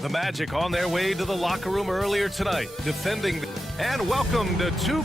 The Magic on their way to the locker room earlier tonight, defending. And welcome to two.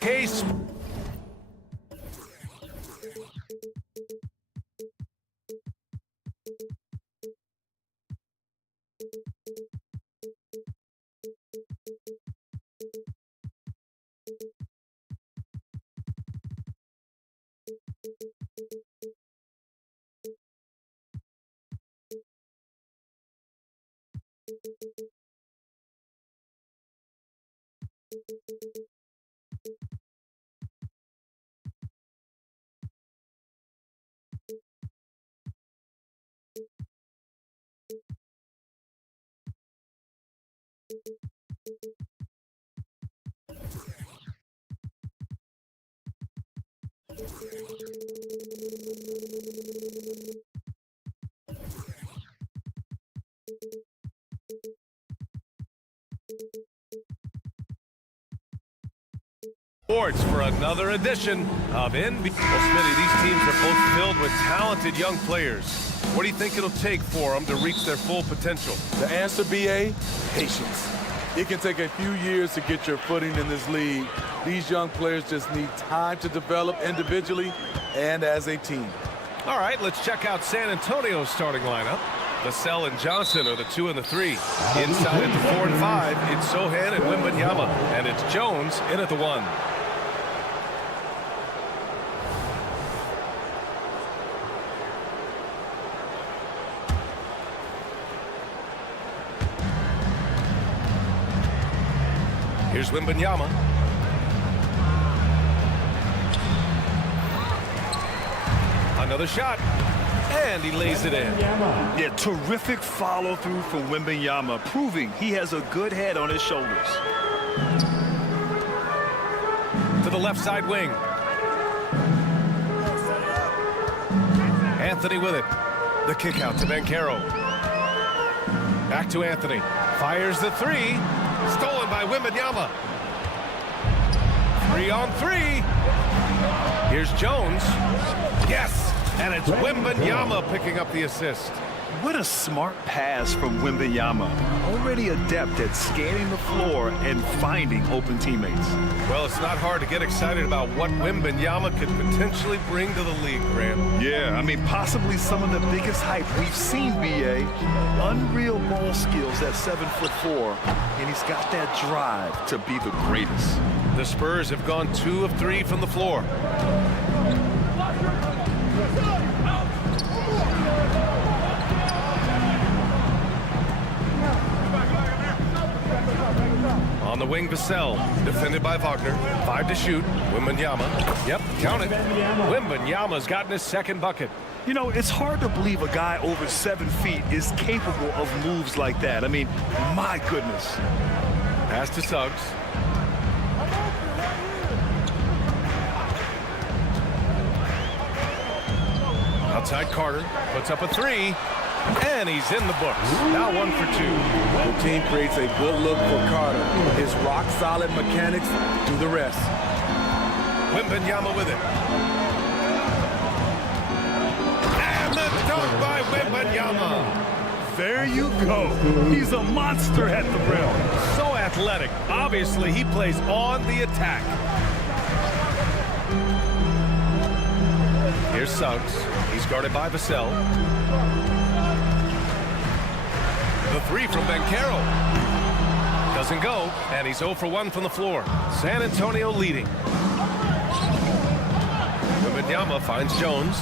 Case. Sports for another edition of NBA. Well, Smitty, these teams are both filled with talented young players. What do you think it'll take for them to reach their full potential? The answer, BA, patience. It can take a few years to get your footing in this league. These young players just need time to develop individually and as a team. All right, let's check out San Antonio's starting lineup. Vassell and Johnson are the 2 and the 3. Inside at the 4 and 5, it's Sohan and Wembanyama. And it's Jones in at the 1. Here's Wembanyama. Another shot. And he lays it in. Yeah, terrific follow-through from Wembanyama, proving he has a good head on his shoulders. To the left side wing. Anthony with it. The kick out to Banchero. Back to Anthony. Fires the 3. Stolen by Wembanyama. 3 on 3. Here's Jones. Yes! And it's Wembanyama picking up the assist. What a smart pass from Wembanyama. Already adept at scanning the floor and finding open teammates. Well, it's not hard to get excited about what Wembanyama could potentially bring to the league, Grant. Yeah, I mean, possibly some of the biggest hype we've seen, BA. Unreal ball skills at 7'4", and he's got that drive to be the greatest. The Spurs have gone 2 of 3 from the floor. On the wing, Vassell, defended by Wagner. 5 to shoot. Wembanyama. Yep, count it. Wembanyama's gotten his second bucket. You know, it's hard to believe a guy over 7 feet is capable of moves like that. I mean, my goodness. Pass to Suggs. Outside Carter. Puts up a 3. And he's in the books. Now 1 for 2. The team creates a good look for Carter. His rock-solid mechanics do the rest. Wembanyama with it. And the dunk by Wembanyama. There you go. He's a monster at the rim. So athletic. Obviously, he plays on the attack. Here's Suggs. He's guarded by Vassell. The 3 from Banchero. Doesn't go, and he's 0 for 1 from the floor. San Antonio leading. Wembanyama finds Jones.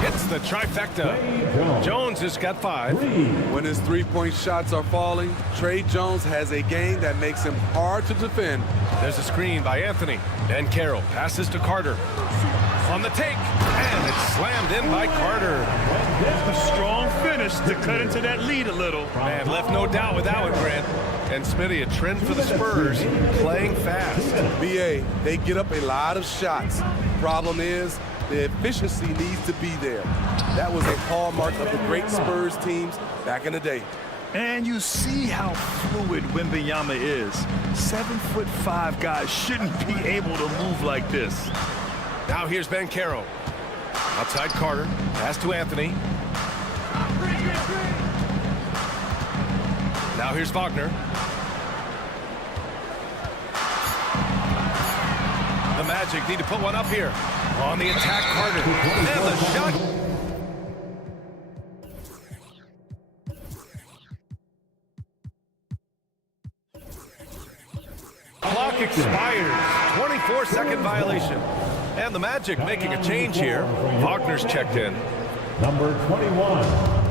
hits the trifecta. Jones has got 5. When his three-point shots are falling, Trey Jones has a game that makes him hard to defend. There's a screen by Anthony. Banchero passes to Carter. On the take, and it's slammed in by Carter. A strong finish to cut into that lead a little. Man, left no doubt with that one, Grant. And Smitty, a trend for the Spurs, playing fast. BA, they get up a lot of shots. Problem is, the efficiency needs to be there. That was a hallmark of the great Spurs teams back in the day. And you see how fluid Wembanyama is. 7'5" guys shouldn't be able to move like this. Now here's Banchero. Outside Carter. Pass to Anthony. Now here's Wagner. The Magic need to put one up here. On the attack, Carter. And the shot. Clock expires. 24-second violation. And the Magic making a change here. Wagner's checked in. Number 21.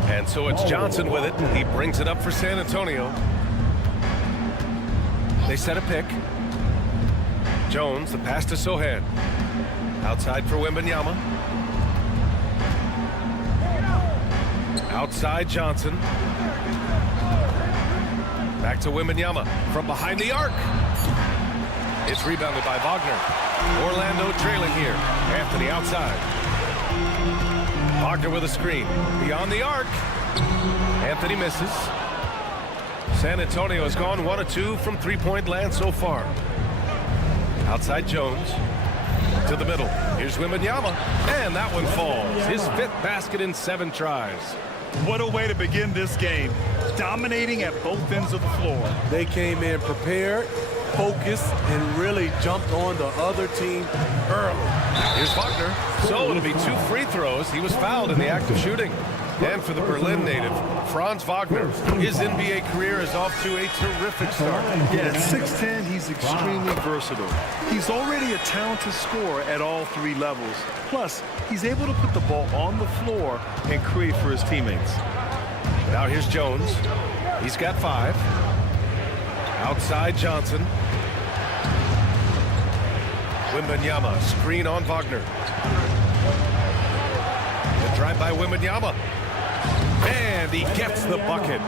And so it's Johnson with it. He brings it up for San Antonio. They set a pick. Jones, the pass to Sohan. Outside for Wembanyama. Outside Johnson. Back to Wembanyama from behind the arc. It's rebounded by Wagner. Orlando trailing here. Anthony outside. Wagner with a screen. Beyond the arc. Anthony misses. San Antonio has gone 1 of 2 from three-point land so far. Outside Jones. To the middle. Here's Wembanyama. And that one falls. His 5th basket in 7 tries. What a way to begin this game. Dominating at both ends of the floor. They came in prepared, focused, and really jumped on the other team early. Here's Wagner. So it'll be 2 free throws. He was fouled in the act of shooting. And for the Berlin native, Franz Wagner, his NBA career is off to a terrific start. Yeah, at 6'10", he's extremely versatile. He's already a talented scorer at all 3 levels. Plus, he's able to put the ball on the floor and create for his teammates. Now here's Jones. He's got 5. Outside Johnson. Wembanyama, screen on Wagner. The drive by Wembanyama. And he gets the bucket.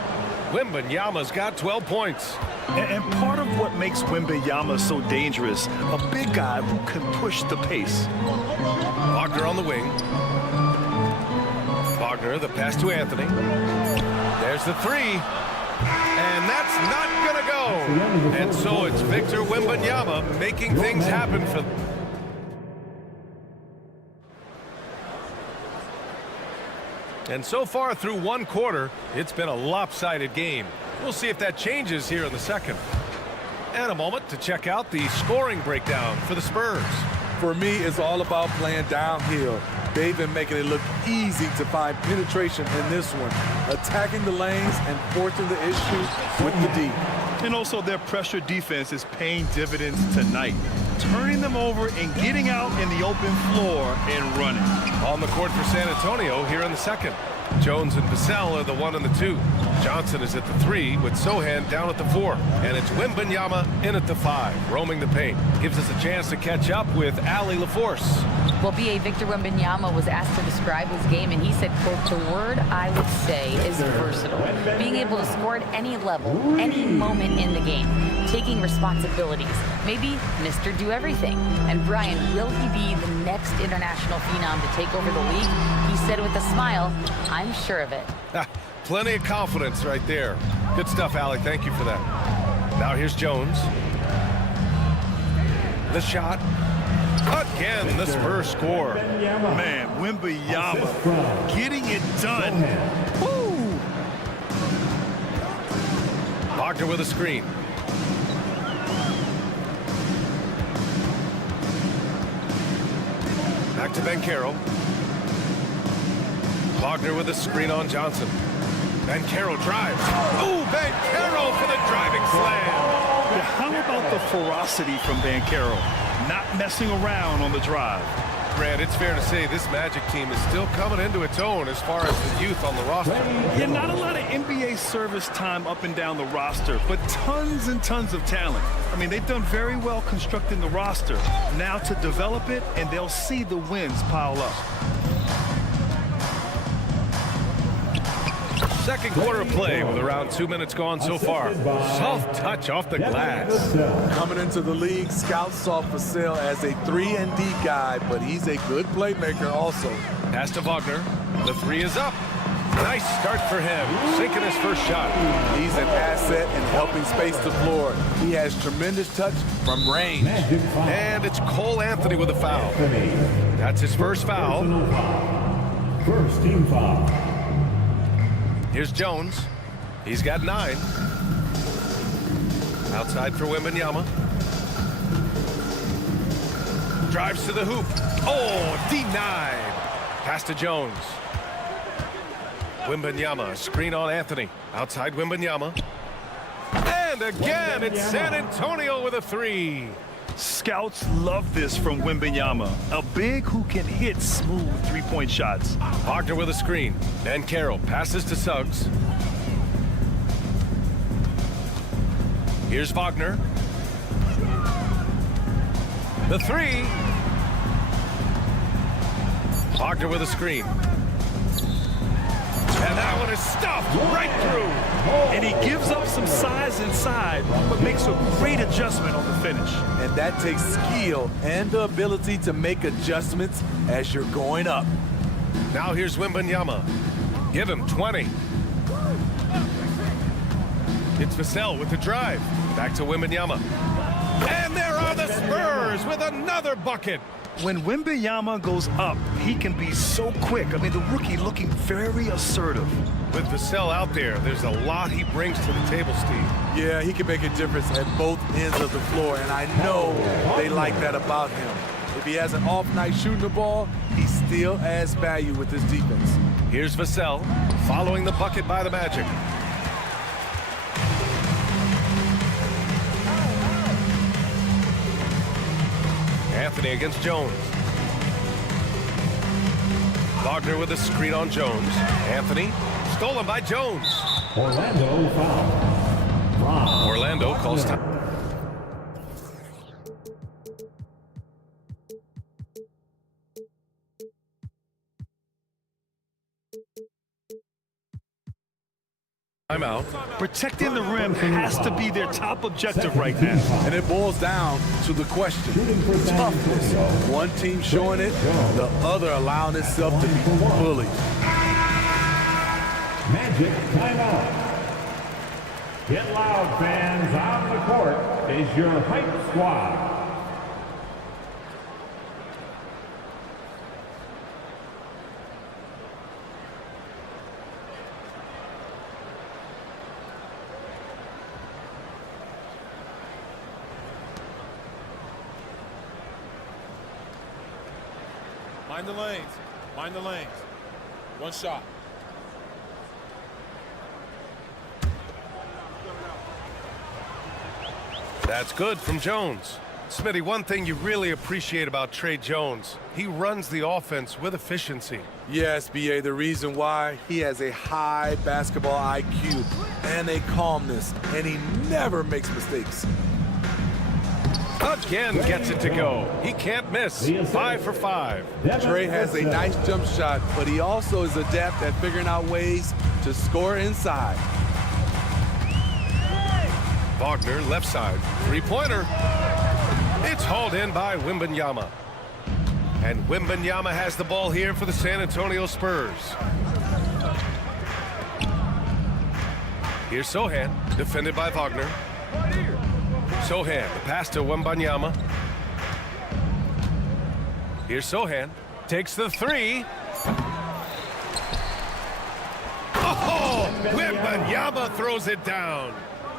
Wembanyama's got 12 points. And part of what makes Wembanyama so dangerous, a big guy who can push the pace. Wagner on the wing. Wagner, the pass to Anthony. There's the 3. And that's not going to go. And so it's Victor Wembanyama making things happen for them. And so far through 1 quarter, it's been a lopsided game. We'll see if that changes here in the second. And a moment to check out the scoring breakdown for the Spurs. For me, it's all about playing downhill. They've been making it look easy to find penetration in this one, attacking the lanes and forcing the issue with the D. And also their pressure defense is paying dividends tonight, turning them over and getting out in the open floor and running. On the court for San Antonio here in the second. Jones and Vassell are the 1 and the 2. Johnson is at the 3 with Sohan down at the 4. And it's Wembanyama in at the 5, roaming the paint. Gives us a chance to catch up with Allie LaForce. Well, B.A. Victor Wembanyama was asked to describe his game, and he said, quote, "The word I would say is versatile. Being able to score at any level, any moment in the game, taking responsibilities, maybe Mr. Do Everything." And Brian, will he be the next international phenom to take over the league? He said with a smile, "I'm sure of it." Plenty of confidence right there. Good stuff, Allie. Thank you for that. Now here's Jones. The shot. Again, the Spurs score. Man, Wembanyama getting it done. Woo! Wagner with a screen. Back to Banchero. Wagner with a screen on Johnson. Banchero drives. Ooh, Banchero for the driving slam. How about the ferocity from Banchero? Not messing around on the drive. Grant, it's fair to say this Magic team is still coming into its own as far as the youth on the roster. Yeah, not a lot of NBA service time up and down the roster, but tons and tons of talent. I mean, they've done very well constructing the roster. Now to develop it, and they'll see the wins pile up. Second quarter play with around 2 minutes gone so far. Soft touch off the glass. Coming into the league, scouts saw Vassell as a 3-and-D guy, but he's a good playmaker also. Pass to Wagner. The three is up. Nice start for him, sinking his first shot. He's an asset in helping space the floor. He has tremendous touch from range. And it's Cole Anthony with a foul. That's his first foul. First team foul. Here's Jones. He's got 9. Outside for Wembanyama. Drives to the hoop. Oh, denied. Pass to Jones. Wembanyama, screen on Anthony. Outside Wembanyama. And again, it's San Antonio with a 3. Scouts love this from Wembanyama, a big who can hit smooth three-point shots. Wagner with a screen. And Carroll passes to Suggs. Here's Wagner. The 3. Wagner with a screen. And that one is stuffed right through. And he gives up some size inside, but makes a great adjustment on the finish. And that takes skill and the ability to make adjustments as you're going up. Now here's Wembanyama. Give him 20. It's Vassell with the drive. Back to Wembanyama. And there are the Spurs with another bucket. When Wembanyama goes up, he can be so quick. I mean, the rookie looking very assertive. With Vassell out there, there's a lot he brings to the table, Steve. Yeah, he can make a difference at both ends of the floor, and I know they like that about him. If he has an off night shooting the ball, he still adds value with his defense. Here's Vassell following the bucket by the Magic. Anthony against Jones. Wagner with a screen on Jones. Anthony, stolen by Jones. Orlando foul. Orlando calls time. Timeout. Protecting the rim has to be their top objective right now. And it boils down to the question. Toughness. One team showing it, the other allowing itself to be bullied. Magic timeout. Get loud, fans. On the court is your hype squad. Mind the lanes. Mind the lanes. One shot. That's good from Jones. Smitty, one thing you really appreciate about Trey Jones, he runs the offense with efficiency. Yes, B.A., the reason why, he has a high basketball IQ and a calmness, and he never makes mistakes. Again gets it to go. He can't miss. 5 for 5. Trey has a nice jump shot, but he also is adept at figuring out ways to score inside. Wagner, left side. Three-pointer. It's hauled in by Wembanyama. And Wembanyama has the ball here for the San Antonio Spurs. Here's Sohan, defended by Wagner. Sohan, the pass to Wembanyama. Here's Sohan, takes the 3. Oh, Wembanyama throws it down.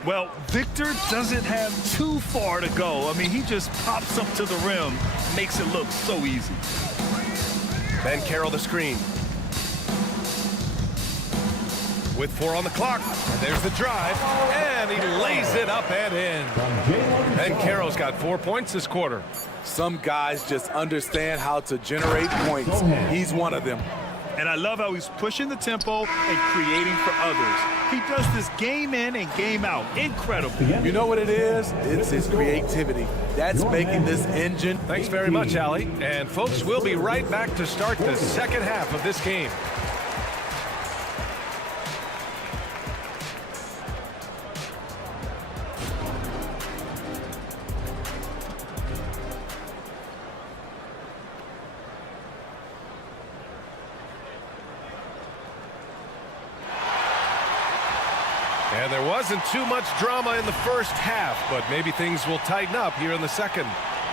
Well, Victor doesn't have too far to go. I mean, he just pops up to the rim, makes it look so easy. Ben Carroll the screen. with 4 on the clock. And there's the drive, and he lays it up and in. And Carroll's got 4 points this quarter. Some guys just understand how to generate points. He's one of them. And I love how he's pushing the tempo and creating for others. He does this game in and game out. Incredible. You know what it is? It's his creativity. That's making this engine. Thanks very much, Allie. And folks, we'll be right back to start the second half of this game. And there wasn't too much drama in the first half, but maybe things will tighten up here in the second.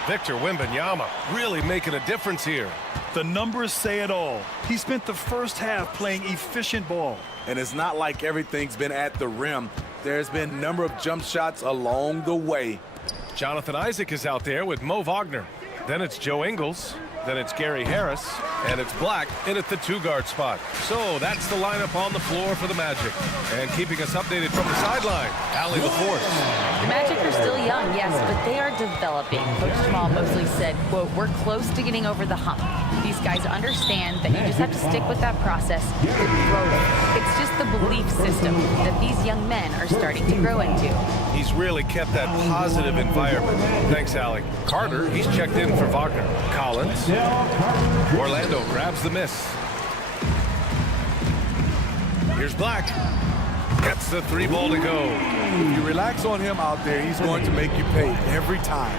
Victor Wembanyama really making a difference here. The numbers say it all. He spent the first half playing efficient ball. And it's not like everything's been at the rim. There's been a number of jump shots along the way. Jonathan Isaac is out there with Mo Wagner. Then it's Joe Ingles. Then it's Gary Harris. And it's Black in at the 2-guard spot. So that's the lineup on the floor for the Magic. And keeping us updated from the sideline, Allie LaForce. The Magic are still young, yes, but they are developing. Coach Jamal Mosley said, quote, "We're close to getting over the hump. These guys understand that you just have to stick with that process. You're growing. It's just the belief system that these young men are starting to grow into." He's really kept that positive environment. Thanks, Allie. Carter, he's checked in for Wagner. Collins. Orlando grabs the miss. Here's Black. Gets the 3-ball to go. If you relax on him out there, he's going to make you pay every time.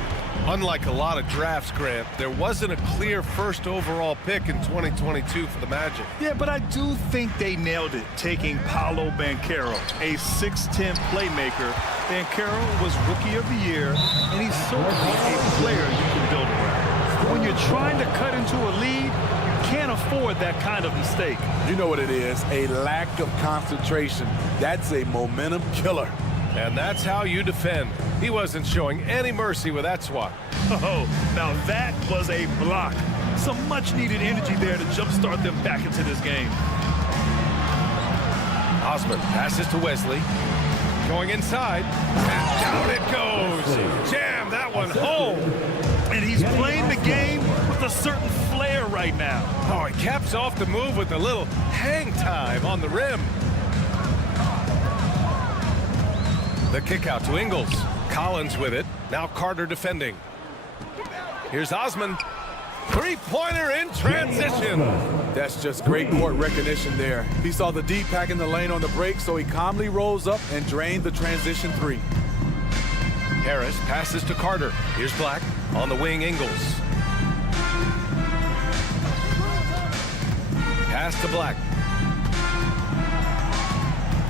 Unlike a lot of drafts, Grant, there wasn't a clear first overall pick in 2022 for the Magic. Yeah, but I do think they nailed it, taking Paolo Banchero, a 6'10 playmaker. Banchero was Rookie of the Year, and he's certainly a player you can build around. When you're trying to cut into a lead, you can't afford that kind of mistake. You know what it is, a lack of concentration. That's a momentum killer. And that's how you defend. He wasn't showing any mercy with that swat. Oh, now that was a block. Some much-needed energy there to jumpstart them back into this game. Osman passes to Wesley. Going inside. And down it goes. Jam that one home. And he's playing the game with a certain flair right now. Oh, he caps off the move with a little hang time on the rim. The kick out to Ingles. Collins with it. Now Carter defending. Here's Osman. 3-pointer in transition. That's just great court recognition there. He saw the D pack in the lane on the break, so he calmly rose up and drained the transition 3. Harris passes to Carter. Here's Black on the wing. Ingles. Pass to Black.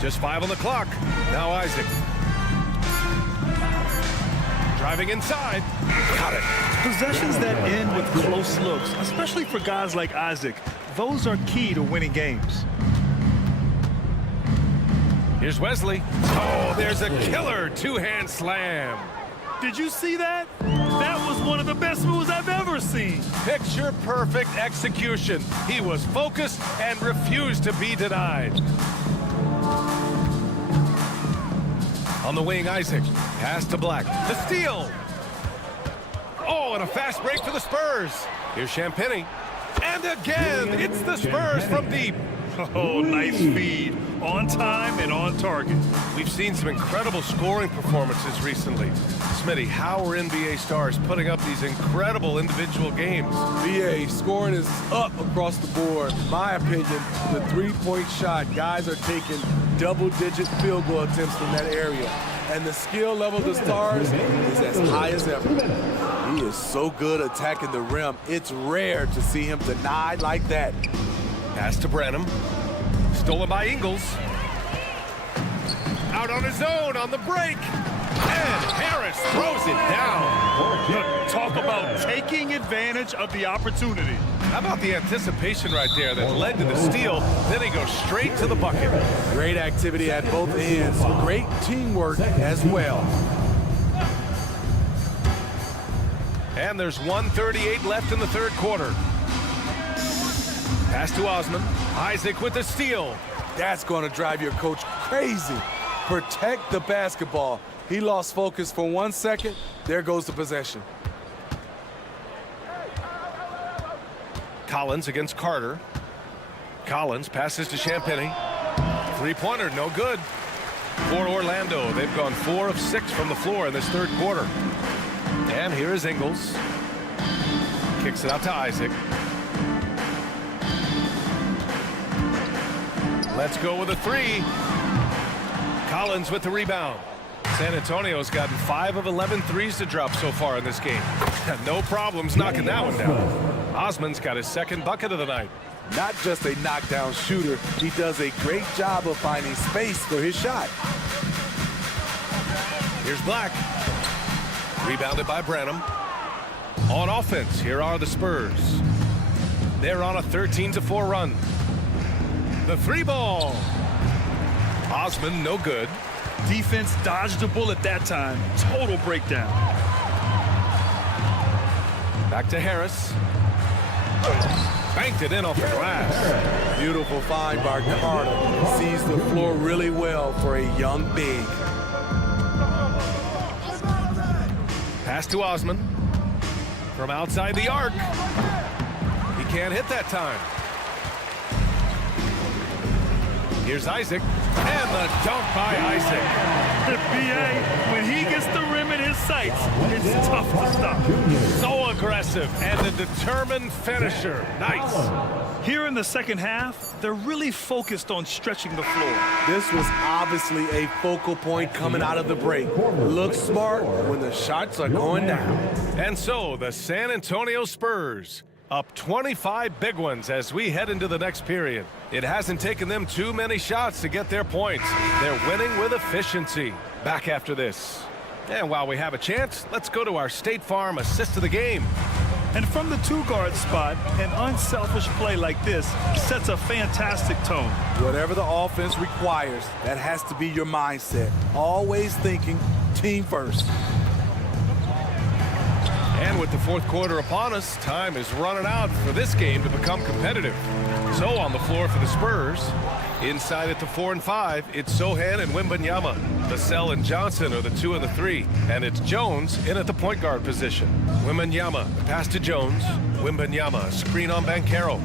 Just 5 on the clock. Now Isaac. Driving inside. Got it. Possessions that end with close looks, especially for guys like Isaac, those are key to winning games. Here's Wesley. Oh, there's a killer 2-hand slam. Did you see that? That was one of the best moves I've ever seen. Picture perfect execution. He was focused and refused to be denied. On the wing, Isaac. Pass to Black. The steal. Oh, and a fast break for the Spurs. Here's Champagny. And again, it's the Spurs from deep. Oh, nice feed. On time and on target. We've seen some incredible scoring performances recently. Smitty, how are NBA stars putting up these incredible individual games? BA, scoring is up across the board. In my opinion, the 3-point shot, guys are taking double-digit field goal attempts from that area. And the skill level of the stars is as high as ever. He is so good attacking the rim. It's rare to see him denied like that. Pass to Branham. Stolen by Ingles. Out on his own on the break. And Harris throws it down. Talk about taking advantage of the opportunity. How about the anticipation right there that led to the steal? Then he goes straight to the bucket. Great activity at both ends. Great teamwork as well. And there's 1:38 left in the third quarter. Pass to Osman. Isaac with the steal. That's going to drive your coach crazy. Protect the basketball. He lost focus for 1 second. There goes the possession. Collins against Carter. Collins passes to Champagny. Three-pointer, no good. For Orlando, they've gone 4 of 6 from the floor in this third quarter. And here is Ingles. Kicks it out to Isaac. Let's go with a three. Collins with the rebound. San Antonio's gotten 5 of 11 threes to drop so far in this game. No problems knocking that one down. Osman's got his second bucket of the night. Not just a knockdown shooter, he does a great job of finding space for his shot. Here's Black. Rebounded by Branham. On offense, here are the Spurs. They're on a 13-4 run. The three ball. Osman, no good. Defense dodged a bullet that time. Total breakdown. Back to Harris. Banked it in off the glass. Beautiful find by Carter. Sees the floor really well for a young big. Pass to Osman. From outside the arc. He can't hit that time. Here's Isaac. And the dunk by Isaac. The BA, when he gets the rim in his sights, it's tough to stop. So aggressive and a determined finisher. Nice. Here in the second half, they're really focused on stretching the floor. This was obviously a focal point coming out of the break. Look smart when the shots are going down. And so the San Antonio Spurs up 25 big ones as we head into the next period. It hasn't taken them too many shots to get their points. They're winning with efficiency. Back after this. And while we have a chance, let's go to our State Farm assist of the game. And from the two-guard spot, an unselfish play like this sets a fantastic tone. Whatever the offense requires, that has to be your mindset. Always thinking team first. And with the fourth quarter upon us, time is running out for this game to become competitive. So on the floor for the Spurs, inside at the 4 and 5, it's Sohan and Wembanyama. Vassell and Johnson are the 2 and the 3, and it's Jones in at the point guard position. Wembanyama, pass to Jones. Wembanyama, screen on Banchero.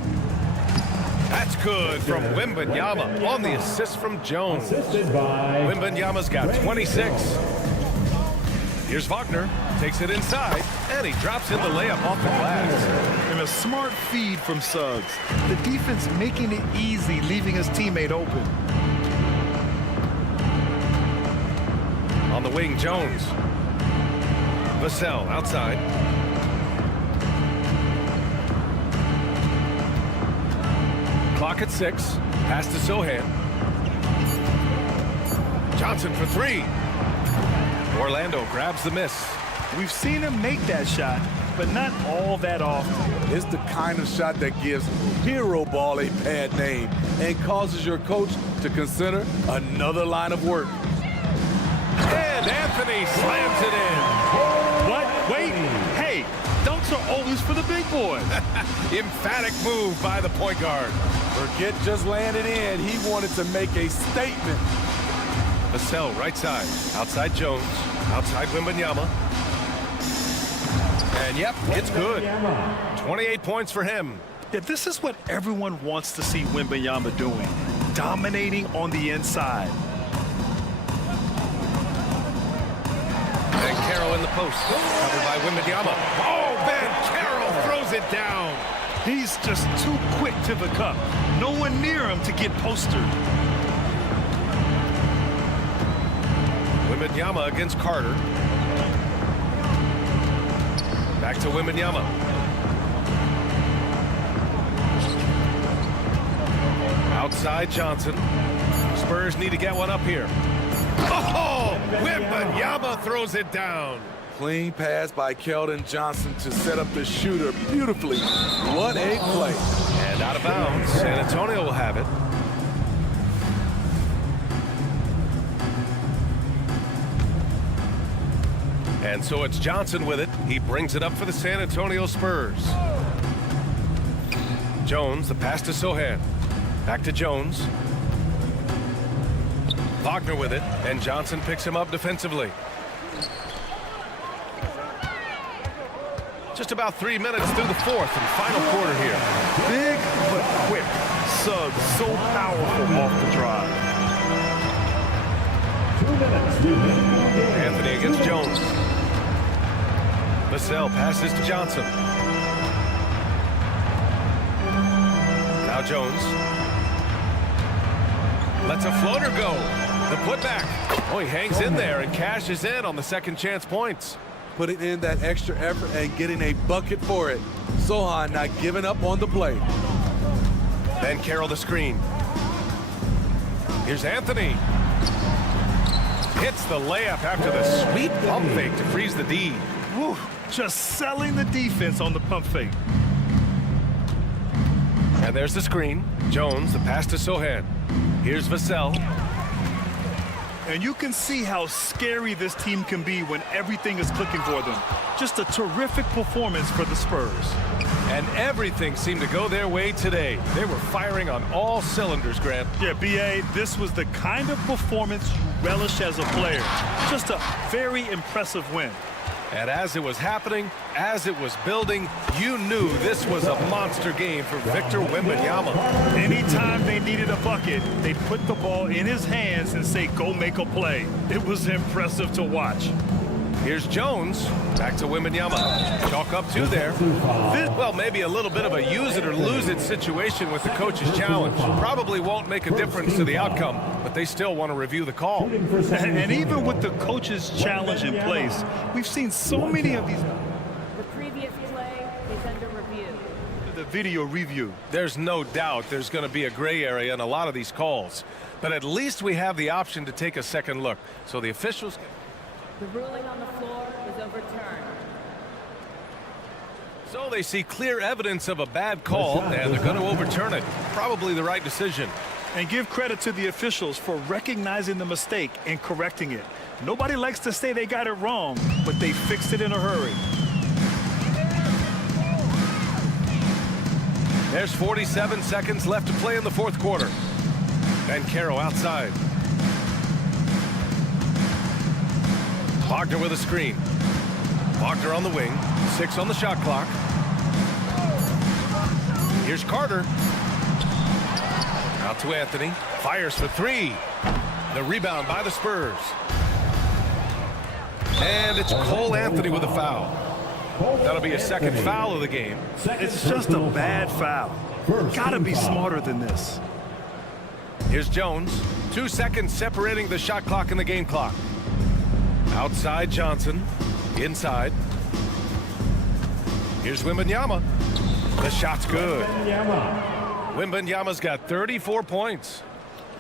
That's good from Wembanyama on the assist from Jones. Wembanyama's got 26. Here's Wagner, takes it inside, and he drops in the layup off the glass. And a smart feed from Suggs. The defense making it easy, leaving his teammate open. On the wing, Jones. Vassell outside. Clock at 6. Pass to Sohan. Johnson for 3. Orlando grabs the miss. We've seen him make that shot, but not all that often. It's the kind of shot that gives hero ball a bad name and causes your coach to consider another line of work. And Anthony slams it in. What? Wait. Hey, dunks are always for the big boys. Emphatic move by the point guard. Forget just laying it in. He wanted to make a statement. Vassell right side. Outside Jones. Outside Wembanyama. And yep, it's good. 28 points for him. Yeah, this is what everyone wants to see Wembanyama doing. Dominating on the inside. Banchero in the post. Covered by Wembanyama. Oh, Banchero throws it down. He's just too quick to the cup. No one near him to get postered. Wembanyama against Carter. Back to Wembanyama. Outside Johnson. Spurs need to get one up here. Oh! Wembanyama throws it down. Clean pass by Keldon Johnson to set up the shooter beautifully. What a play. And out of bounds. San Antonio will have it. And so it's Johnson with it. He brings it up for the San Antonio Spurs. Jones, the pass to Sohan. Back to Jones. Wagner with it, and Johnson picks him up defensively. Just about 3 minutes through the fourth and final quarter here. Big but quick. Suggs so powerful off the drive. 2 minutes remaining. Anthony against Jones. Vassell passes to Johnson. Now Jones. Lets a floater go. The putback. Oh, he hangs in there and cashes in on the second chance points. Putting in that extra effort and getting a bucket for it. Sohan not giving up on the play. Then Carroll the screen. Here's Anthony. Hits the layup after the sweet pump fake to freeze the D. Woo, just selling the defense on the pump fake. And there's the screen. Jones, the pass to Sohan. Here's Vassell. And you can see how scary this team can be when everything is clicking for them. Just a terrific performance for the Spurs. And everything seemed to go their way today. They were firing on all cylinders, Grant. Yeah, B.A., this was the kind of performance you relish as a player. Just a very impressive win. And as it was happening, as it was building, you knew this was a monster game for Victor Wembanyama. Anytime they needed a bucket, they'd put the ball in his hands and say, go make a play. It was impressive to watch. Here's Jones. Back to Wembanyama. Chalk up two there. Well, maybe a little bit of a use it or lose it situation with the coach's challenge. Probably won't make a difference to the outcome, but they still want to review the call. And even with the coach's challenge in place, we've seen so many of these. The previous play is under review. The video review. There's no doubt there's going to be a gray area in a lot of these calls, but at least we have the option to take a second look. So the officials. The ruling on the floor is overturned. So they see clear evidence of a bad call, and they're going to overturn it. Probably the right decision. And give credit to the officials for recognizing the mistake and correcting it. Nobody likes to say they got it wrong, but they fixed it in a hurry. There's 47 seconds left to play in the fourth quarter. Ben Carroll outside. Wagner with a screen. Wagner on the wing. 6 on the shot clock. Here's Carter. Out to Anthony. Fires for 3. The rebound by the Spurs. And it's Cole Anthony with a foul. That'll be a second foul of the game. It's just a bad foul. Gotta be smarter than this. Here's Jones. 2 seconds separating the shot clock and the game clock. Outside Johnson. Inside. Here's Wembanyama. The shot's good. Wembanyama's got 34 points.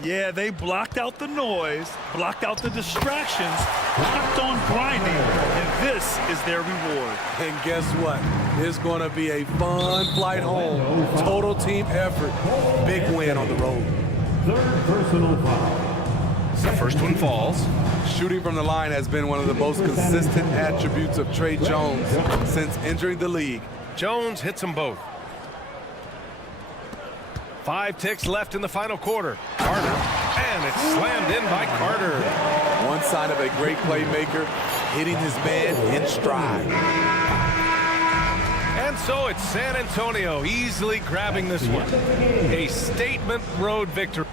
Yeah, they blocked out the noise, blocked out the distractions, kept on grinding, and this is their reward. And guess what? It's going to be a fun flight home. Total team effort. Big win on the road. Third personal foul. The first one falls. Shooting from the line has been one of the most consistent attributes of Trey Jones since entering the league. Jones hits them both. 5 ticks left in the final quarter. Carter, and it's slammed in by Carter. One sign of a great playmaker, hitting his man in stride. And so it's San Antonio easily grabbing this one. A statement road victory.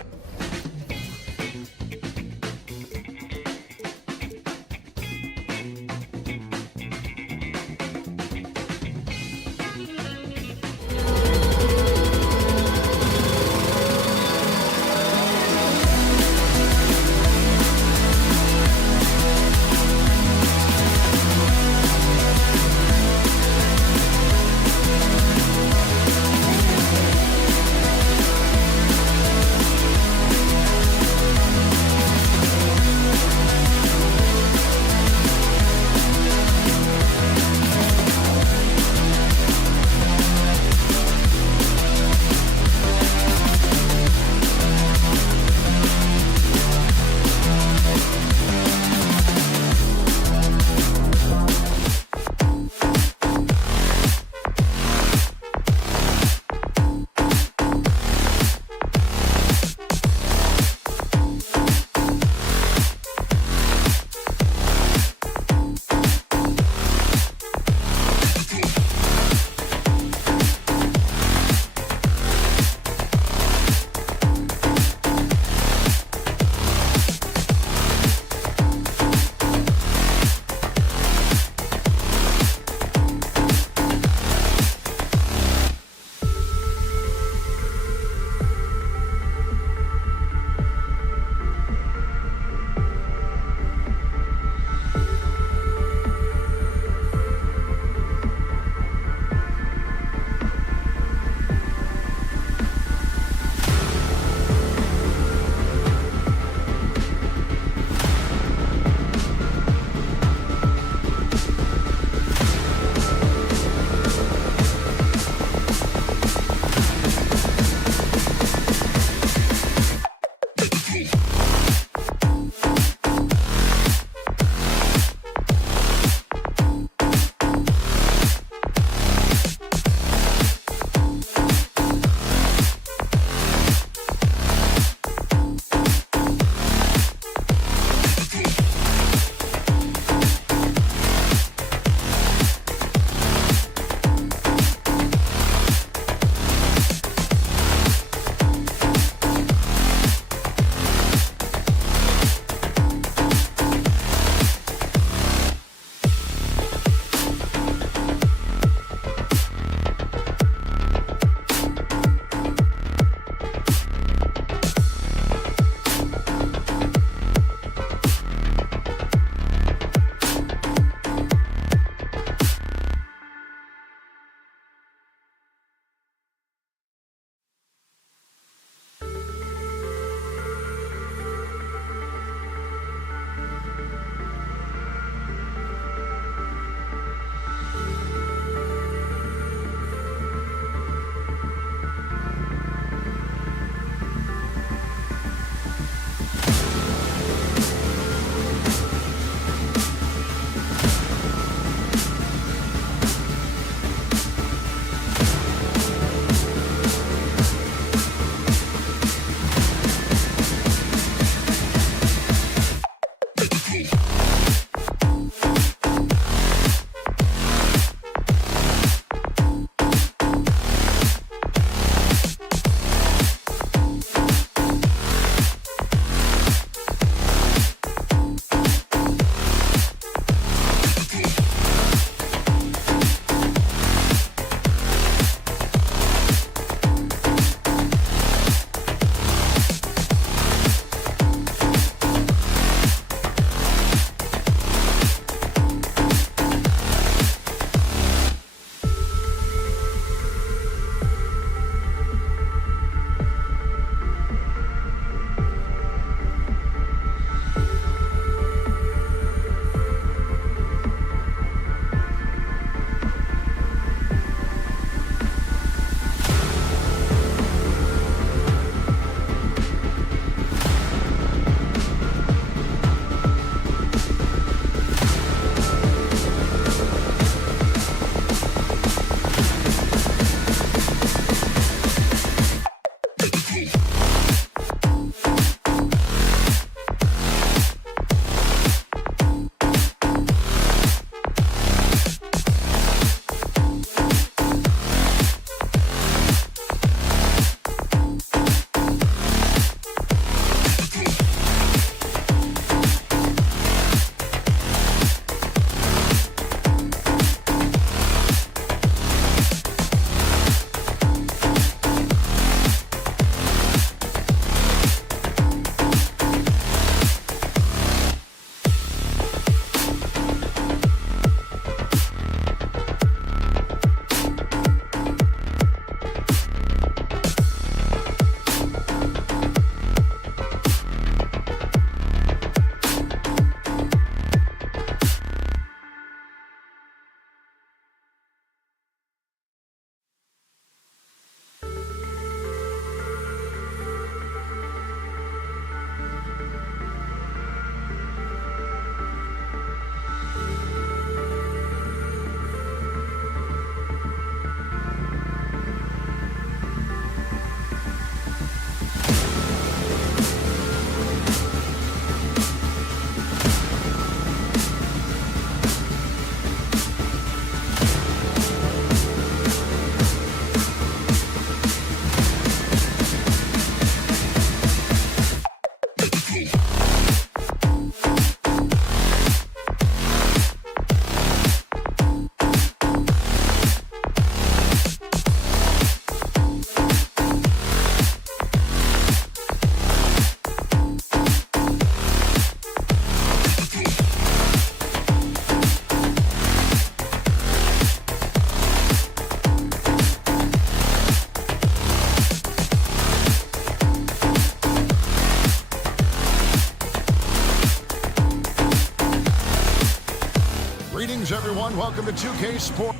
Greetings, everyone. Welcome to 2K Sports.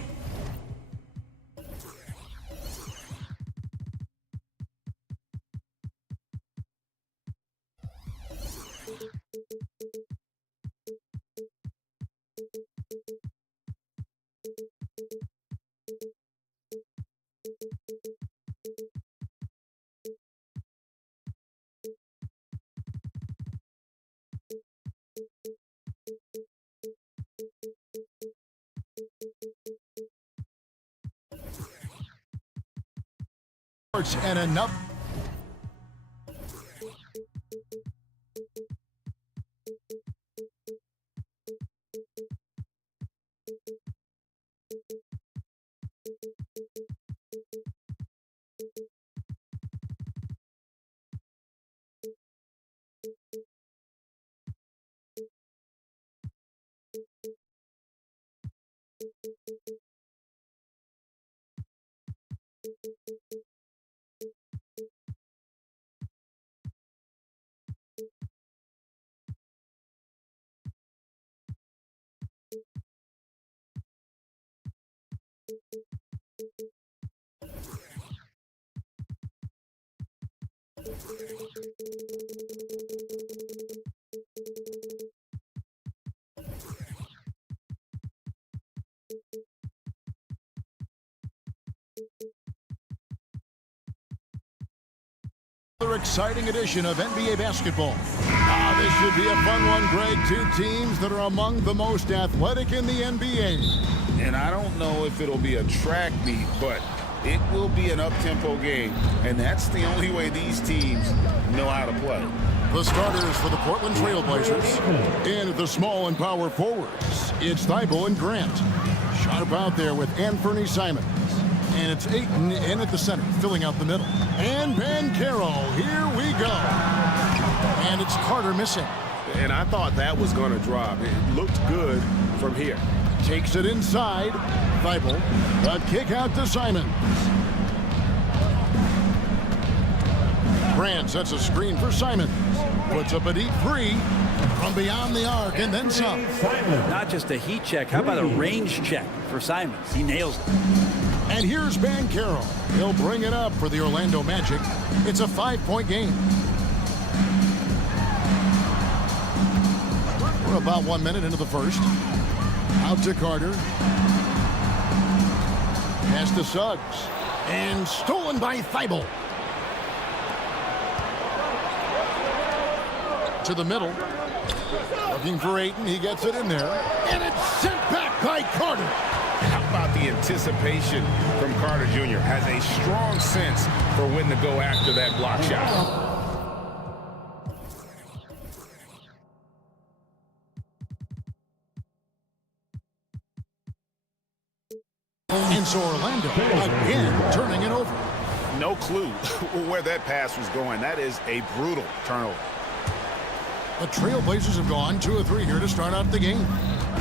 And enough. Another exciting edition of NBA basketball. This should be a fun one, Greg. Two teams that are among the most athletic in the NBA. And I don't know if it'll be a track meet, but it will be an up-tempo game. And that's the only way these teams know how to play. The starters for the Portland Trailblazers. And at the small and power forwards, it's Thibault and Grant. Sharp out there with Anthony Simons. And it's Ayton in at the center, filling out the middle. And Banchero, here we go. And it's Carter missing. And I thought that was going to drop. It looked good from here. Takes it inside. Thibault. A kick out to Simons. Grant sets a screen for Simons. Puts up a deep three from beyond the arc and then some. Not just a heat check. How about a range check for Simons? He nails it. And here's Banchero. He'll bring it up for the Orlando Magic. It's a 5-point game. We're about 1 minute into the first. Out to Carter. Pass to Suggs. And stolen by Thibault. To the middle. Looking for Ayton. He gets it in there. And it's sent back by Carter. How about the anticipation from Carter Jr.? Has a strong sense for when to go after that block shot. And so Orlando again turning it over. No clue where that pass was going. That is a brutal turnover. The Trailblazers have gone 2 of 3 here to start out the game.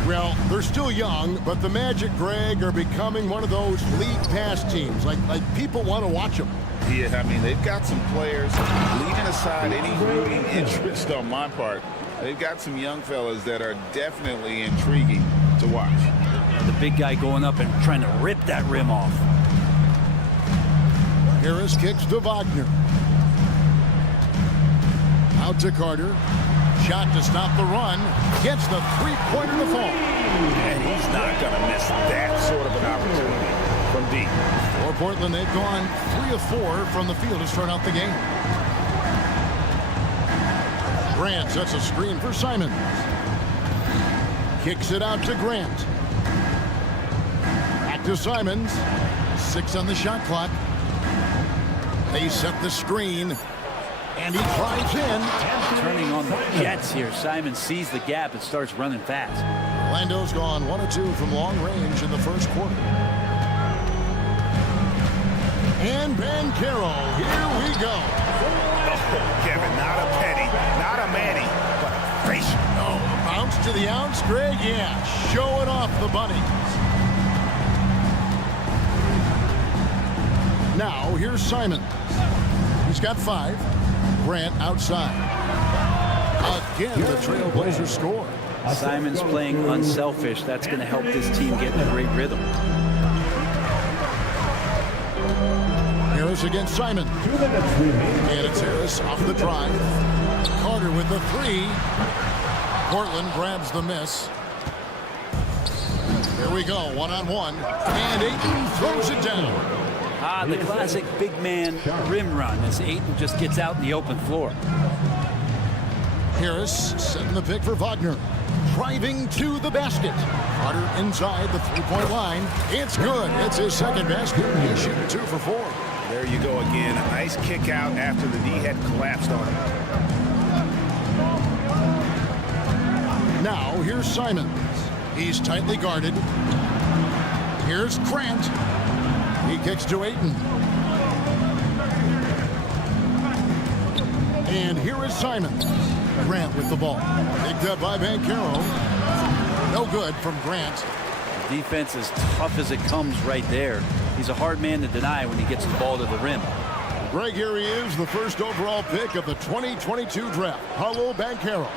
Well, they're still young, but the Magic, Greg, are becoming one of those league pass teams. Like people want to watch them. Yeah, I mean, they've got some players, leaving aside any rooting interest on my part, they've got some young fellas that are definitely intriguing to watch. The big guy going up and trying to rip that rim off. Harris kicks to Wagner. Out to Carter. Shot to stop the run. Gets the three-pointer to fall. And he's not going to miss that sort of an opportunity from deep. For Portland, they've gone 3 of 4 from the field to start out the game. Grant sets a screen for Simons. Kicks it out to Grant. Back to Simons. 6 on the shot clock. They set the screen. And he drives in. Turning on the Jets here. Simon sees the gap and starts running fast. Orlando's gone 1 of 2 from long range in the first quarter. And Banchero, here we go. Oh, Kevin, not a penny, not a Manny, but a facial. Oh, bounce to the ounce, Greg. Yeah, showing off the bunny. Now, here's Simon. He's got 5. Grant outside. Again, the Trailblazers score. Simon's playing unselfish. That's going to help this team get in a great rhythm. Harris against Simon. And it's Harris off the drive. Carter with the three. Portland grabs the miss. Here we go, one-on-one. And Ayton throws it down. The classic big man rim run as Ayton just gets out in the open floor. Harris setting the pick for Wagner. Driving to the basket. Carter inside the three-point line. It's good. It's his second basket. He's shooting 2 for 4. There you go again. A nice kick out after the D had collapsed on him. Now, here's Simons. He's tightly guarded. Here's Grant. He kicks to Ayton. And here is Simons. Grant with the ball. Picked up by Banchero. No good from Grant. Defense is tough as it comes right there. He's a hard man to deny when he gets the ball to the rim. Greg, here he is, the first overall pick of the 2022 draft, Paulo Banchero.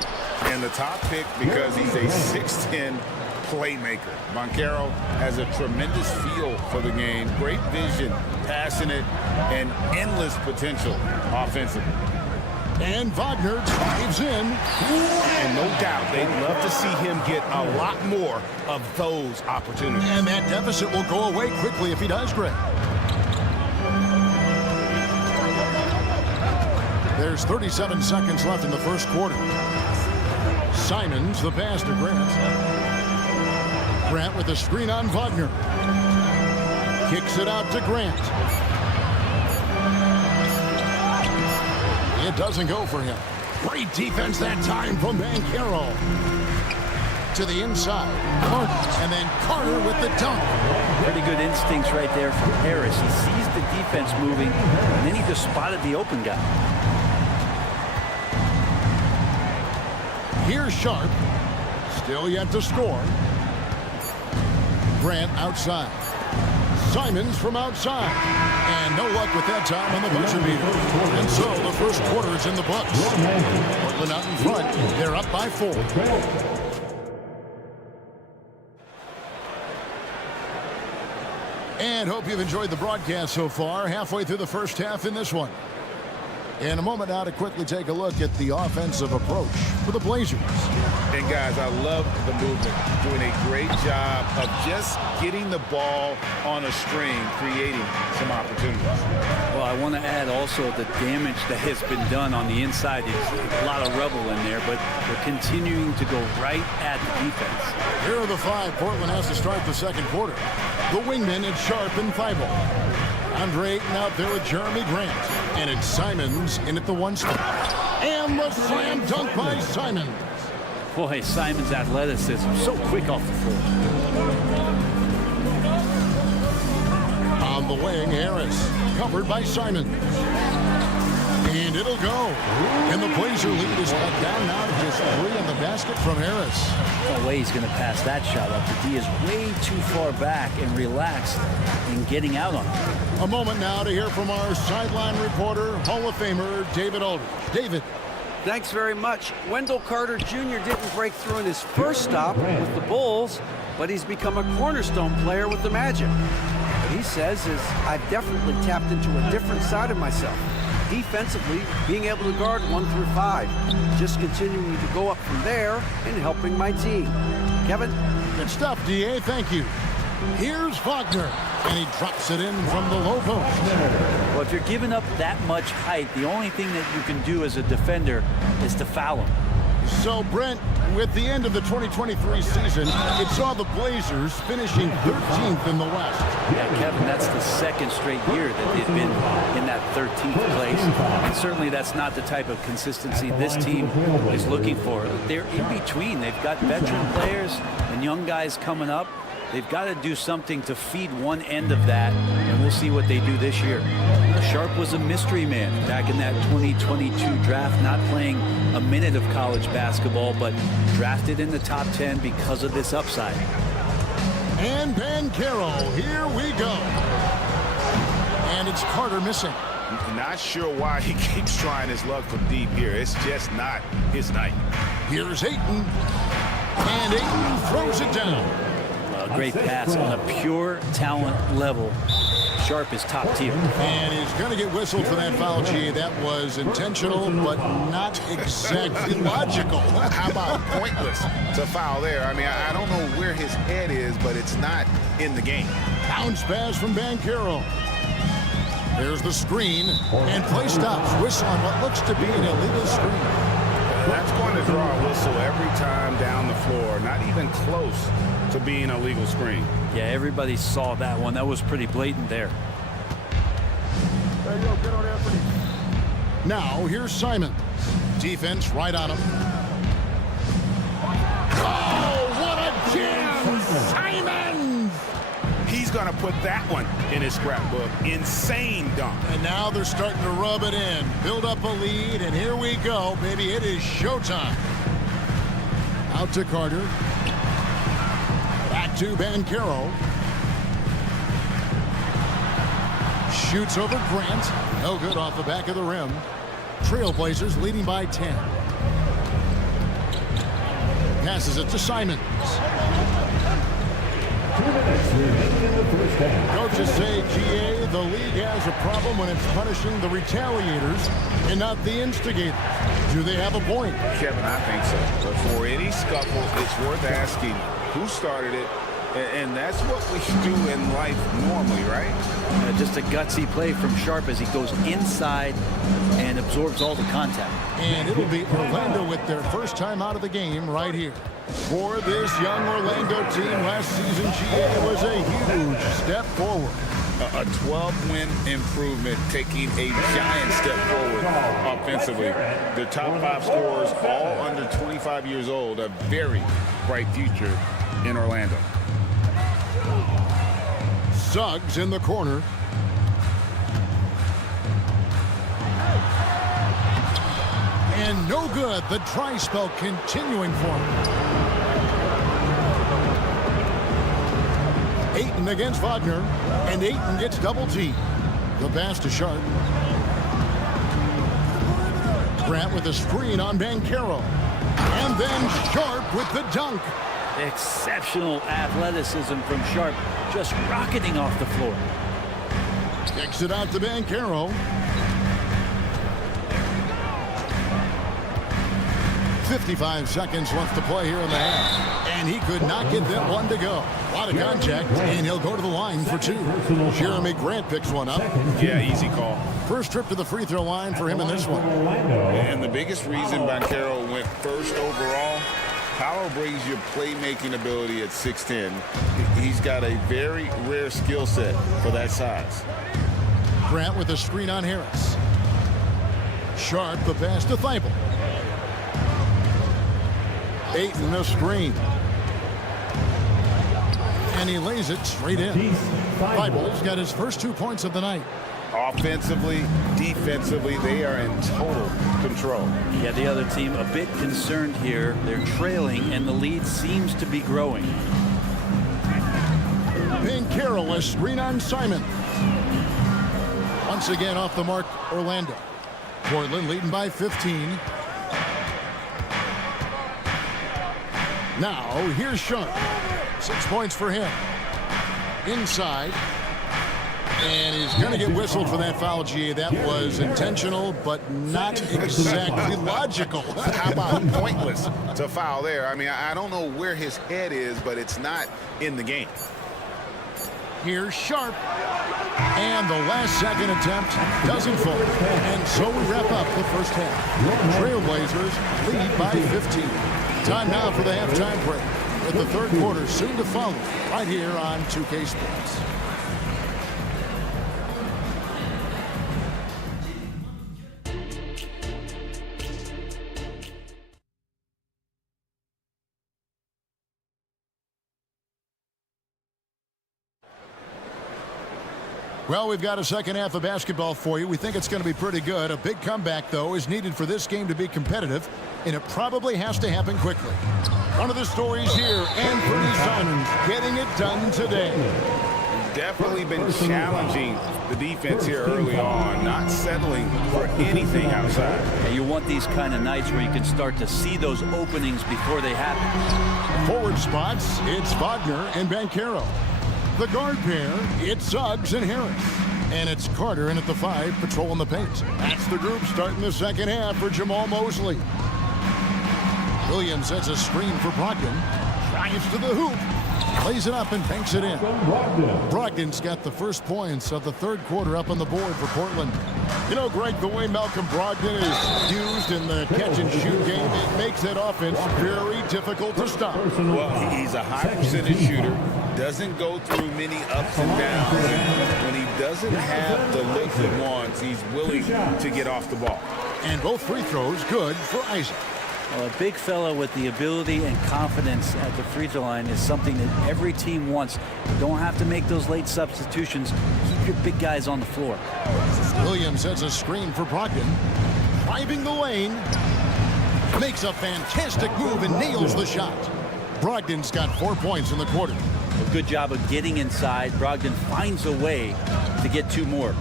And the top pick because he's a 6'10" playmaker. Banchero has a tremendous feel for the game, great vision, passionate, and endless potential offensively. And Wagner dives in. And no doubt, they'd love to see him get a lot more of those opportunities. And that deficit will go away quickly if he does, Greg. There's 37 seconds left in the first quarter. Simons, the pass to Grant. Grant with the screen on Wagner. Kicks it out to Grant. It doesn't go for him. Great defense that time from Banchero. To the inside. And then Carter with the dunk. Pretty good instincts right there from Harris. He sees the defense moving, and then he just spotted the open guy. Here's Sharp. Still yet to score. Grant outside. Simons from outside. And no luck with that time on the buzzer beater. And so the first quarter is in the books. Portland out in front. They're up by 4. And hope you've enjoyed the broadcast so far. Halfway through the first half in this one. In a moment now to quickly take a look at the offensive approach for the Blazers. And guys, I love the movement. Doing a great job of just getting the ball on a string, creating some opportunities. Well, I want to add also the damage that has been done on the inside. There's a lot of rubble in there, but they're continuing to go right at the defense. Here are the 5 Portland has to start the second quarter. The wingmen, it's Sharp and Thibault. Andre Ayton out there with Jeremy Grant. And it's Simons in at the 1 spot. And the slam dunk by Simons. Boy, Simons' athleticism so quick off the floor. On the wing, Harris. Covered by Simons. And it'll go. And the Blazer lead is cut down now to just 3 in the basket from Harris. No way he's going to pass that shot up. The D is way too far back and relaxed in getting out on it. A moment now to hear from our sideline reporter, Hall of Famer David Aldridge. David. Thanks very much. Wendell Carter Jr. didn't break through in his first stop with the Bulls, but he's become a cornerstone player with the Magic. What he says is, I've definitely tapped into a different side of myself. Defensively, being able to guard 1 through 5. Just continuing to go up from there and helping my team. Kevin? Good stuff, D.A. Thank you. Here's Wagner. And he drops it in from the low post. Well, if you're giving up that much height, the only thing that you can do as a defender is to foul him. So, Brent, with the end of the 2023 season, it saw the Blazers finishing 13th in the West. Yeah, Kevin, that's the second straight year that they've been in that 13th place. And certainly that's not the type of consistency this team is looking for. They're in between. They've got veteran players and young guys coming up. They've got to do something to feed one end of that, and we'll see what they do this year. Sharp was a mystery man back in that 2022 draft, not playing a minute of college basketball, but drafted in the top 10 because of this upside. And Banchero, here we go. And it's Carter missing. Not sure why he keeps trying his luck from deep here. It's just not his night. Here's Ayton. And Ayton throws it down. A great pass on a pure talent level. Sharp is top tier. And he's going to get whistled for that foul, G. That was intentional, but not exactly logical. How about pointless to foul there? I mean, I don't know where his head is, but it's not in the game. Bounce pass from Banchero. There's the screen, and play stops. Whistle on what looks to be an illegal screen. That's going to draw a whistle every time down the floor. Not even close to being a legal screen. Yeah, everybody saw that one. That was pretty blatant there. There you go. Get on Anthony. Now, here's Simon. Defense right on him. Oh, what a jam! Simon! He's going to put that one in his scrapbook. Insane dunk. And now they're starting to rub it in. Build up a lead, and here we go, baby. It is showtime. Out to Carter. Back to Banchero. Shoots over Grant. No good off the back of the rim. Trailblazers leading by 10. Passes it to Simons. 2 minutes remaining in the first half. Coaches say, GA, the league has a problem when it's punishing the retaliators and not the instigators. Do they have a point? Kevin, I think so. But for any scuffle, it's worth asking who started it. And that's what we do in life normally, right? Just a gutsy play from Sharp as he goes inside and absorbs all the contact. And it'll be Orlando with their first time out of the game right here. For this young Orlando team, last season GA was a huge step forward. A 12-win improvement, taking a giant step forward offensively. Their top 5 scorers, all under 25 years old, a very bright future in Orlando. Suggs in the corner. And no good. The dry spell continuing for him. Ayton against Wagner. And Ayton gets double T. The pass to Sharp. Grant with a screen on Banchero. And then Sharp with the dunk. Exceptional athleticism from Sharp, just rocketing off the floor. Kicks it out to Banchero. 55 seconds left to play here in the half. And he could not get that one to go. A lot of contact, and he'll go to the line for 2. Jeremy Grant picks one up. Yeah, easy call. First trip to the free throw line for him in this one. And the biggest reason Banchero went first overall, power brings your playmaking ability at 6'10". He's got a very rare skill set for that size. Grant with a screen on Harris. Sharp, the pass to Thibault. Ayton, a screen. And he lays it straight in. Thibault's got his first 2 points of the night. Offensively, defensively, they are in total control. Yeah, the other team a bit concerned here. They're trailing, and the lead seems to be growing. Banchero, a screen on Simon. Once again off the mark, Orlando. Portland leading by 15. Now, here's Sharp. 6 points for him. Inside. And he's going to get whistled for that foul, GA. That was intentional, but not exactly logical. How about pointless to foul there? I mean, I don't know where his head is, but it's not in the game. Here's Sharp. And the last second attempt doesn't fall. And so we wrap up the first half. Trailblazers lead by 15. Time now for the halftime break, with the third quarter soon to follow right here on 2K Sports. Well, we've got a second half of basketball for you. We think it's going to be pretty good. A big comeback, though, is needed for this game to be competitive, and it probably has to happen quickly. One of the stories here, Anthony Simons getting it done today. definitely been challenging the defense here early on, not settling for anything outside. And you want these kind of nights where you can start to see those openings before they happen. Forward spots, it's Wagner and Banchero. The guard pair, it's Suggs and Harris. And it's Carter in at the 5, patrolling the paint. That's the group starting the second half for Jamal Mosley. Williams sets a screen for Brogdon. Drives to the hoop. Lays it up and banks it in. Brogdon's got the first points of the third quarter up on the board for Portland. You know, Greg, the way Malcolm Brogdon is used in the catch-and-shoot game, it makes that offense very difficult to stop. Well, he's a high percentage shooter, doesn't go through many ups and downs. And when he doesn't have the look he wants, he's willing to get off the ball. And both free throws good for Isaac. Well, a big fella with the ability and confidence at the free throw line is something that every team wants. You don't have to make those late substitutions. Keep your big guys on the floor. Williams sets a screen for Brogdon. Driving the lane. Makes a fantastic move and nails the shot. Brogdon's got 4 points in the quarter. A good job of getting inside. Brogdon finds a way to get 2 more.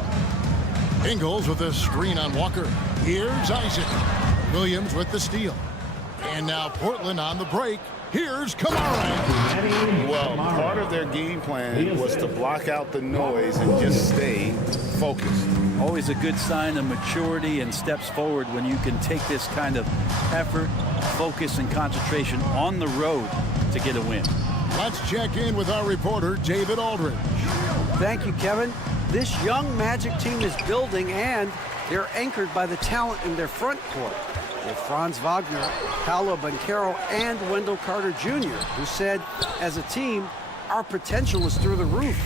Ingles with a screen on Walker. Here's Isaac. Williams with the steal. And now Portland on the break. Here's Kamara. Well, part of their game plan was to block out the noise and just stay focused. Always a good sign of maturity and steps forward when you can take this kind of effort, focus, and concentration on the road to get a win. Let's check in with our reporter, David Aldridge. Thank you, Kevin. This young Magic team is building, and they're anchored by the talent in their front court. With Franz Wagner, Paolo Banchero, and Wendell Carter Jr., who said, as a team, our potential is through the roof.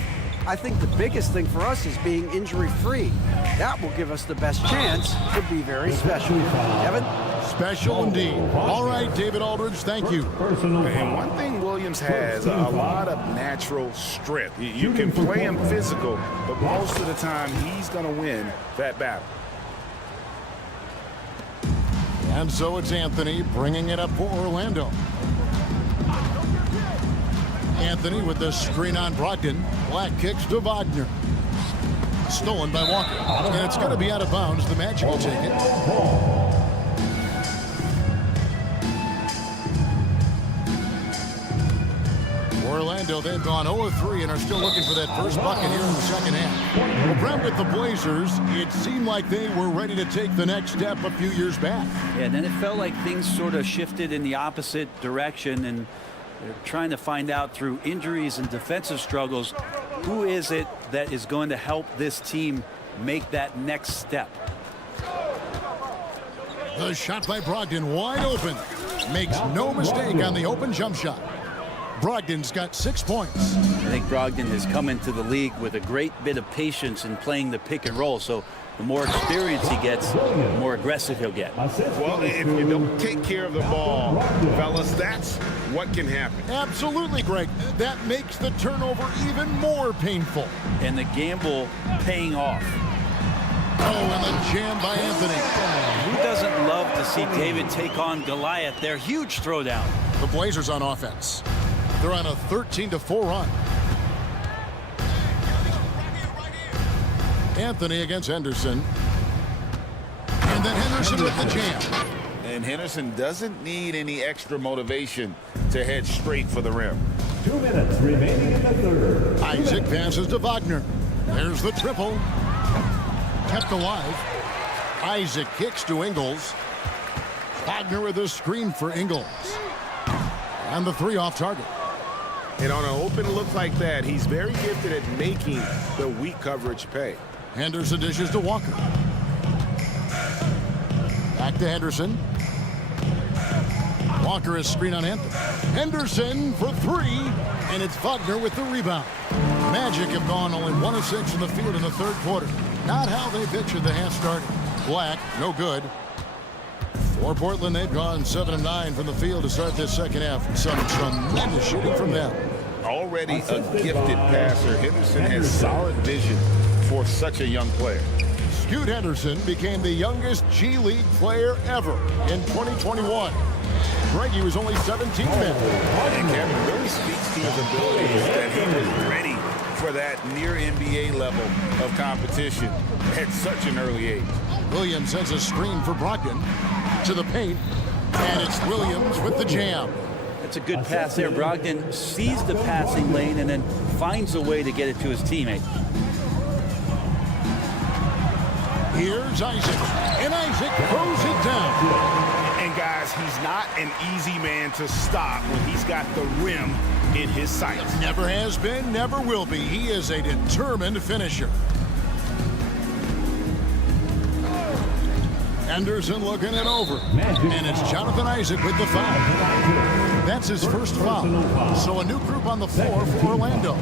I think the biggest thing for us is being injury-free. That will give us the best chance to be very special. Kevin? Special indeed. All right, David Aldridge, thank you. And one thing Williams has, a lot of natural strength. You can play him physical, but most of the time he's going to win that battle. And so it's Anthony bringing it up for Orlando. Anthony with the screen on Brogdon. Black kicks to Wagner. Stolen by Walker. And it's going to be out of bounds. The Magic will take it. Orlando, they've gone 0-3 and are still looking for that first bucket here in the second half. Well, Brent, with the Blazers, it seemed like they were ready to take the next step a few years back. Yeah, and then it felt like things sort of shifted in the opposite direction, and they're trying to find out through injuries and defensive struggles, who is it that is going to help this team make that next step. The shot by Brogdon wide open. Makes no mistake on the open jump shot. Brogdon's got 6 points. I think Brogdon has come into the league with a great bit of patience in playing the pick and roll. So the more experience he gets, the more aggressive he'll get. Well, if you don't take care of the ball, fellas, that's what can happen. Absolutely, Greg. That makes the turnover even more painful. And the gamble paying off. Oh, and the jam by Anthony. Who doesn't love to see David take on Goliath? Their huge throwdown. The Blazers on offense. They're on a 13-4 run. Anthony against Henderson. And then Henderson with the jam. And Henderson doesn't need any extra motivation to head straight for the rim. 2 minutes remaining in the third. Isaac passes to Wagner. There's the triple. Kept alive. Isaac kicks to Ingles. Wagner with a screen for Ingles. And the 3 off target. And on an open look like that, he's very gifted at making the weak coverage pay. Henderson dishes to Walker. Back to Henderson. Walker is screen on Anthony. Henderson for 3, and it's Wagner with the rebound. Magic have gone only 1 of 6 in the field in the third quarter. Not how they pictured the half started. Black, no good. For Portland, they've gone 7 of 9 from the field to start this second half. Some tremendous shooting from them. Already a gifted passer, Henderson has solid vision for such a young player. Scoot Henderson became the youngest G League player ever in 2021. Greg, was only 17 men. And Kevin really speaks to his ability that he was ready for that near NBA level of competition at such an early age. Williams sends a screen for Brogdon to the paint, and it's Williams with the jam. It's a good pass there. Brogdon sees the passing lane and then finds a way to get it to his teammate. Here's Isaac, and Isaac throws it down. And guys, he's not an easy man to stop when he's got the rim in his sights. Never has been, never will be. He is a determined finisher. Anderson looking it over. And it's Jonathan Isaac with the foul. That's his first foul. So a new group on the floor for Orlando.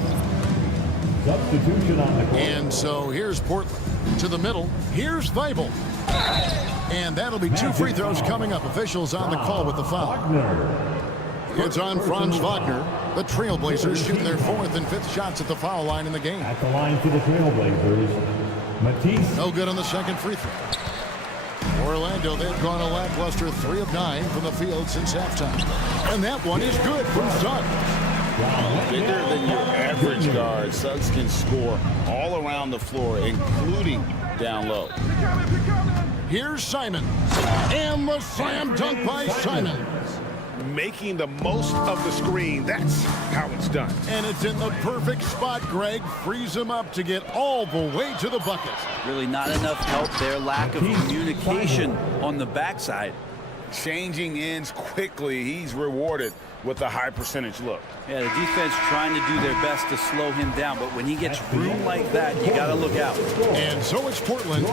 Substitution on the court. And so here's Portland to the middle. Here's Thibault. And that'll be 2 free throws coming up. Officials on the call with the foul. It's on Franz Wagner. The Trailblazers shoot their 4th and 5th shots at the foul line in the game. At the line for the Trailblazers, Matisse. No good on the second free throw. Orlando, they've gone a lackluster 3 of 9 from the field since halftime. And that one is good from Suggs. Bigger than your average guard, Suggs can score all around the floor, including down low. Here's Simons. And the slam dunk by Simons. Making the most of the screen, that's how it's done. And it's in the perfect spot. Greg frees him up to get all the way to the bucket. Really not enough help there. Lack of communication on the backside. Changing ends quickly. He's rewarded with a high percentage look. Yeah, the defense trying to do their best to slow him down, but when he gets room like that, you got to look out. And so it's Portland.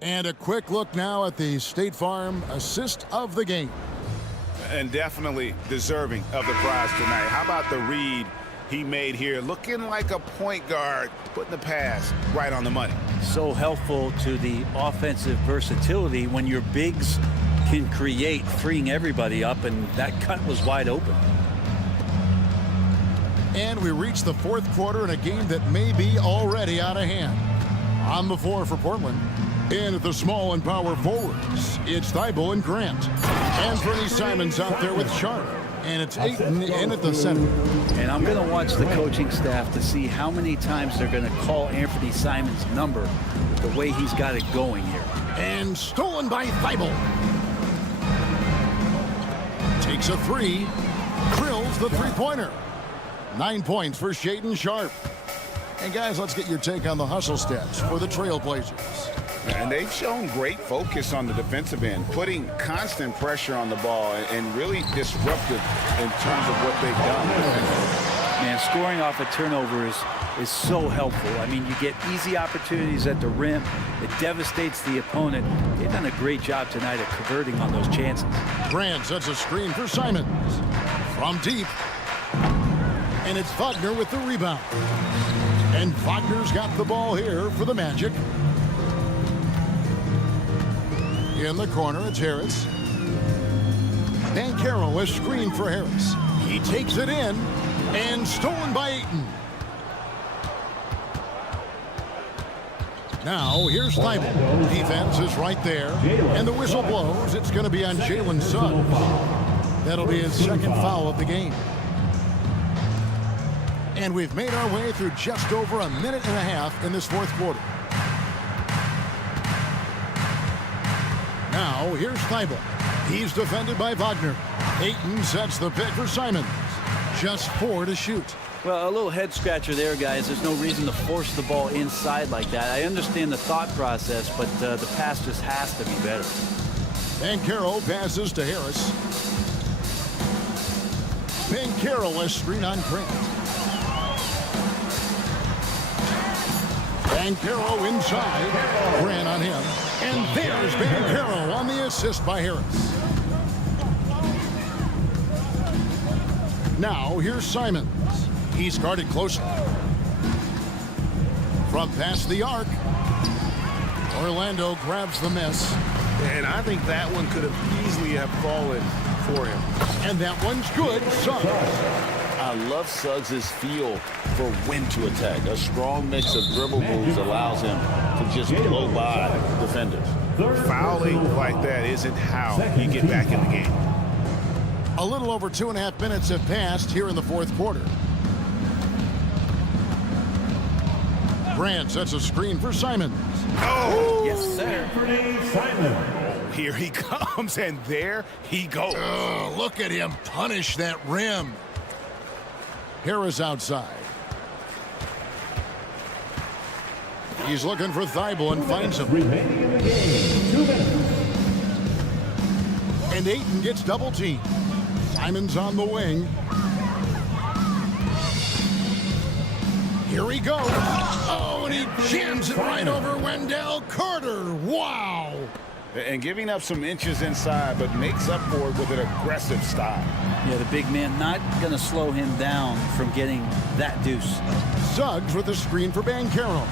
And a quick look now at the State Farm assist of the game. And definitely deserving of the prize tonight. How about the read he made here? Looking like a point guard, putting the pass right on the money. So helpful to the offensive versatility when your bigs can create, freeing everybody up, and that cut was wide open. And we reach the 4th quarter in a game that may be already out of hand. On the floor for Portland. And at the small and power forwards, it's Thibault and Grant. Anthony Simons out there with Sharp. And it's Ayton in at the center. And I'm going to watch the coaching staff to see how many times they're going to call Anthony Simons' number with the way he's got it going here. And stolen by Thibault. Takes a 3. Drills the three-pointer. 9 points for Shaedon Sharp. And guys, let's get your take on the hustle stats for the Trailblazers. And they've shown great focus on the defensive end, putting constant pressure on the ball and really disruptive in terms of what they've done. Man, scoring off a turnover is so helpful. I mean, you get easy opportunities at the rim. It devastates the opponent. They've done a great job tonight at converting on those chances. Grant sets a screen for Simons. From deep. And it's Wagner with the rebound. And Wagner's got the ball here for the Magic. In the corner, it's Harris. Banchero is screened for Harris. He takes it in, and stolen by Ayton. Now, here's Thibault. Defense is right there, and the whistle blows. It's going to be on Jalen Suggs. That'll be his 2nd foul of the game. And we've made our way through just over a minute and a half in this 4th quarter. Now, here's Thibault. He's defended by Wagner. Ayton sets the pick for Simons. Just 4 to shoot. Well, a little head scratcher there, guys. There's no reason to force the ball inside like that. I understand the thought process, but the pass just has to be better. Banchero passes to Harris. Banchero is screen on Grant. Banchero inside. Grant on him. And there's Banchero on the assist by Harris. Now here's Simons. He's guarded closely. From past the arc. Orlando grabs the miss. And I think that one could have easily have fallen for him. And that one's good. Suggs. I love Suggs' feel for when to attack. A strong mix of dribble moves allows him to just blow by defenders. Fouling like that isn't how you get back in the game. A little over 2.5 minutes have passed here in the fourth quarter. Grant sets a screen for Simons. Oh, yes, sir. Oh, here he comes, and there he goes. Oh, look at him punish that rim. Harris outside. He's looking for Thibault and finds him. And Ayton gets double teamed. Simons on the wing. Here he goes. Oh, and he jams it right over Wendell Carter. Wow. And giving up some inches inside, but makes up for it with an aggressive style. Yeah, the big man not going to slow him down from getting that deuce. Suggs with a screen for Banchero.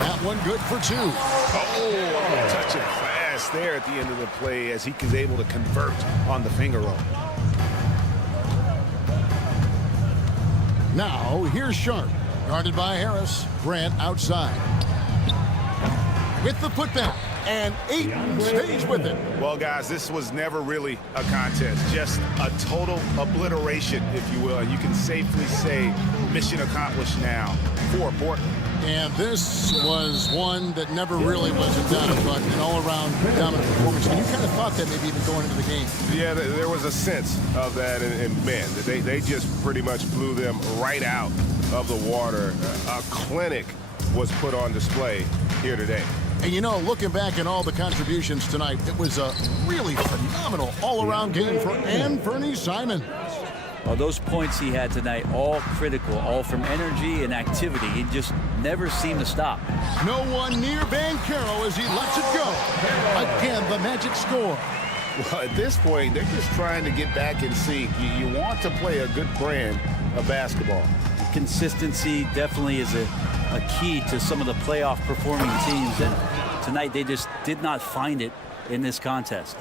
That one good for two. Oh, touching fast there at the end of the play as he is able to convert on the finger roll. Now, here's Sharp. Guarded by Harris. Grant outside. With the putback. And Ayton stays with it. Well, guys, this was never really a contest. Just a total obliteration, if you will. And you can safely say mission accomplished now for Portland. And this was one that never really was a dominant, but an all-around dominant performance. And you kind of thought that maybe even going into the game. Yeah, there was a sense of that, and man, they just pretty much blew them right out of the water. A clinic was put on display here today. And you know, looking back at all the contributions tonight, it was a really phenomenal all-around game for Anthony Simons. Well, those points he had tonight, all critical, all from energy and activity. He just never seemed to stop. No one near Banchero as he lets it go. Again, the Magic score. Well, at this point, they're just trying to get back in sync. You want to play a good brand of basketball. Consistency definitely is a key to some of the playoff performing teams. And tonight they just did not find it in this contest.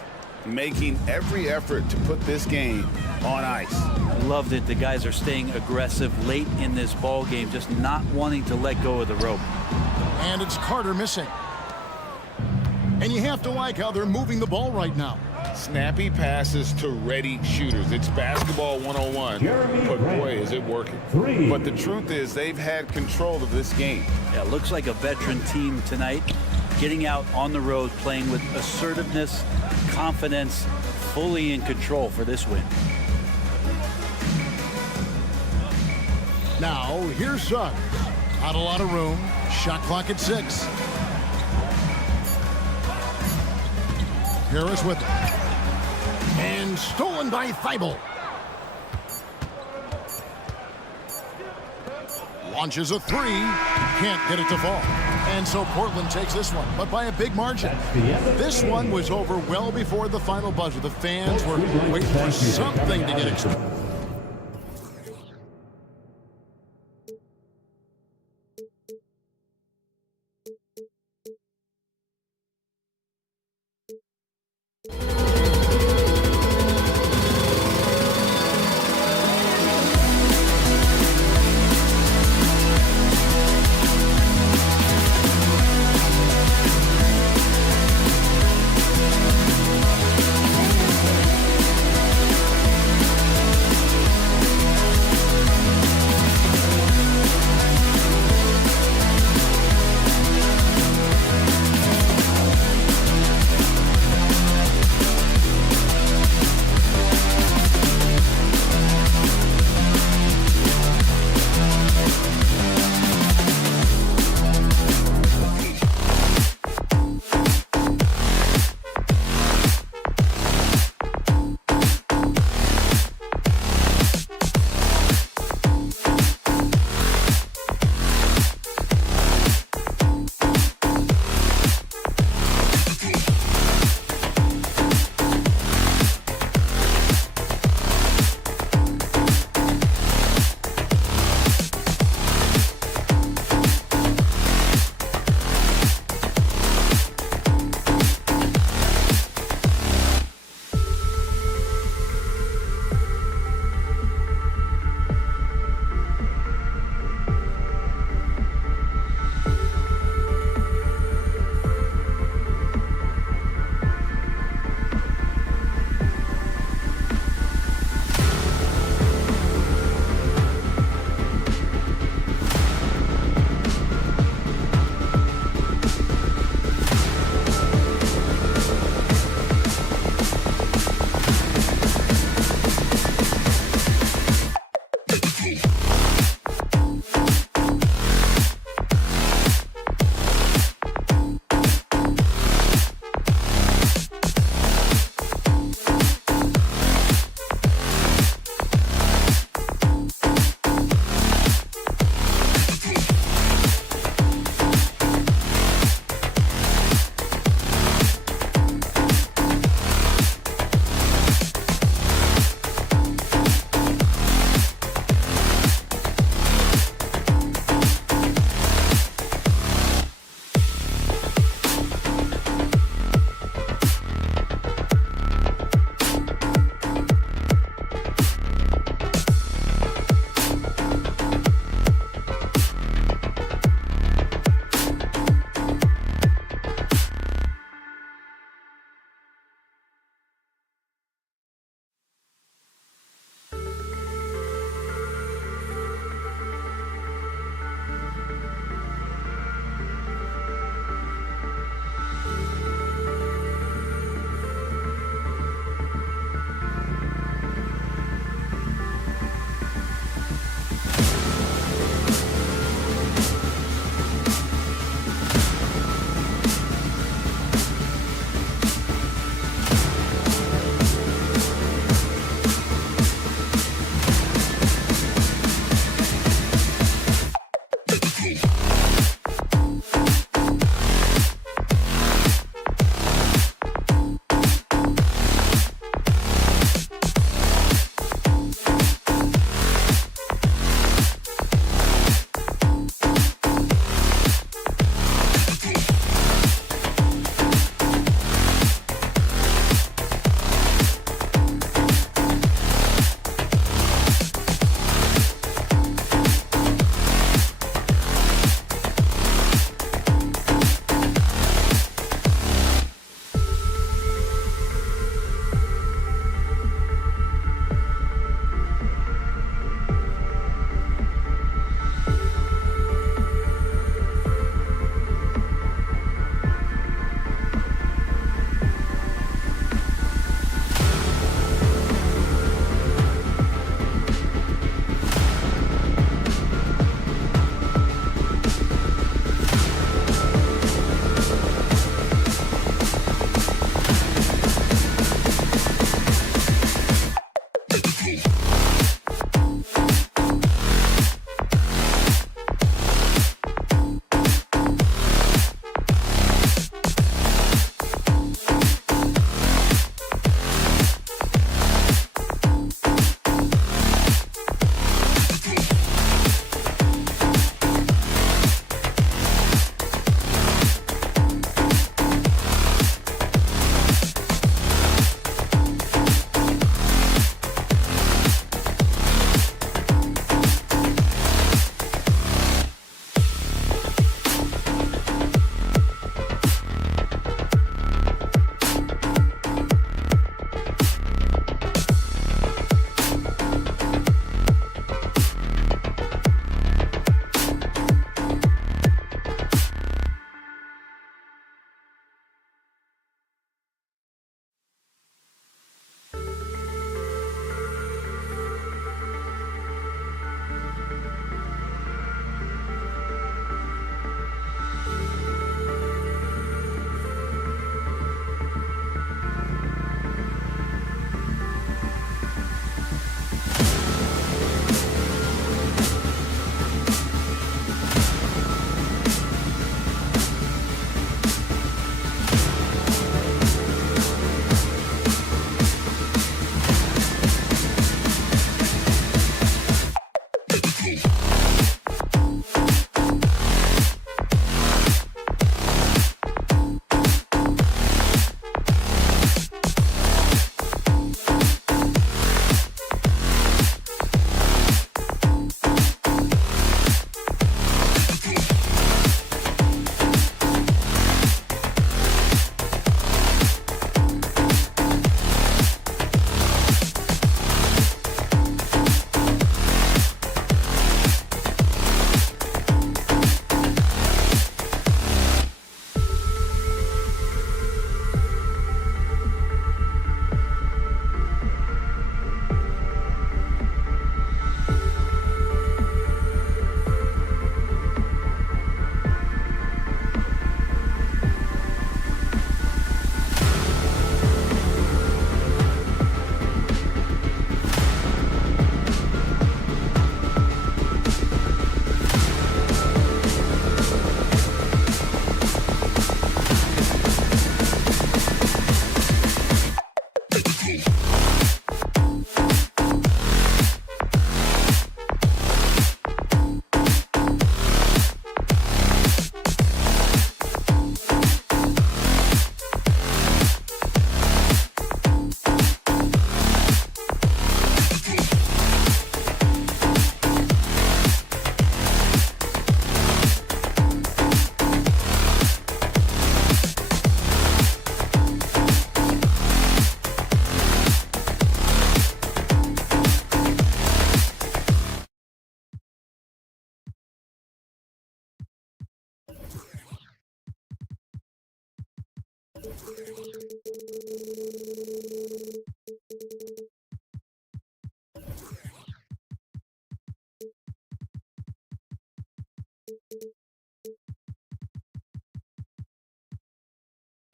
Making every effort to put this game on ice. I love that the guys are staying aggressive late in this ball game, just not wanting to let go of the rope. And it's Carter missing. And you have to like how they're moving the ball right now. Snappy passes to ready shooters. It's basketball 101, but boy, is it working. But the truth is they've had control of this game. Yeah, looks like a veteran team tonight, getting out on the road, playing with assertiveness, confidence, fully in control for this win. Now, here's Suggs. Not a lot of room. Shot clock at 6. Harris with it. And stolen by Thibault. Launches a 3. Can't get it to fall. And so Portland takes this one, but by a big margin. This one was over well before the final buzzer. The fans were waiting for something to get excited.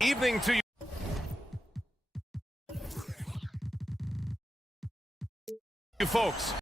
evening to you folks.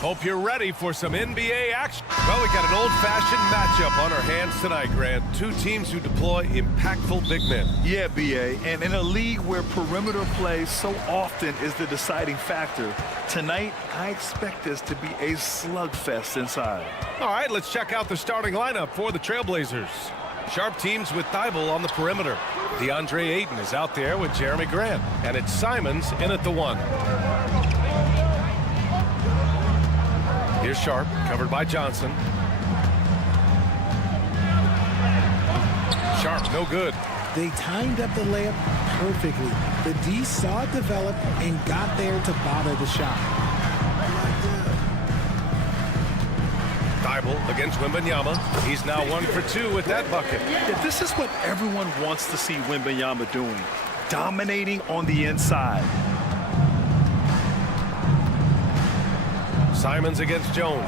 Hope you're ready for some NBA action. Well, we got an old-fashioned matchup on our hands tonight, Grant. Two teams who deploy impactful big men. Yeah, B.A., and in a league where perimeter play so often is the deciding factor, tonight I expect this to be a slugfest inside. All right, let's check out the starting lineup for the Trailblazers. Sharp teams with Thibault on the perimeter. DeAndre Ayton is out there with Jeremy Grant, and it's Simons in at the 1. Here's Sharp, covered by Johnson. Sharp, no good. They timed up the layup perfectly. The D saw it develop and got there to bother the shot. Thibault against Wembanyama. He's now 1 for 2 with that bucket. Yeah, this is what everyone wants to see Wembanyama doing, dominating on the inside. Simons against Jones.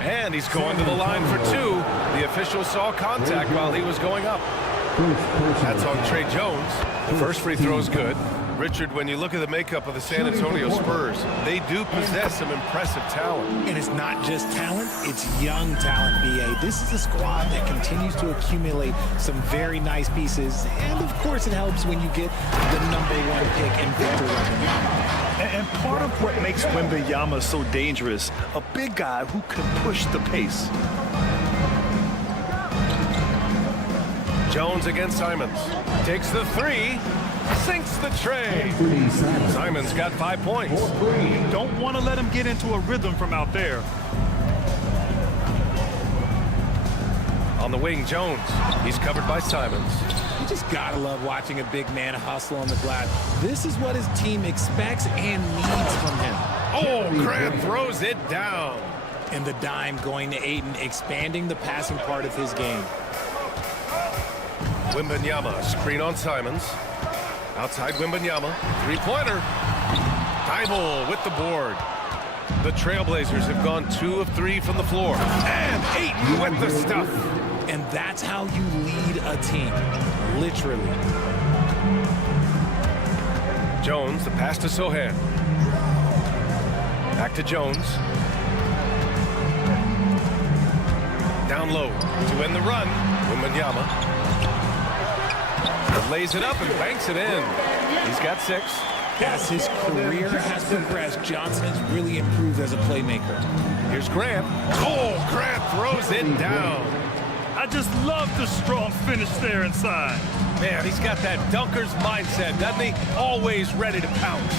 And he's going to the line for 2. The official saw contact while he was going up. That's on Trey Jones. The first free throw is good. Richard, when you look at the makeup of the San Antonio Spurs, they do possess some impressive talent. And it's not just talent, it's young talent, B.A. This is a squad that continues to accumulate some very nice pieces. And, of course, it helps when you get the #1 pick in Victor Wembanyama. And part of what makes Wembanyama so dangerous, a big guy who can push the pace. Jones against Simons. Takes the 3. Sinks the tray. Simons got 5 points. Don't want to let him get into a rhythm from out there. On the wing, Jones. He's covered by Simons. You just gotta love watching a big man hustle on the glass. This is what his team expects and needs from him. Oh, Grant throws it down. And the dime going to Ayton, expanding the passing part of his game. Wembanyama, screen on Simons. Outside Wembanyama, 3-pointer. Thibault with the board. The Trailblazers have gone 2 of 3 from the floor. And Ayton with the stuff. And that's how you lead a team, literally. Jones, the pass to Sohan. Back to Jones. Down low to end the run. Wembanyama. Lays it up and banks it in. He's got 6. As his career has progressed, Johnson has really improved as a playmaker. Here's Grant. Oh, Grant throws it down. I just love the strong finish there inside. Man, he's got that dunker's mindset, doesn't he? Always ready to pounce.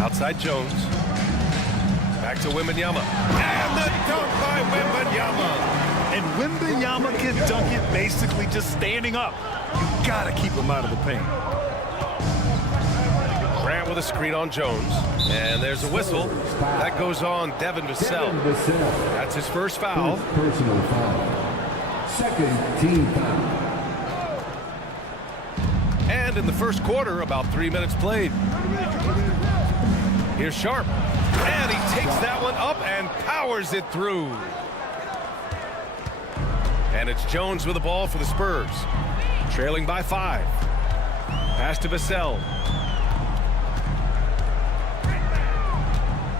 Outside Jones. Back to Wembanyama. And the dunk by Wembanyama. And Wembanyama can dunk it basically just standing up. You gotta keep him out of the paint. Grant with a screen on Jones. And there's a whistle. That goes on Devin Vassell. That's his first foul. Personal foul. Second team foul. And in the first quarter, about 3 minutes played. Here's Sharp. And he takes that one up and powers it through. And it's Jones with the ball for the Spurs. Trailing by 5. Pass to Vassell.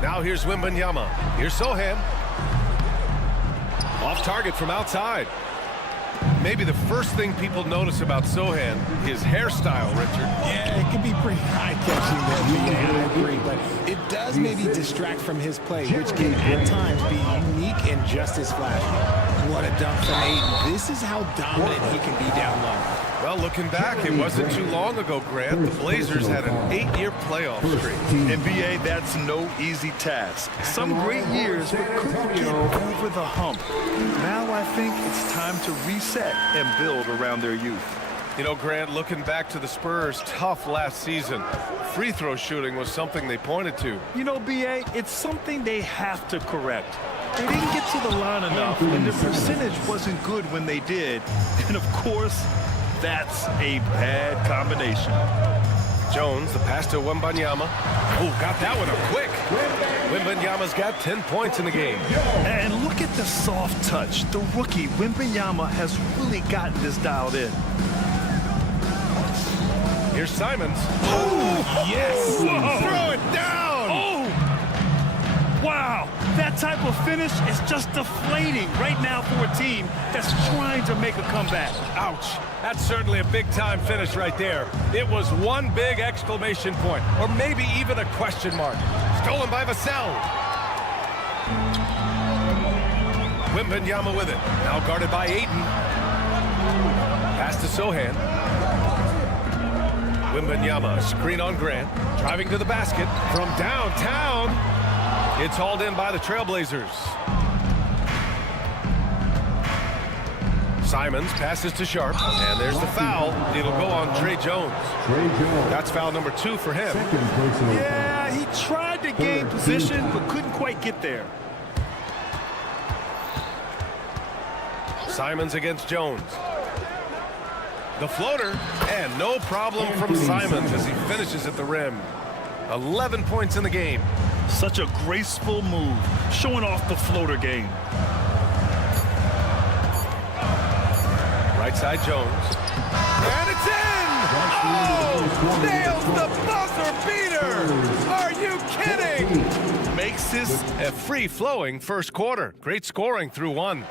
Now here's Wembanyama. Here's Sohan. Off target from outside. Maybe the first thing people notice about Sohan, his hairstyle, Richard. Yeah, it can be pretty eye-catching there, I agree, but it does maybe distract from his play, which can at times be unique and just as flashy. What a dunk from Ayton. This is how dominant he can be down low. Well, looking back, it wasn't too long ago, Grant. The Blazers had an 8-year playoff streak. NBA, that's no easy task. Some great years, but couldn't get over the hump. Now I think it's time to reset and build around their youth. You know, Grant, looking back to the Spurs' tough last season, free throw shooting was something they pointed to. You know, BA, it's something they have to correct. They didn't get to the line enough, and the percentage wasn't good when they did. And, of course, that's a bad combination. Jones, the pass to Wembanyama. Oh, got that one up quick. Wembanyama's got 10 points in the game. And look at the soft touch. The rookie, Wembanyama, has really gotten this dialed in. Here's Simons. Oh, yes. Whoa. Throw it down. Oh, wow. That type of finish is just deflating right now for a team that's trying to make a comeback. Ouch. That's certainly a big-time finish right there. It was one big exclamation point, or maybe even a question mark. Stolen by Vassell. Wembanyama with it. Now guarded by Ayton. Pass to Sohan. Wembanyama, screen on Grant. Driving to the basket from downtown. It's hauled in by the Trailblazers. Simons passes to Sharp, and there's the foul. It'll go on Trey Jones. That's foul number 2 for him. Yeah, he tried to gain position, but couldn't quite get there. Simons against Jones. The floater, and no problem from Simons as he finishes at the rim. 11 points in the game. Such a graceful move, showing off the floater game. Right side Jones. And it's in! Oh! Nails the buzzer beater! Are you kidding? Makes this a free-flowing first quarter. Great scoring through 1.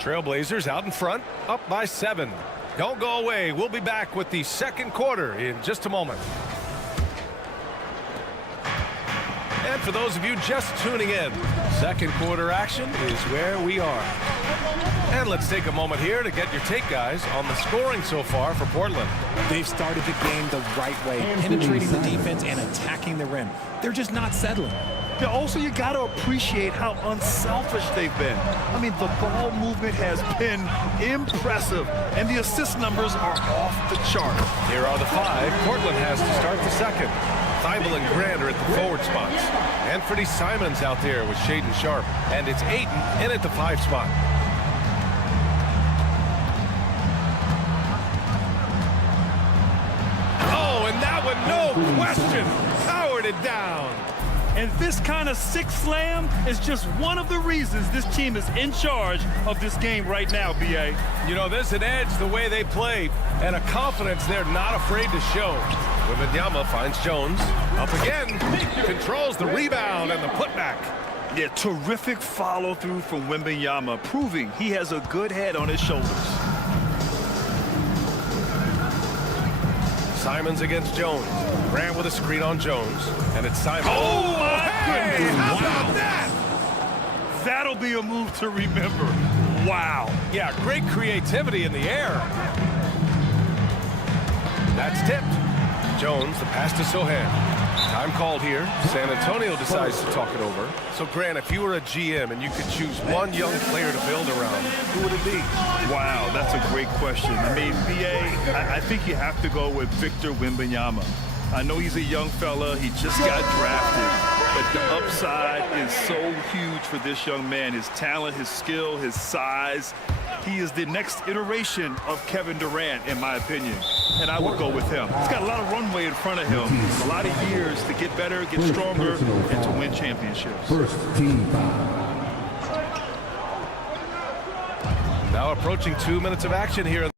Trailblazers out in front, up by 7. Don't go away. We'll be back with the second quarter in just a moment. And for those of you just tuning in, second quarter action is where we are. And let's take a moment here to get your take, guys, on the scoring so far for Portland. They've started the game the right way, penetrating the defense and attacking the rim. They're just not settling. Yeah, also, you got to appreciate how unselfish they've been. I mean, the ball movement has been impressive, and the assist numbers are off the chart. Here are the 5 Portland has to start the second. Thybulle and Grant are at the forward spots. Anthony Simons out there with Shaedon Sharp. And it's Ayton in at the 5 spot. Oh, and that one, no question, powered it down. And this kind of sick slam is just one of the reasons this team is in charge of this game right now, B.A. You know, there's an edge the way they play and a confidence they're not afraid to show. Wembanyama finds Jones. Up again. Controls the rebound and the putback. Yeah, terrific follow-through from Wembanyama, proving he has a good head on his shoulders. Simons against Jones. Grant with a screen on Jones. And it's Simons. Oh, my goodness. How about that? That'll be a move to remember. Wow. Yeah, great creativity in the air. That's tipped. Jones, the pass to Sohan. Time called here. San Antonio decides to talk it over. So, Grant, if you were a GM and you could choose one young player to build around, who would it be? Wow, that's a great question. I mean, B.A., I think you have to go with Victor Wembanyama. I know he's a young fella. He just got drafted. But the upside is so huge for this young man. His talent, his skill, his size. He is the next iteration of Kevin Durant, in my opinion. And I would go with him. He's got a lot of runway in front of him. A lot of years to get better, get stronger, and to win championships. First team foul. Now approaching 2 minutes of action here.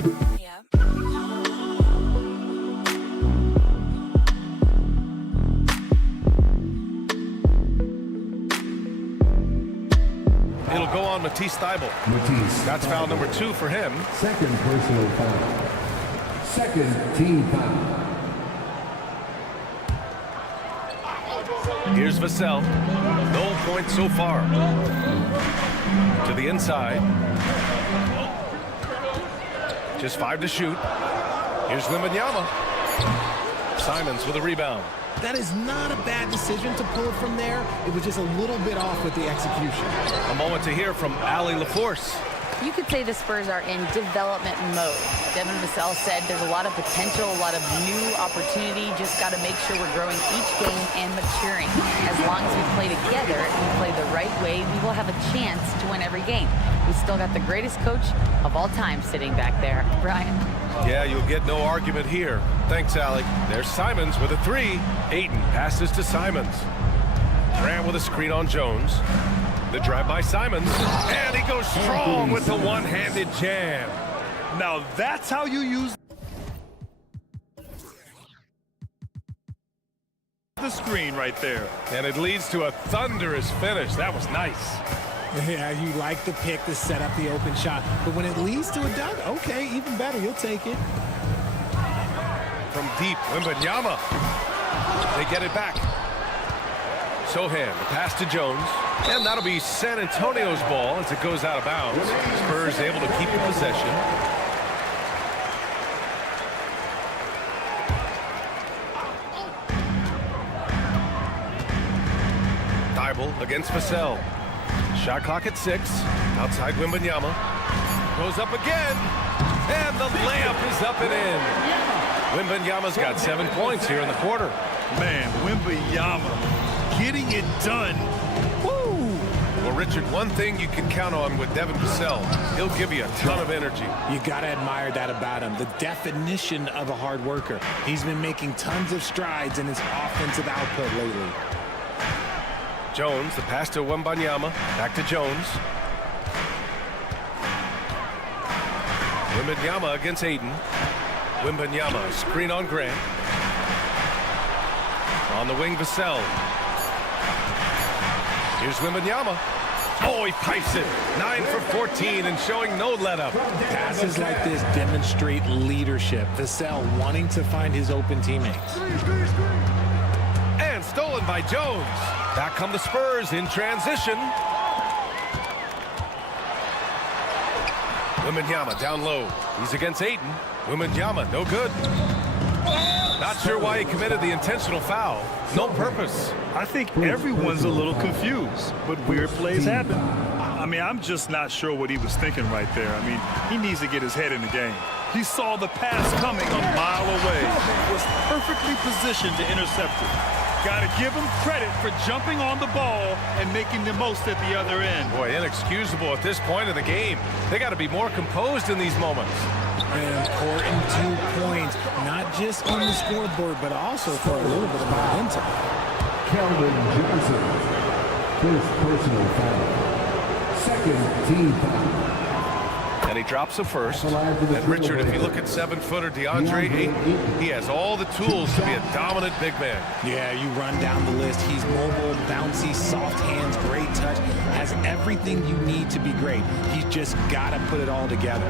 It'll go on Matisse Thybulle. That's foul number 2 for him. Second personal foul. Second team foul. Here's Vassell. No points so far. To the inside. Just 5 to shoot. Here's Wembanyama. Simons with a rebound. That is not a bad decision to pull it from there. It was just a little bit off with the execution. A moment to hear from Allie LaForce. You could say the Spurs are in development mode. Devin Vassell said there's a lot of potential, a lot of new opportunity. Just got to make sure we're growing each game and maturing. As long as we play together and we play the right way, we will have a chance to win every game. We still got the greatest coach of all time sitting back there. Brian? Yeah, you'll get no argument here. Thanks, Allie. There's Simons with a 3. Ayton passes to Simons. Grant with a screen on Jones. The drive by Simons. And he goes strong with the one-handed jam. Now that's how you use the screen right there. And it leads to a thunderous finish. That was nice. Yeah, you like the pick to set up the open shot. But when it leads to a dunk, okay, even better. You'll take it. From deep, Wembanyama. They get it back. Sohan, the pass to Jones. And that'll be San Antonio's ball as it goes out of bounds. Spurs able to keep the possession. Thybulle against Vassell. Shot clock at 6. Outside Wembanyama. Goes up again. And the layup is up and in. Wembanyama's got 7 points here in the quarter. Man, Wembanyama getting it done. Woo! Well, Richard, one thing you can count on with Devin Vassell, he'll give you a ton of energy. You got to admire that about him. The definition of a hard worker. He's been making tons of strides in his offensive output lately. Jones, the pass to Wembanyama. Back to Jones. Wembanyama against Ayton. Wembanyama, screen on Grant. On the wing, Vassell. Here's Wembanyama. Oh, he pipes it. 9 for 14 and showing no let-up. Passes like this demonstrate leadership. Vassell wanting to find his open teammates. And stolen by Jones. Back come the Spurs in transition. Wembanyama down low. He's against Ayton. Wembanyama, no good. Not sure why he committed the intentional foul. No purpose. I think everyone's a little confused, but weird plays happen. I mean, I'm just not sure what he was thinking right there. I mean, he needs to get his head in the game. He saw the pass coming a mile away, was perfectly positioned to intercept it. Got to give him credit for jumping on the ball and making the most at the other end. Boy, inexcusable at this point of the game. They got to be more composed in these moments. An important 2 points, not just on the scoreboard, but also for a little bit of momentum. Calvin Johnson. First personal foul. Second team foul. And he drops a first. And Richard, if you look at 7-footer DeAndre Ayton, he has all the tools to be a dominant big man. Yeah, you run down the list. He's mobile, bouncy, soft hands, great touch. Has everything you need to be great. He's just got to put it all together.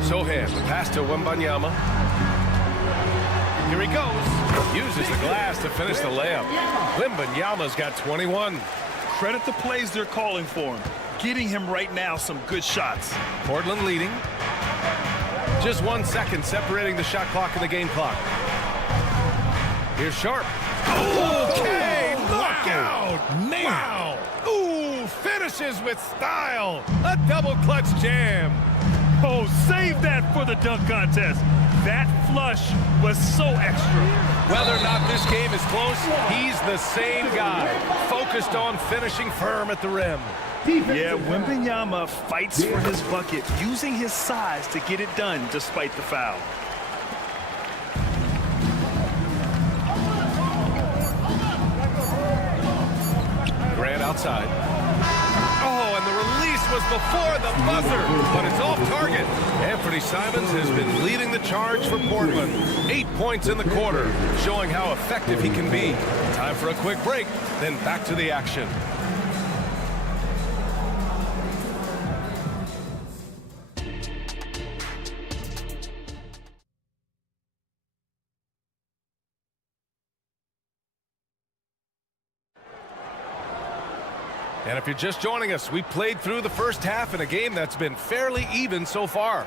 Sohan, the pass to Wembanyama. Here he goes. Uses the glass to finish the layup. Wembanyama's got 21. Credit the plays they're calling for him. Getting him right now some good shots. Portland leading. Just 1 second separating the shot clock and the game clock. Here's Sharp. Okay, knockout. Man. Wow. Ooh, finishes with style. A double clutch jam. Oh, save that for the dunk contest. That flush was so extra. Whether or not this game is close, he's the same guy. Focused on finishing firm at the rim. Yeah, Wembanyama fights for his bucket, using his size to get it done despite the foul. Grant outside. Oh, and the release was before the buzzer, but it's off target. Anthony Simons has been leading the charge for Portland. 8 points in the quarter, showing how effective he can be. Time for a quick break, then back to the action. And if you're just joining us, we played through the first half in a game that's been fairly even so far.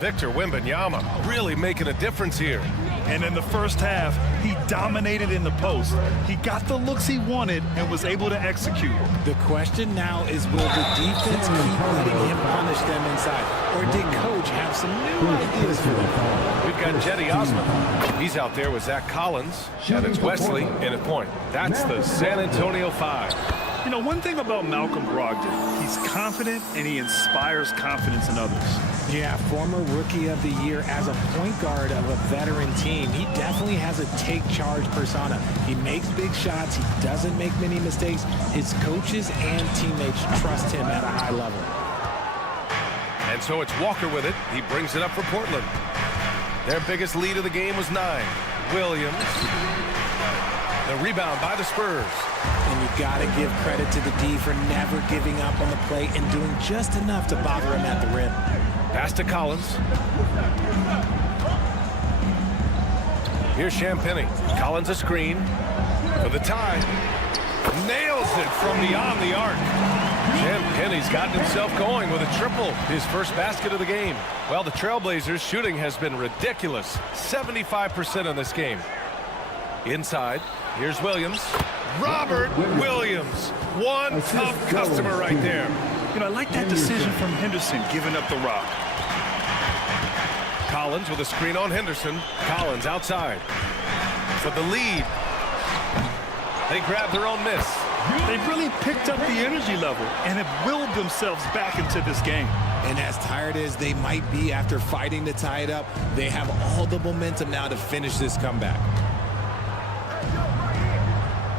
Victor Wembanyama really making a difference here. And in the first half, he dominated in the post. He got the looks he wanted and was able to execute. The question now is, will the defense keep letting him punish them inside? Or did coach have some new ideas for them? We've got Jetty Osman. He's out there with Zach Collins. And it's Wesley in a point. That's the San Antonio 5. You know, one thing about Malcolm Brogdon, he's confident and he inspires confidence in others. Yeah, former Rookie of the Year as a point guard of a veteran team. He definitely has a take-charge persona. He makes big shots. He doesn't make many mistakes. His coaches and teammates trust him at a high level. And so it's Walker with it. He brings it up for Portland. Their biggest lead of the game was 9. Williams. The rebound by the Spurs. And you got to give credit to the D for never giving up on the play and doing just enough to bother him at the rim. Pass to Collins. Here's Champagny. Collins a screen for the tie. Nails it from beyond the arc. Champagny's gotten himself going with a triple. His first basket of the game. Well, the Trailblazers' shooting has been ridiculous. 75% in this game. Inside. Here's Williams. Robert Williams. One tough customer right there. You know, I like that decision from Henderson, giving up the rock. Collins with a screen on Henderson. Collins outside. For the lead. They grab their own miss. They've really picked up the energy level and have willed themselves back into this game. And as tired as they might be after fighting to tie it up, they have all the momentum now to finish this comeback.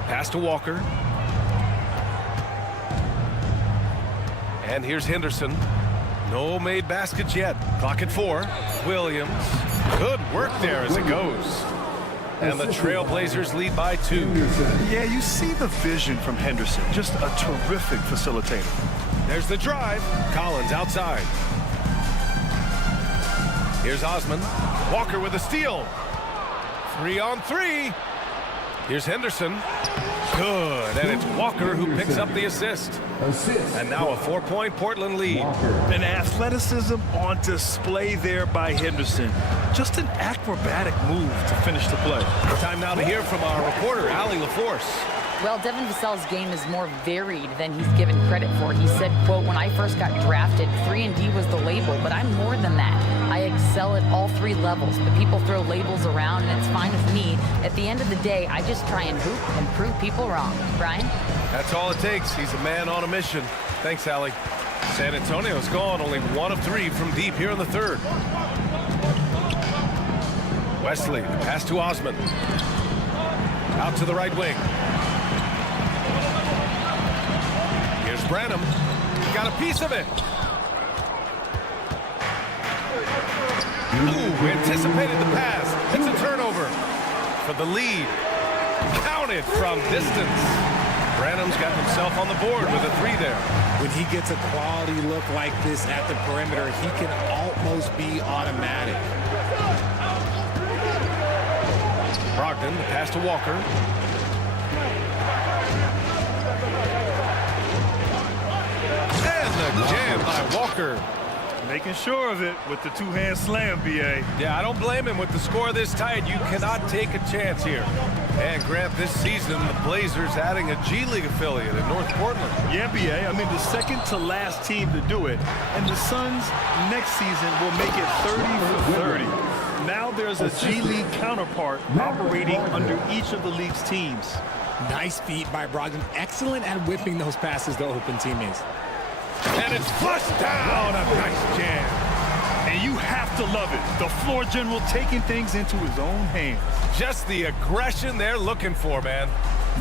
Pass to Walker. And here's Henderson. No made baskets yet. Clock at 4. Williams. Good work there as it goes. And the Trailblazers lead by 2. Yeah, you see the vision from Henderson. Just a terrific facilitator. There's the drive. Collins outside. Here's Osman. Walker with a steal. 3 on 3. Here's Henderson. Good. And it's Walker who picks up the assist. And now a 4-point Portland lead. An athleticism on display there by Henderson. Just an acrobatic move to finish the play. Time now to hear from our reporter, Allie LaForce. Well, Devin Vassell's game is more varied than he's given credit for. He said, quote, when I first got drafted, 3-and-D was the label, but I'm more than that. I excel at all 3 levels, but people throw labels around, and it's fine with me. At the end of the day, I just try and hoop and prove people wrong. Brian? That's all it takes. He's a man on a mission. Thanks, Allie. San Antonio's gone only 1 of 3 from deep here in the 3rd. Wesley, pass to Osman. Out to the right wing. Here's Branham. Got a piece of it. Ooh, anticipated the pass. It's a turnover for the lead. Counted from distance. Branham's got himself on the board with a 3 there. When he gets a quality look like this at the perimeter, he can almost be automatic. Brogdon, the pass to Walker. And the jam by Walker. Making sure of it with the 2-hand slam, B.A. Yeah, I don't blame him. With the score this tight, you cannot take a chance here. And Grant, this season, the Blazers adding a G League affiliate in North Portland. Yeah, B.A. I mean, the second to last team to do it. And the Suns next season will make it 30 for 30. Now there's a G League counterpart operating under each of the league's teams. Nice feat by Brogdon. Excellent at whipping those passes to open teammates. And it's flushed down. A nice jam. And you have to love it. The floor general taking things into his own hands. Just the aggression they're looking for, man.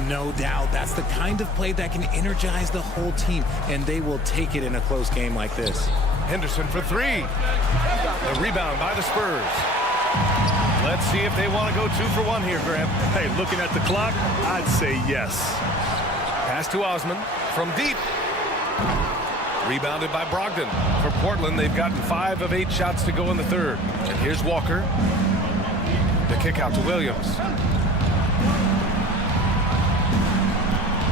No doubt. That's the kind of play that can energize the whole team, and they will take it in a close game like this. Henderson for three. The rebound by the Spurs. Let's see if they want to go 2 for 1 here, Graham. Hey, looking at the clock, I'd say yes. Pass to Osman from deep. Rebounded by Brogdon. For Portland, they've gotten 5 of 8 shots to go in the third. And here's Walker. The kick out to Williams.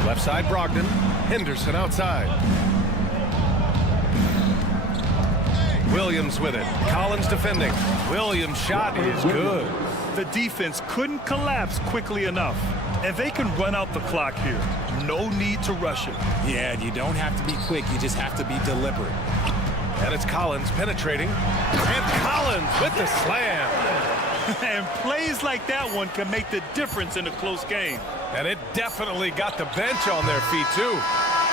Left side, Brogdon. Henderson outside. Williams with it. Collins defending. Williams' shot is good. The defense couldn't collapse quickly enough. And they can run out the clock here. No need to rush it. Yeah, you don't have to be quick. You just have to be deliberate. And it's Collins penetrating. And Collins with the slam. And plays like that one can make the difference in a close game. And it definitely got the bench on their feet, too.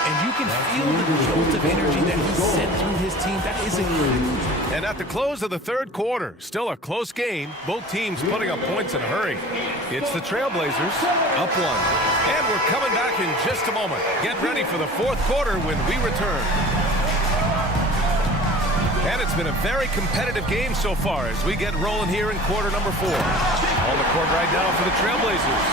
And you can feel the jolt of energy that he sent through his team. That is incredible. And at the close of the third quarter, still a close game. Both teams putting up points in a hurry. It's the Trailblazers up 1. And we're coming back in just a moment. Get ready for the fourth quarter when we return. And it's been a very competitive game so far as we get rolling here in quarter number 4. On the court right now for the Trailblazers.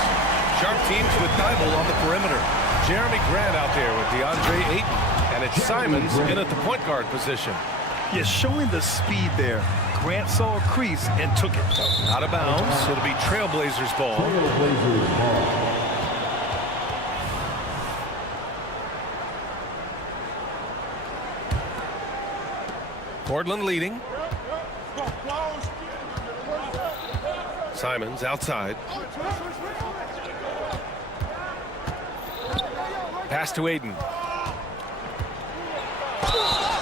Sharp teams with Thibault on the perimeter. Jeremy Grant out there with DeAndre Ayton. And it's Simons in at the point guard position. Yeah, showing the speed there. Grant saw a crease and took it. Out of bounds. It'll be Trailblazers ball. Portland leading. Simons outside. Pass to Ayton.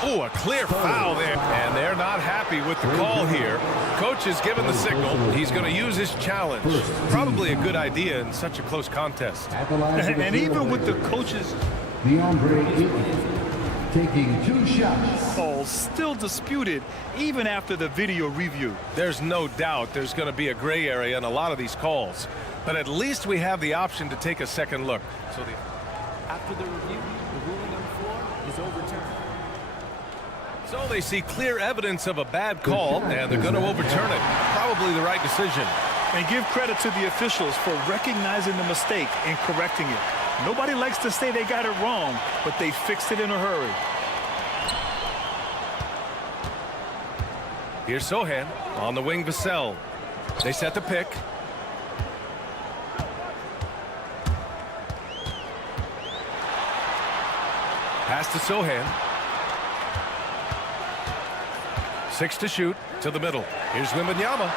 Oh, a clear foul there. And they're not happy with the call here. Coach has given the signal. He's going to use his challenge. Probably a good idea in such a close contest. And even with the coaches taking 2 shots. Calls still disputed even after the video review. There's no doubt there's going to be a gray area in a lot of these calls. But at least we have the option to take a second look. So after the review, the ruling on the floor is overturned. So they see clear evidence of a bad call, and they're going to overturn it. Probably the right decision. And give credit to the officials for recognizing the mistake and correcting it. Nobody likes to say they got it wrong, but they fixed it in a hurry. Here's Sohan on the wing. Vassell. They set the pick. Pass to Sohan. 6 to shoot to the middle. Here's Wembanyama.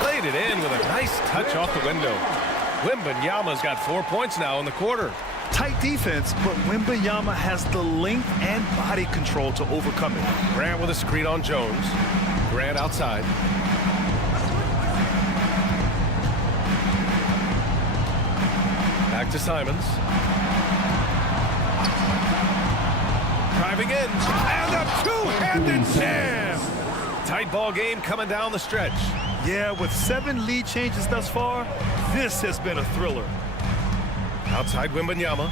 Played it in with a nice touch off the window. Wembanyama's got 4 points now in the quarter. Tight defense, but Wembanyama has the length and body control to overcome it. Grant with a screen on Jones. Grant outside. Back to Simons. Driving in, and a two-handed jam. Tight ball game coming down the stretch. Yeah, with 7 lead changes thus far, this has been a thriller. Outside Wembanyama.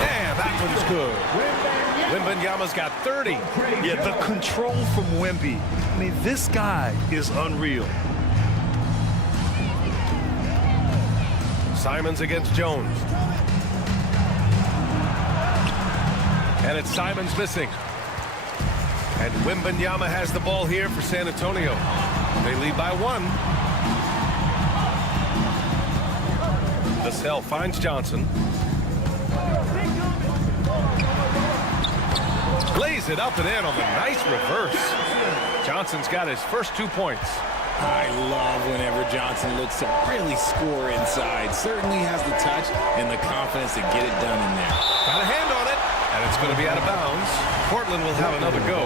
And that one's good. Wembanyama's got 30. Yeah, the control from Wemby. I mean, this guy is unreal. Simons against Jones. And it's Simons missing. And Wembanyama has the ball here for San Antonio. They lead by 1. Vassell finds Johnson. Lays it up and in on the nice reverse. Johnson's got his first 2 points. I love whenever Johnson looks to really score inside. Certainly has the touch and the confidence to get it done in there. Got a hand on it, and it's going to be out of bounds. Portland will have another go.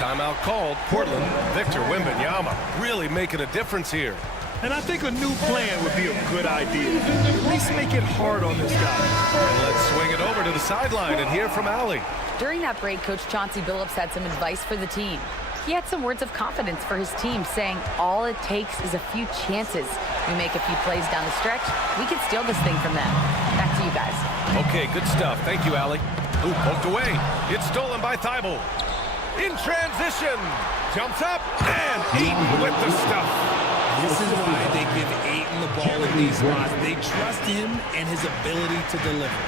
Timeout called. Portland, Victor Wembanyama really making a difference here. And I think a new plan would be a good idea. At least make it hard on this guy. And let's swing it over to the sideline and hear from Allie. During that break, Coach Chauncey Billups had some advice for the team. He had some words of confidence for his team, saying all it takes is a few chances. We make a few plays down the stretch, we can steal this thing from them. Back to you guys. Okay, good stuff. Thank you, Allie. Ooh, poked away. It's stolen by Thibault. In transition. Jumps up and Eaton with the stuff. This is why they give Ayton the ball in these spots. They trust him and his ability to deliver.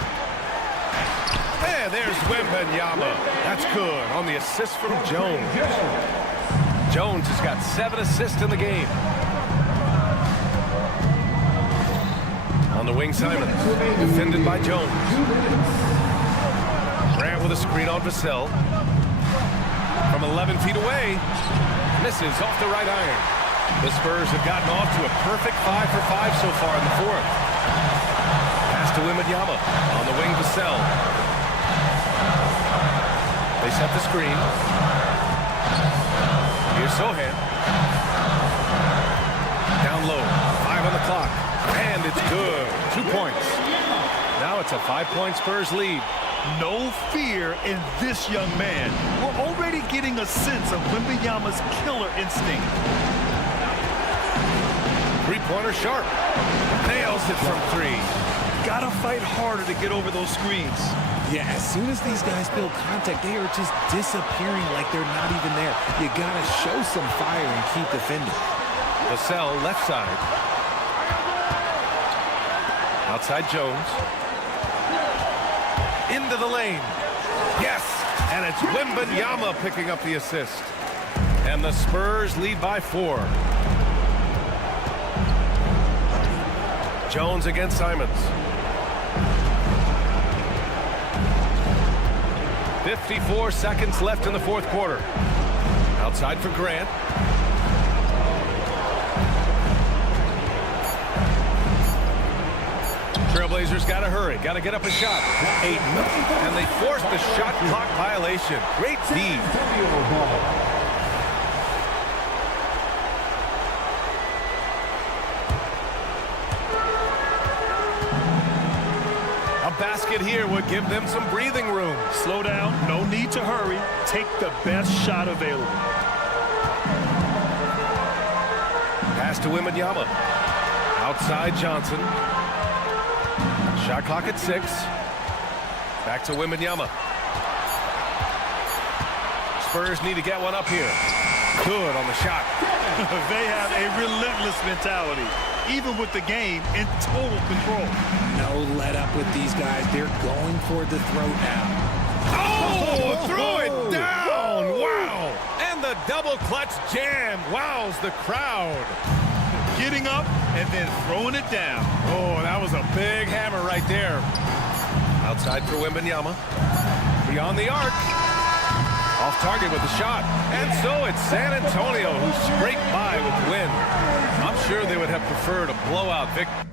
And there's Wembanyama. That's good on the assist from Jones. Jones has got 7 assists in the game. On the wing, Simons. Defended by Jones. Grant with a screen on Vassell. From 11 feet away. Misses off the right iron. The Spurs have gotten off to a perfect 5 for 5 so far in the fourth. Pass to Wembanyama. On the wing, Vassell. They set the screen. Here's Sohan. Down low. 5 on the clock. And it's good. 2 points. Now it's a 5-point Spurs lead. No fear in this young man. We're already getting a sense of Wembanyama's killer instinct. Three-pointer sharp. Nails it from 3. Gotta fight harder to get over those screens. Yeah, as soon as these guys feel contact, they are just disappearing like they're not even there. You gotta show some fire and keep defending. Vassell left side. Outside Jones. Into the lane. Yes! And it's Wembanyama picking up the assist. And the Spurs lead by 4. Jones against Simons. 54 seconds left in the fourth quarter. Outside for Grant. Trailblazers got to hurry. Got to get up a shot. Ayton. And they forced the shot clock violation. Great D. A basket here would give them some breathing room. Slow down. No need to hurry. Take the best shot available. Pass to Wembanyama. Outside Johnson. Shot clock at 6. Back to Wembanyama. Spurs need to get one up here. Good on the shot. They have a relentless mentality, even with the game in total control. No let up with these guys. They're going for the throat now. Oh, throw it down. Wow. And the double clutch jam wows the crowd. Getting up and then throwing it down. Oh, that was a big hammer right there. Outside for Wembanyama. Beyond the arc. Off target with the shot. And so it's San Antonio who scraped by with the win. I'm sure they would have preferred a blowout victory.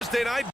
Thursday night.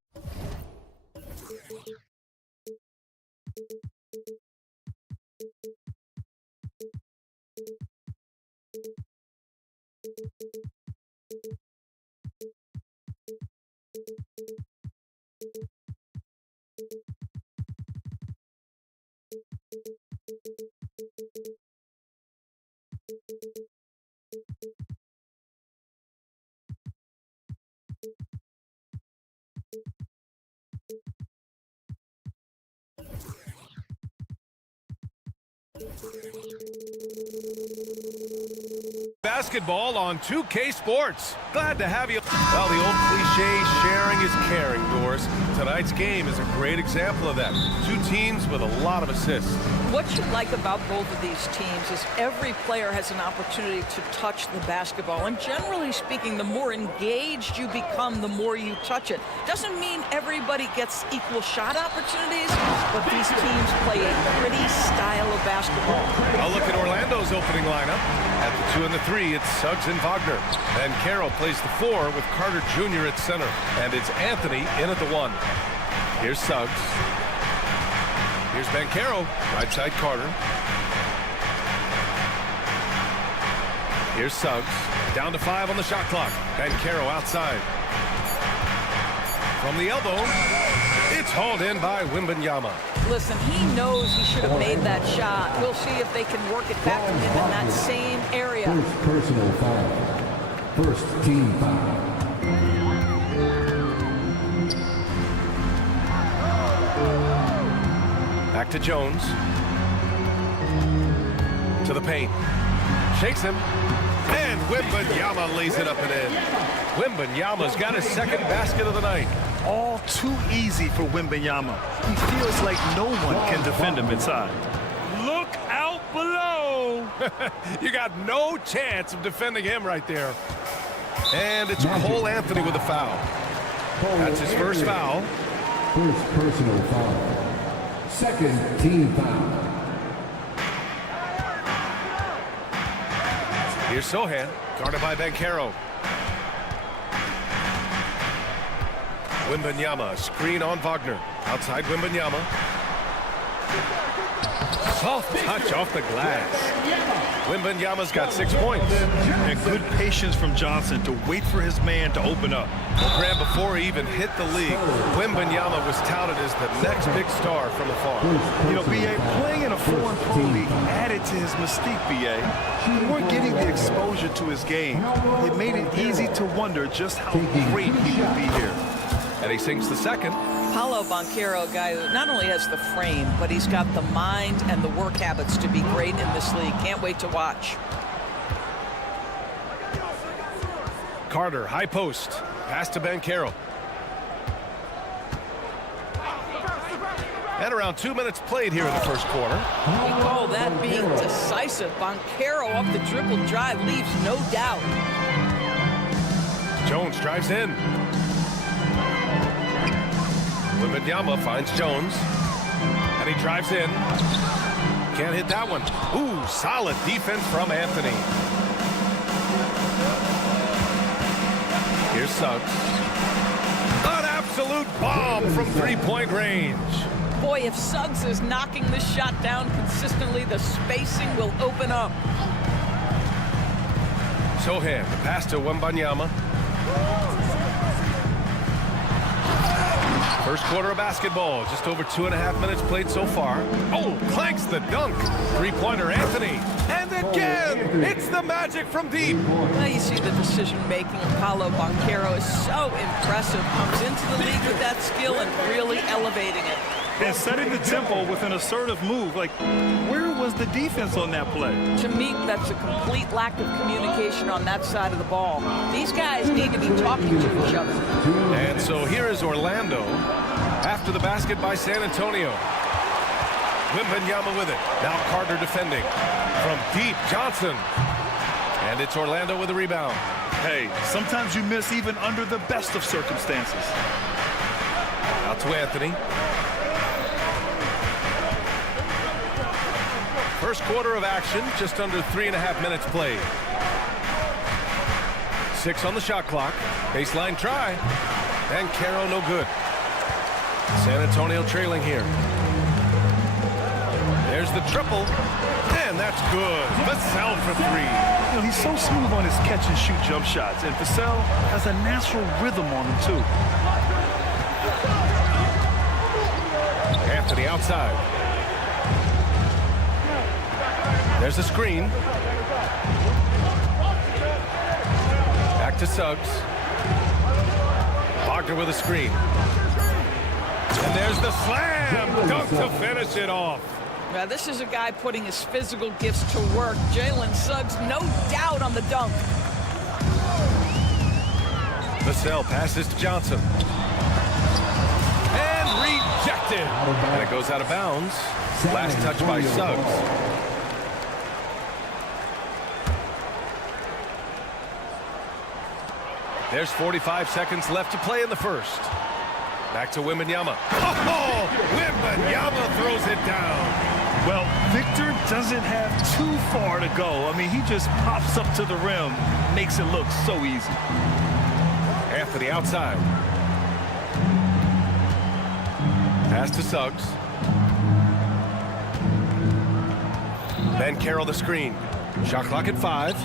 Basketball on 2K Sports. Glad to have you. Well, the old cliche, sharing is caring, Doris. Tonight's game is a great example of that. Two teams with a lot of assists. What you like about both of these teams is every player has an opportunity to touch the basketball. And generally speaking, the more engaged you become, the more you touch it. Doesn't mean everybody gets equal shot opportunities, but these teams play a pretty style of basketball. A look at Orlando's opening lineup. At the 2 and the 3, it's Suggs and Wagner. And Carroll plays the 4 with Carter Jr. at center. And it's Anthony in at the 1. Here's Suggs. Here's Banchero, right side Carter. Here's Suggs, down to 5 on the shot clock. Banchero outside. From the elbow, it's hauled in by Wembanyama. Listen, he knows he should have made that shot. We'll see if they can work it back to him in that same area. First personal foul. First team foul. Back to Jones. To the paint. Shakes him. And Wembanyama lays it up and in. Wembanyama's got his second basket of the night. All too easy for Wembanyama. He feels like no one can defend him inside. Look out below. You got no chance of defending him right there. And it's Cole Anthony with a foul. That's his first foul. First personal foul. Second team foul. Here's Sohan, guarded by Banchero. Wembanyama, screen on Wagner. Outside Wembanyama. Soft touch off the glass. Wembanyama's got 6 points. And good patience from Johnson to wait for his man to open up. Graham, before he even hit the league, Wembanyama was touted as the next big star from afar. You know, B.A., playing in a foreign pro league added to his mystique, B.A. We weren't getting the exposure to his game. It made it easy to wonder just how great he would be here. And he sinks the second. Paolo Banchero, a guy who not only has the frame, but he's got the mind and the work habits to be great in this league. Can't wait to watch. Carter, high post. Pass to Banchero. And around 2 minutes played here in the first quarter. We call that being decisive. Banchero off the dribble drive leaves no doubt. Jones drives in. Wembanyama finds Jones. And he drives in. Can't hit that one. Ooh, solid defense from Anthony. Here's Suggs. An absolute bomb from three-point range. Boy, if Suggs is knocking this shot down consistently, the spacing will open up. Sohan, the pass to Wembanyama. First quarter of basketball, just over 2.5 minutes played so far. Oh, clanks the dunk. Three-pointer Anthony. And again, it's the magic from deep. Well, you see the decision-making of Paolo Banchero is so impressive. Comes into the league with that skill and really elevating it. And setting the tempo with an assertive move. Like, where was the defense on that play? To me, that's a complete lack of communication on that side of the ball. These guys need to be talking to each other. And so here is Orlando after the basket by San Antonio. Wembanyama with it. Now Carter defending. From deep, Johnson. And it's Orlando with a rebound. Hey, sometimes you miss even under the best of circumstances. Out to Anthony. First quarter of action, just under 3.5 minutes played. 6 on the shot clock. Baseline try. And Caro no good. San Antonio trailing here. There's the triple. And that's good. Vassell for 3. You know, he's so smooth on his catch and shoot jump shots. And Vassell has a natural rhythm on him, too. Anthony outside. There's a screen. Back to Suggs. Wagner with a screen. And there's the slam dunk to finish it off. Now, this is a guy putting his physical gifts to work. Jalen Suggs, no doubt on the dunk. Vassell passes to Johnson. And rejected. And it goes out of bounds. Last touch by Suggs. There's 45 seconds left to play in the first. Back to Wembanyama. Oh, Wembanyama throws it down. Well, Victor doesn't have too far to go. I mean, he just pops up to the rim, makes it look so easy. Anthony outside. Pass to Suggs. Then Carroll the screen. Shot clock at 5.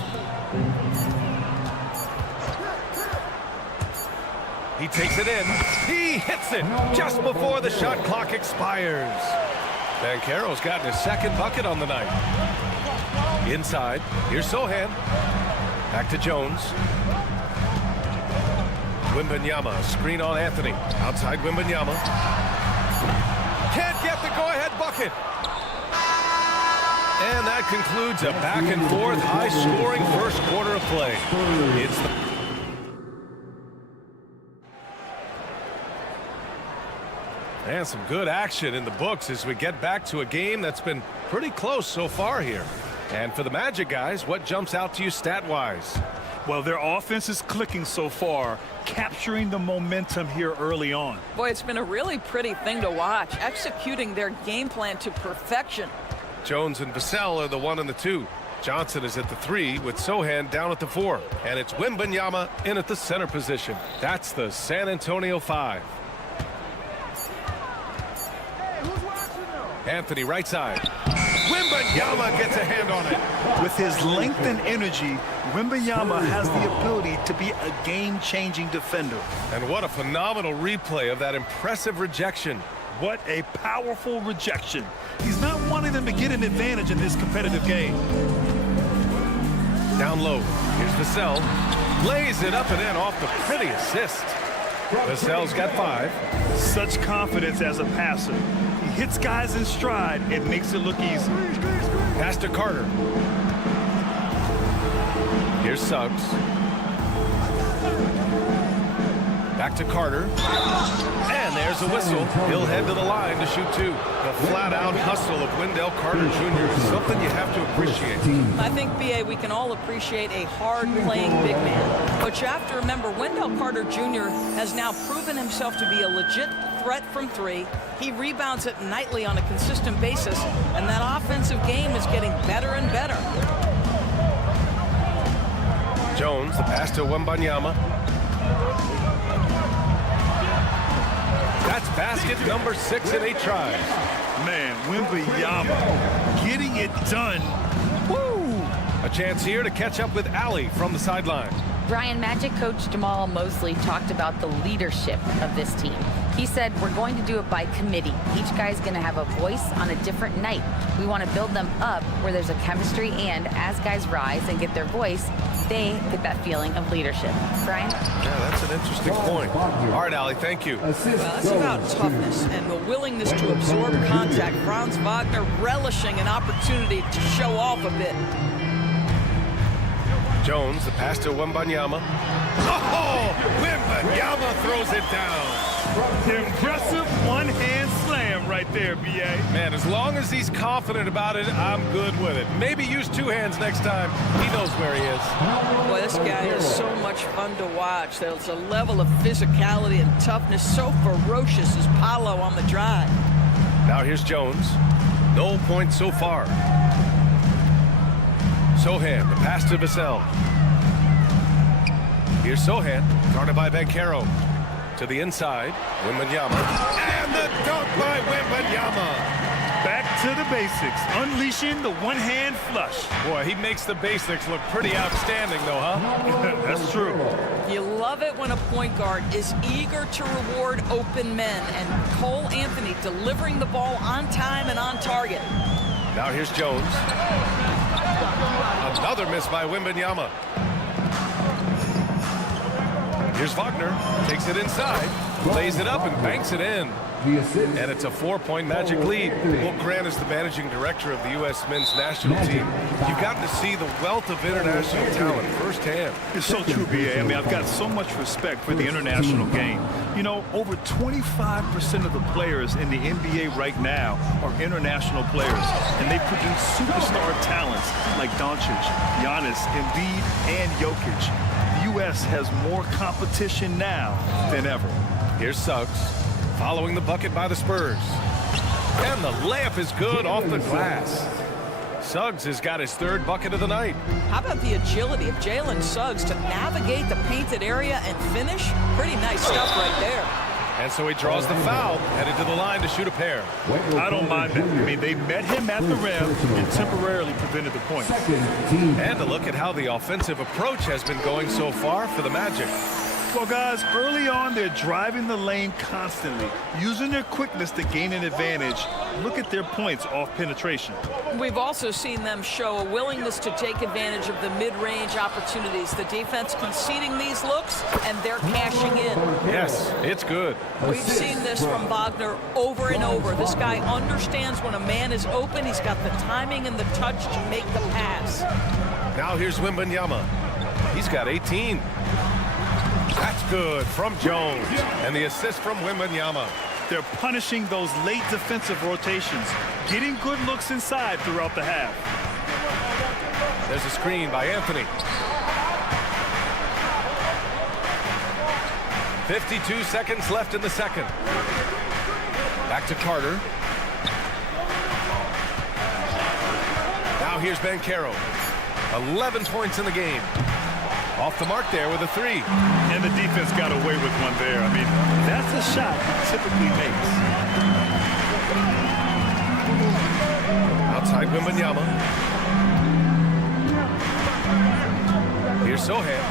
He takes it in. He hits it just before the shot clock expires. Banchero's gotten his second bucket on the night. Inside. Here's Sohan. Back to Jones. Wembanyama. Screen on Anthony. Outside Wembanyama. Can't get the go-ahead bucket. And that concludes a back-and-forth, high-scoring first quarter of play. It's the and some good action in the books as we get back to a game that's been pretty close so far here. And for the Magic guys, what jumps out to you stat-wise? Well, their offense is clicking so far, capturing the momentum here early on. Boy, it's been a really pretty thing to watch, executing their game plan to perfection. Jones and Vassell are the 1 and the 2. Johnson is at the 3 with Sohan down at the 4. And it's Wembanyama in at the center position. That's the San Antonio 5. Anthony right side. Wembanyama gets a hand on it. With his length and energy, Wembanyama has the ability to be a game-changing defender. And what a phenomenal replay of that impressive rejection. What a powerful rejection. He's not wanting them to get an advantage in this competitive game. Down low. Here's Vassell. Lays it up and in off the pretty assist. Vassell's got 5. Such confidence as a passer. He hits guys in stride and makes it look easy. Pass to Carter. Here's Suggs. Back to Carter. And there's a whistle. He'll head to the line to shoot 2. The flat-out hustle of Wendell Carter Jr. is something you have to appreciate. I think, B.A., we can all appreciate a hard-playing big man. But you have to remember, Wendell Carter Jr. has now proven himself to be a legit threat from 3. He rebounds it nightly on a consistent basis, and that offensive game is getting better and better. Jones, the pass to Wembanyama. That's basket number 6 in 8 tries. Man, Wembanyama getting it done. Woo! A chance here to catch up with Allie from the sideline. Brian, Magic coach Jamal Mosley talked about the leadership of this team. He said, we're going to do it by committee. Each guy's going to have a voice on a different night. We want to build them up where there's a chemistry, and as guys rise and get their voice, they get that feeling of leadership. Brian? Yeah, that's an interesting point. All right, Allie, thank you. Well, that's about toughness and the willingness to absorb contact. Franz Wagner relishing an opportunity to show off a bit. Jones, the pass to Wembanyama. Oh, Wembanyama throws it down. Impressive one-hand slam right there, B.A. Man, as long as he's confident about it, I'm good with it. Maybe use 2 hands next time. He knows where he is. Boy, this guy is so much fun to watch. There's a level of physicality and toughness so ferocious as Paolo on the drive. Now here's Jones. No points so far. Sohan, the pass to Vassell. Here's Sohan, guarded by Bankero. To the inside, Wembanyama. And the dunk by Wembanyama. Back to the basics, unleashing the one-hand flush. Boy, he makes the basics look pretty outstanding, though, huh? That's true. You love it when a point guard is eager to reward open men, and Cole Anthony delivering the ball on time and on target. Now here's Jones. Another miss by Wembanyama. Here's Wagner, takes it inside, lays it up and banks it in. And it's a 4-point Magic lead. Will Grant is the managing director of the U.S. men's national team. You've gotten to see the wealth of international talent firsthand. It's so true, B.A. I mean, I've got so much respect for the international game. You know, over 25% of the players in the NBA right now are international players, and they produce superstar talents like Doncic, Giannis, Embiid, and Jokic. The U.S. has more competition now than ever. Here's Suggs, following the bucket by the Spurs. And the layup is good off the glass. Suggs has got his 3rd bucket of the night. How about the agility of Jalen Suggs to navigate the painted area and finish? Pretty nice stuff right there. And so he draws the foul, headed to the line to shoot a pair. I don't mind that. I mean, they met him at the rim and temporarily prevented the point. And a look at how the offensive approach has been going so far for the Magic. Well, guys, early on, they're driving the lane constantly, using their quickness to gain an advantage. Look at their points off penetration. We've also seen them show a willingness to take advantage of the mid-range opportunities. The defense conceding these looks, and they're cashing in. Yes, it's good. We've seen this from Wagner over and over. This guy understands when a man is open. He's got the timing and the touch to make the pass. Now here's Wembanyama. He's got 18. That's good from Jones. And the assist from Wembanyama. They're punishing those late defensive rotations, getting good looks inside throughout the half. There's a screen by Anthony. 52 seconds left in the second. Back to Carter. Now here's Bankero. 11 points in the game. Off the mark there with a 3. And the defense got away with one there. I mean, that's a shot he typically makes. Outside Wembanyama. Here's Sohan.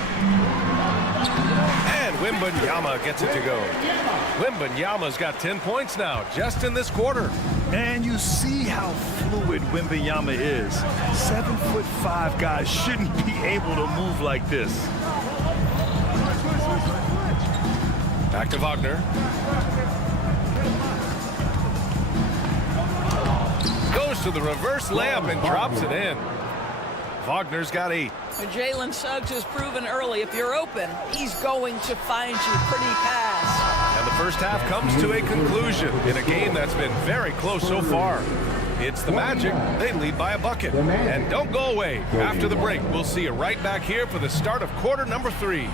And Wembanyama gets it to go. Wembanyama's got 10 points now, just in this quarter. And you see how fluid Wembanyama is. 7'5" guys shouldn't be able to move like this. Back to Wagner. Goes to the reverse layup and drops it in. Wagner's got 8. Jalen Suggs has proven early, if you're open, he's going to find you pretty fast. And the first half comes to a conclusion in a game that's been very close so far. It's the Magic. They lead by a bucket. And don't go away. After the break, we'll see you right back here for the start of quarter number 3.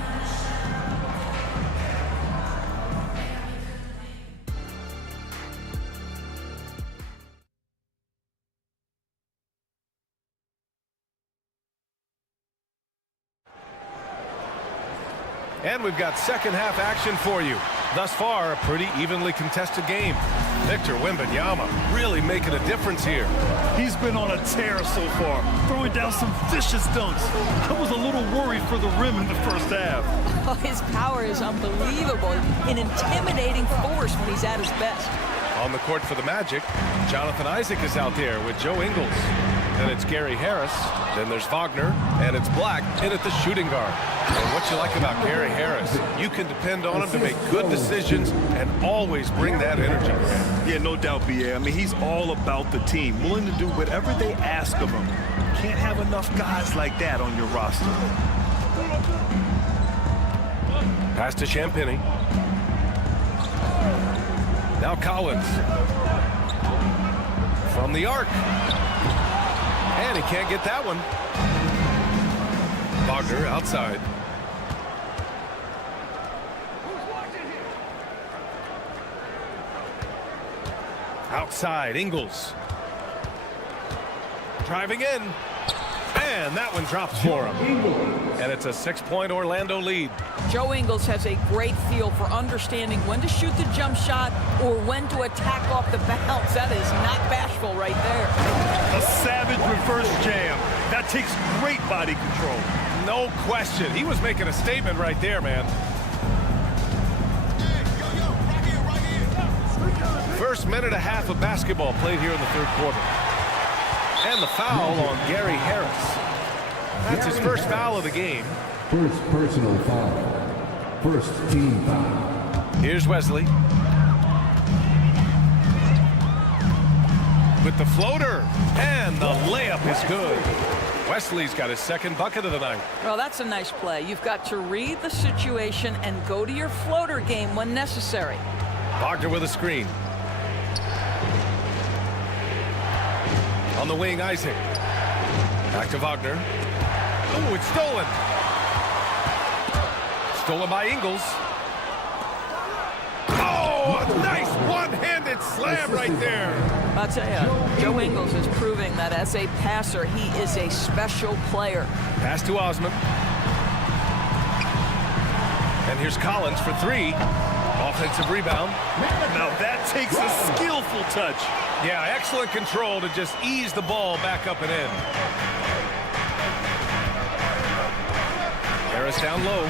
And we've got second half action for you. Thus far, a pretty evenly contested game. Victor Wembanyama really making a difference here. He's been on a tear so far, throwing down some vicious dunks. I was a little worried for the rim in the first half. Oh, his power is unbelievable, an intimidating force when he's at his best. On the court for the Magic, Jonathan Isaac is out there with Joe Ingles. Then it's Gary Harris. Then there's Wagner. And it's Black in at the shooting guard. And what you like about Gary Harris, you can depend on him to make good decisions and always bring that energy. Yeah, no doubt, B.A. I mean, he's all about the team, willing to do whatever they ask of him. Can't have enough guys like that on your roster. Pass to Champagny. Now Collins. From the arc. And he can't get that one. Wagner outside. Outside, Ingles. Driving in. And that one drops for him. And it's a 6-point Orlando lead. Joe Ingles has a great feel for understanding when to shoot the jump shot or when to attack off the bounce. That is not bashful right there. A savage reverse jam. That takes great body control. No question. He was making a statement right there, man. First minute and a half of basketball played here in the third quarter. And the foul on Gary Harris. That's his first foul of the game. First personal foul. First team foul. Here's Wesley. With the floater. And the layup is good. Wesley's got his second bucket of the night. Well, that's a nice play. You've got to read the situation and go to your floater game when necessary. Wagner with a screen. On the wing, Isaac. Back to Wagner. Oh, it's stolen. Stolen by Ingles. Oh, a nice one-handed slam right there. I'll tell you, Joe Ingles is proving that as a passer, he is a special player. Pass to Osman. And here's Collins for three. Offensive rebound. Now that takes a skillful touch. Yeah, excellent control to just ease the ball back up and in. Harris down low.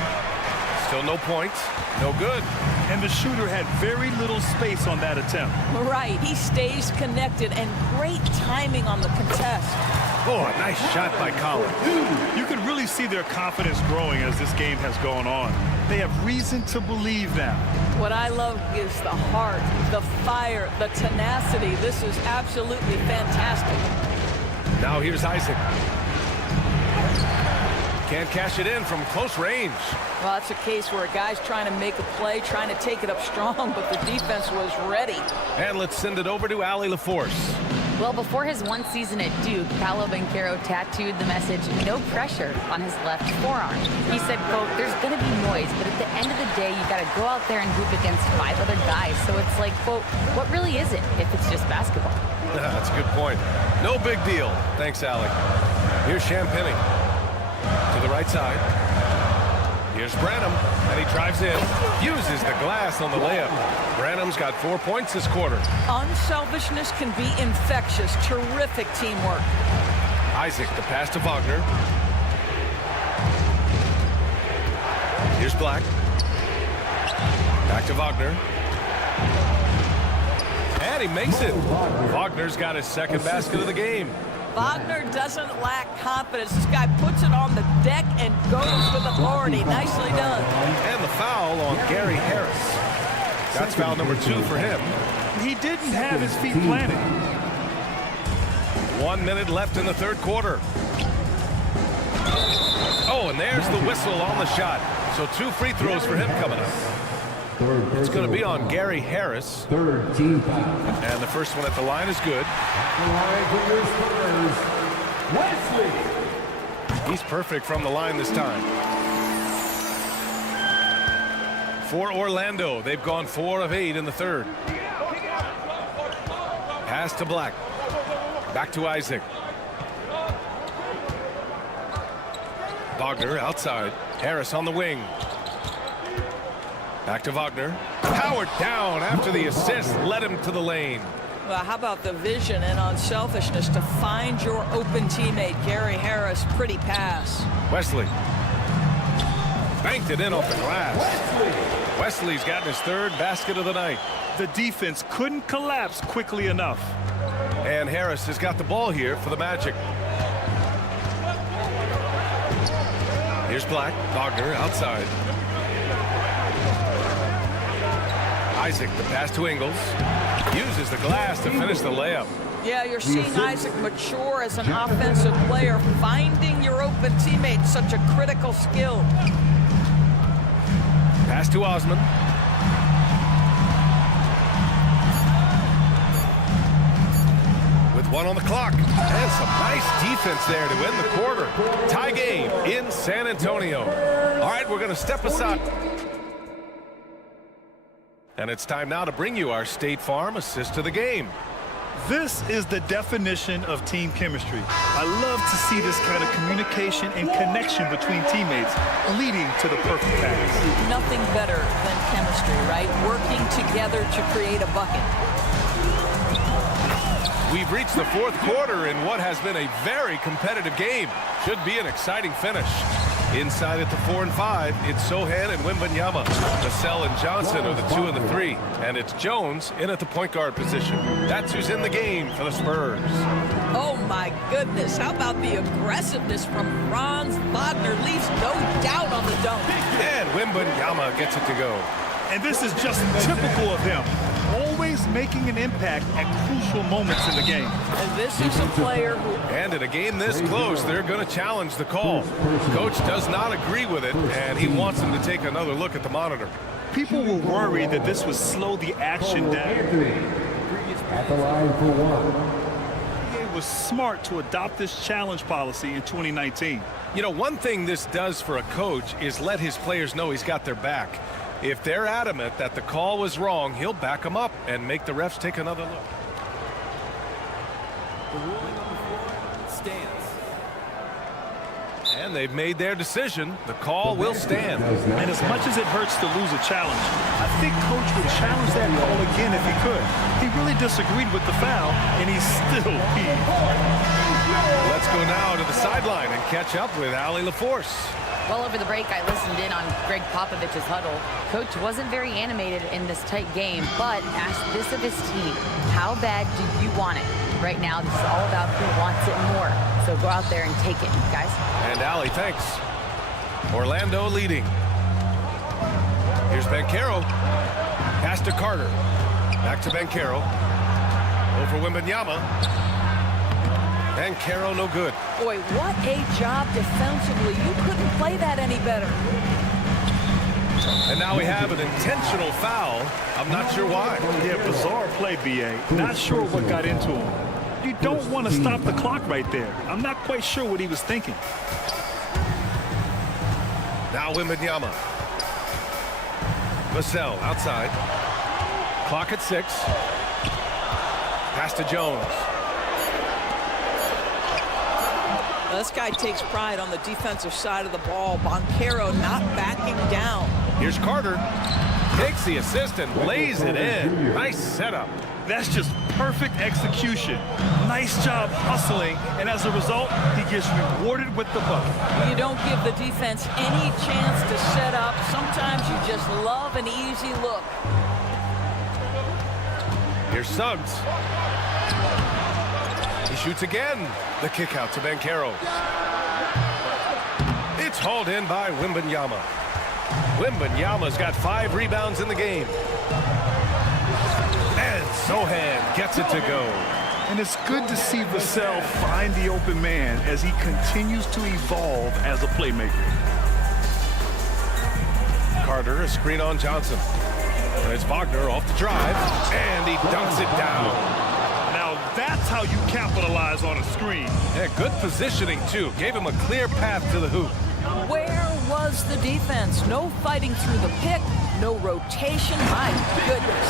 Still no points. No good. And the shooter had very little space on that attempt. Right. He stays connected and great timing on the contest. Oh, a nice shot by Collins. You can really see their confidence growing as this game has gone on. They have reason to believe that. What I love is the heart, the fire, the tenacity. This is absolutely fantastic. Now here's Isaac. Can't cash it in from close range. Well, that's a case where a guy's trying to make a play, trying to take it up strong, but the defense was ready. And let's send it over to Allie LaForce. Well, before his one season at Duke, Paolo Banchero tattooed the message, "No pressure," on his left forearm. He said, quote, "There's going to be noise, but at the end of the day, you got to go out there and hoop against 5 other guys. So it's like, quote, what really is it if it's just basketball?" That's a good point. No big deal. Thanks, Alec. Here's Champagny. To the right side. Here's Branham, and he drives in. Uses the glass on the layup. Branham's got 4 points this quarter. Unselfishness can be infectious. Terrific teamwork. Isaac, the pass to Wagner. Here's Black. Back to Wagner. And he makes it. Wagner's got his second basket of the game. Wagner doesn't lack confidence. This guy puts it on the deck and goes with authority. Nicely done. And the foul on Gary Harris. That's foul number 2 for him. He didn't have his feet planted. 1 minute left in the third quarter. Oh, and there's the whistle on the shot. So 2 free throws for him coming up. It's going to be on Gary Harris. Third team foul. And the first one at the line is good. Wesley. He's perfect from the line this time. For Orlando, they've gone 4 of 8 in the third. Pass to Black. Back to Isaac. Wagner outside. Harris on the wing. Back to Wagner. Powered down after the assist led him to the lane. Well, how about the vision and unselfishness to find your open teammate, Gary Harris? Pretty pass. Wesley. Banked it in off the glass. Wesley's gotten his 3rd basket of the night. The defense couldn't collapse quickly enough. And Harris has got the ball here for the Magic. Here's Black. Wagner outside. Isaac, the pass to Ingles. Uses the glass to finish the layup. Yeah, you're seeing Isaac mature as an offensive player. Finding your open teammate, such a critical skill. Pass to Osman. With 1 on the clock. And some nice defense there to end the quarter. Tie game in San Antonio. All right, we're going to step aside. And it's time now to bring you our State Farm assist to the game. This is the definition of team chemistry. I love to see this kind of communication and connection between teammates leading to the perfect pass. Nothing better than chemistry, right? Working together to create a bucket. We've reached the fourth quarter in what has been a very competitive game. Should be an exciting finish. Inside at the 4 and 5, it's Sohan and Wembanyama. Vassell and Johnson are the 2 and the 3. And it's Jones in at the point guard position. That's who's in the game for the Spurs. Oh, my goodness. How about the aggressiveness from Franz Wagner? Leaves no doubt on the dunk. And Wembanyama gets it to go. And this is just typical of him. Always making an impact at crucial moments in the game. And this is a player who... And in a game this close, they're going to challenge the call. Coach does not agree with it, and he wants him to take another look at the monitor. People were worried that this would slow the action down. At the line for one. It was smart to adopt this challenge policy in 2019. You know, one thing this does for a coach is let his players know he's got their back. If they're adamant that the call was wrong, he'll back them up and make the refs take another look. The ruling on the floor stands. And they've made their decision. The call will stand. And as much as it hurts to lose a challenge, I think Coach would challenge that call again if he could. He really disagreed with the foul, and he's still peeved. Let's go now to the sideline and catch up with Allie LaForce. Well, over the break, I listened in on Greg Popovich's huddle. Coach wasn't very animated in this tight game, but asked this of his team: how bad do you want it? Right now, this is all about who wants it more. So go out there and take it, guys. And Allie, thanks. Orlando leading. Here's Banchero. Pass to Carter. Back to Banchero. Over Wembanyama. Banchero no good. Boy, what a job defensively. You couldn't play that any better. And now we have an intentional foul. I'm not sure why. Yeah, bizarre play, B.A. Not sure what got into him. You don't want to stop the clock right there. I'm not quite sure what he was thinking. Now Wembanyama. Vassell outside. Clock at 6. Pass to Jones. This guy takes pride on the defensive side of the ball. Banchero not backing down. Here's Carter. Takes the assist and lays it in. Nice setup. That's just perfect execution. Nice job hustling, and as a result, he gets rewarded with the bucket. You don't give the defense any chance to set up. Sometimes you just love an easy look. Here's Suggs. He shoots again. The kick out to Banchero. It's hauled in by Wembanyama. Wembanyama's got 5 rebounds in the game. And Sohan gets it to go. And it's good to see Vassell find the open man as he continues to evolve as a playmaker. Carter, a screen on Johnson. And it's Wagner off the drive. And he dunks it down. That's how you capitalize on a screen. Yeah, good positioning, too. Gave him a clear path to the hoop. Where was the defense? No fighting through the pick, no rotation. My goodness.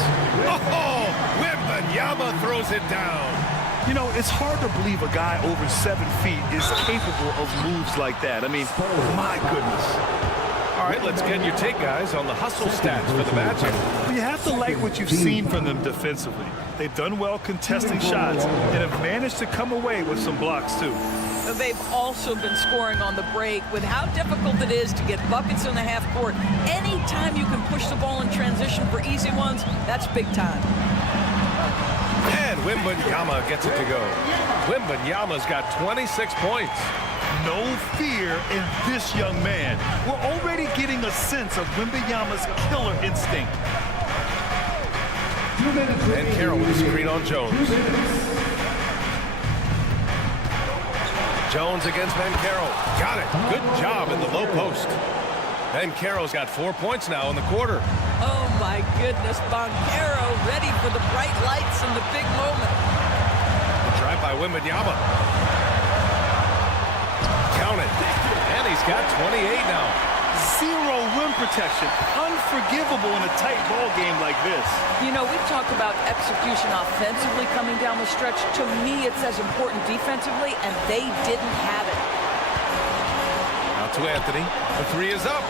Oh, Wembanyama throws it down. You know, it's hard to believe a guy over 7 feet is capable of moves like that. I mean, my goodness. All right, let's get your take, guys, on the hustle stats for the Magic. You have to like what you've seen from them defensively. They've done well contesting shots and have managed to come away with some blocks, too. They've also been scoring on the break. With how difficult it is to get buckets in the half court, anytime you can push the ball in transition for easy ones, that's big time. And Wembanyama gets it to go. Wembanyama's got 26 points. No fear in this young man. We're already getting a sense of Wembanyama's killer instinct. And Carroll with a screen on Jones. Jones against Banchero. Got it. Good job in the low post. Banchero's got 4 points now in the quarter. Oh, my goodness. Banchero ready for the bright lights and the big moment. The drive by Wembanyama. Count it. And he's got 28 now. Zero rim protection. Unforgivable in a tight ball game like this. You know, we talk about execution offensively coming down the stretch. To me, it's as important defensively, and they didn't have it. Now to Anthony. The three is up.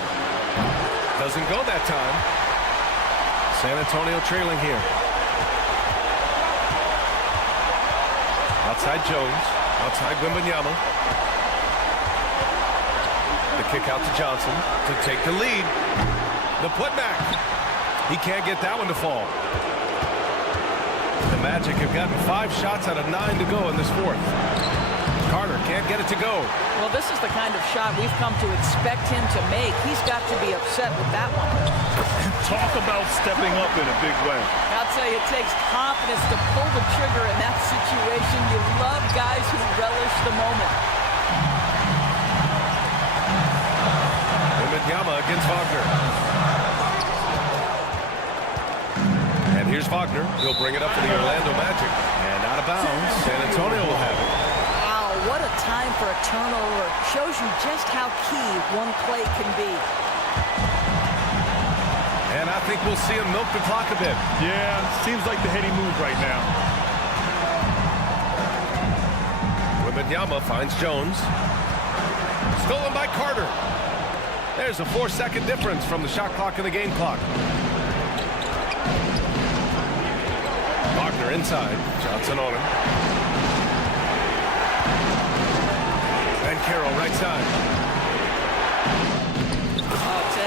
Doesn't go that time. San Antonio trailing here. Outside Jones. Outside Wembanyama. The kick out to Johnson to take the lead. The putback. He can't get that one to fall. The Magic have gotten 5 shots out of 9 to go in this fourth. Carter can't get it to go. Well, this is the kind of shot we've come to expect him to make. He's got to be upset with that one. Talk about stepping up in a big way. I'll tell you, it takes confidence to pull the trigger in that situation. You love guys who relish the moment. Wembanyama against Wagner. And here's Wagner. He'll bring it up for the Orlando Magic. And out of bounds. San Antonio will have it. Wow, what a time for a turnover. Shows you just how key one play can be. And I think we'll see him milk the clock a bit. Yeah, seems like the heady move right now. Wembanyama finds Jones. Stolen by Carter. There's a 4-second difference from the shot clock and the game clock. Wagner inside. Johnson on him. And Carroll right side.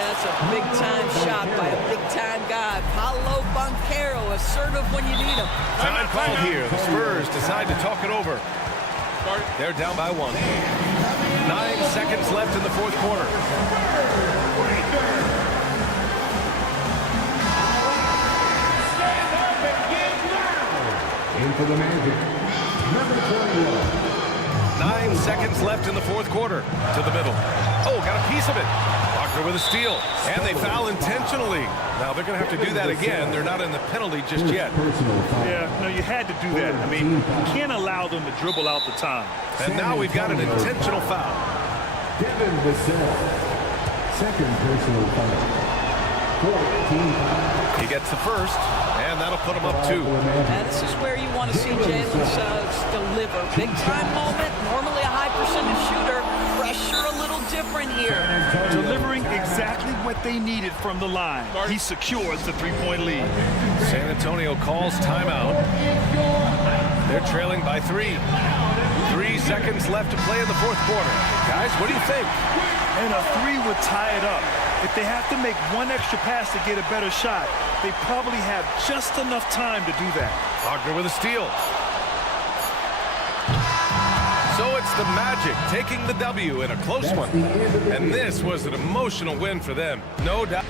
That's a big-time shot by a big-time guy. Paolo Banchero, assertive when you need him. Time called here. The Spurs decide to talk it over. They're down by 1. 9 seconds left in the fourth quarter. In for the Magic, number 21. 9 seconds left in the fourth quarter. To the middle. Oh, got a piece of it. Wagner with a steal. And they foul intentionally. Now they're going to have to do that again. They're not in the penalty just yet. Yeah, no, you had to do that. I mean, you can't allow them to dribble out the time. And now we've got an intentional foul. Devin Vassell, second personal foul. 14. He gets the first, and that'll put him up 2. And this is where you want to see Jalen Suggs deliver. Big-time moment, normally a high-percentage shooter. Pressure a little different here. Delivering exactly what they needed from the line. He secures the three-point lead. San Antonio calls timeout. They're trailing by 3. 3 seconds left to play in the fourth quarter. Guys, what do you think? And a 3 would tie it up. If they have to make one extra pass to get a better shot, they probably have just enough time to do that. Wagner with a steal. So it's the Magic taking the W in a close one. And this was an emotional win for them, no doubt.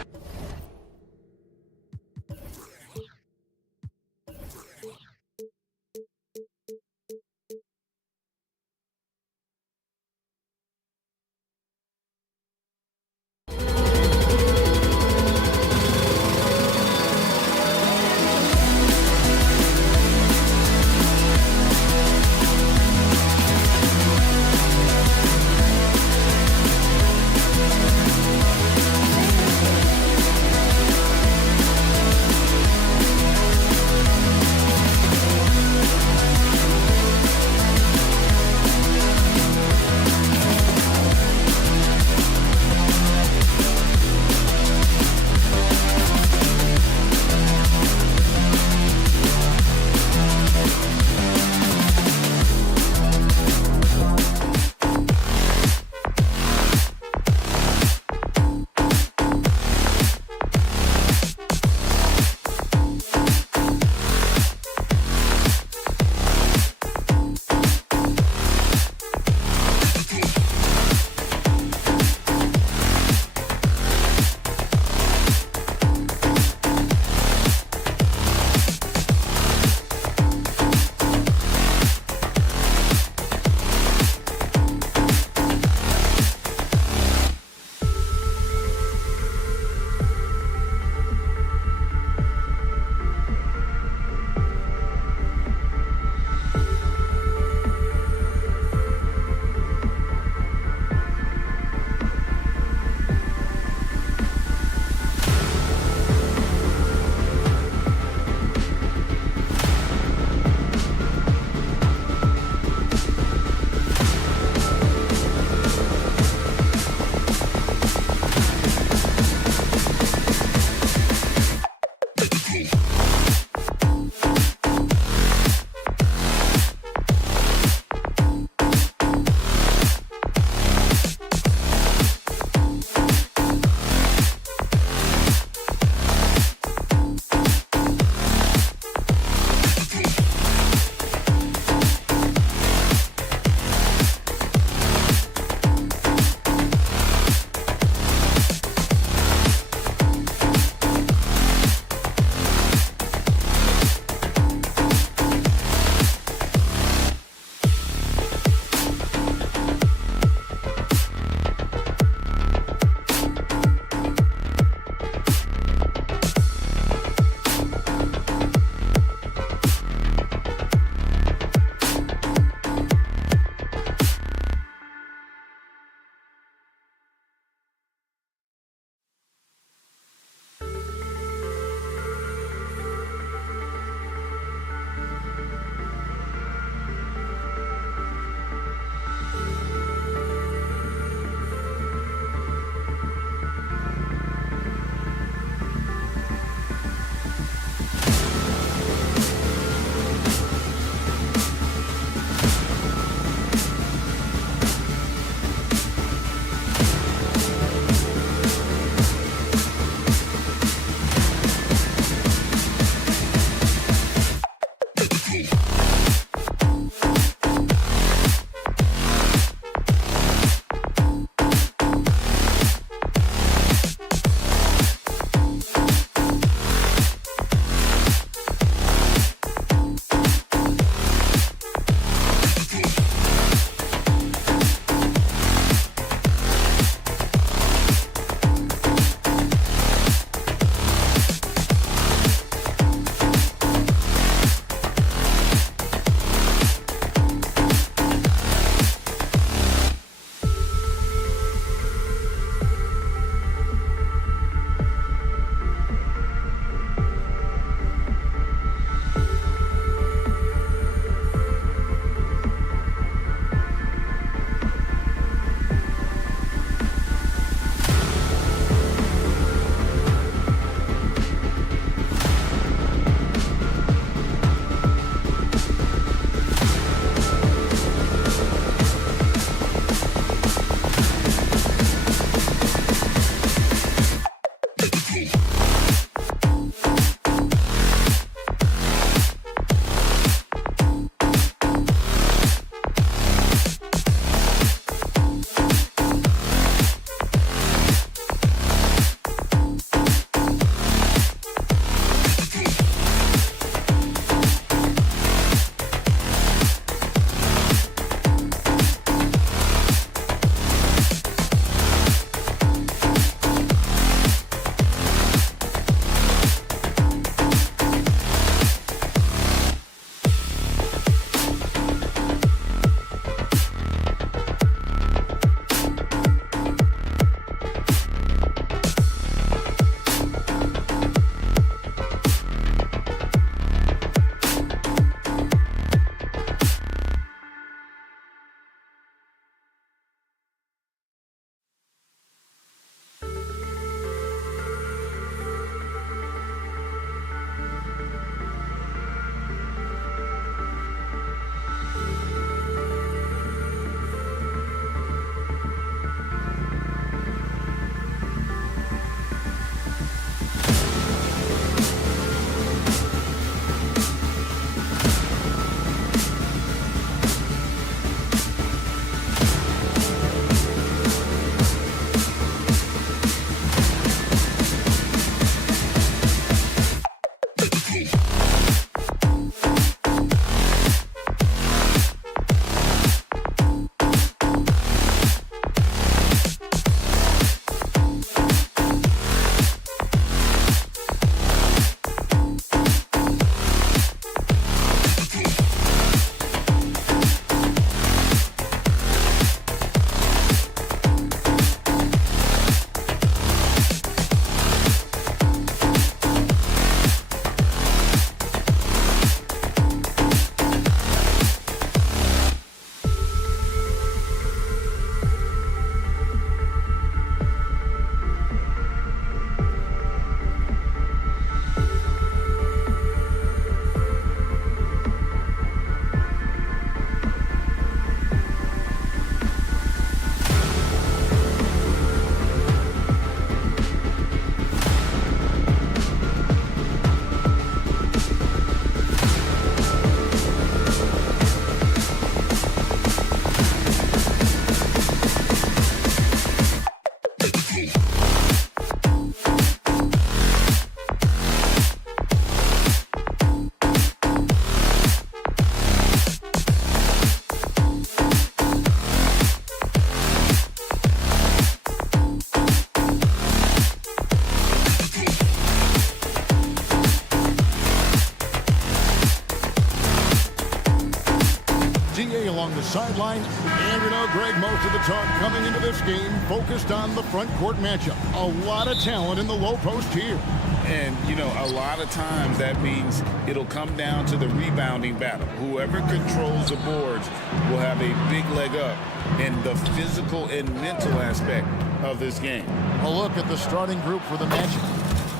along the sideline. And we know, Greg, most of the talk coming into this game focused on the front court matchup. A lot of talent in the low post here. And, you know, a lot of times that means it'll come down to the rebounding battle. Whoever controls the boards will have a big leg up in the physical and mental aspect of this game. A look at the starting group for the matchup.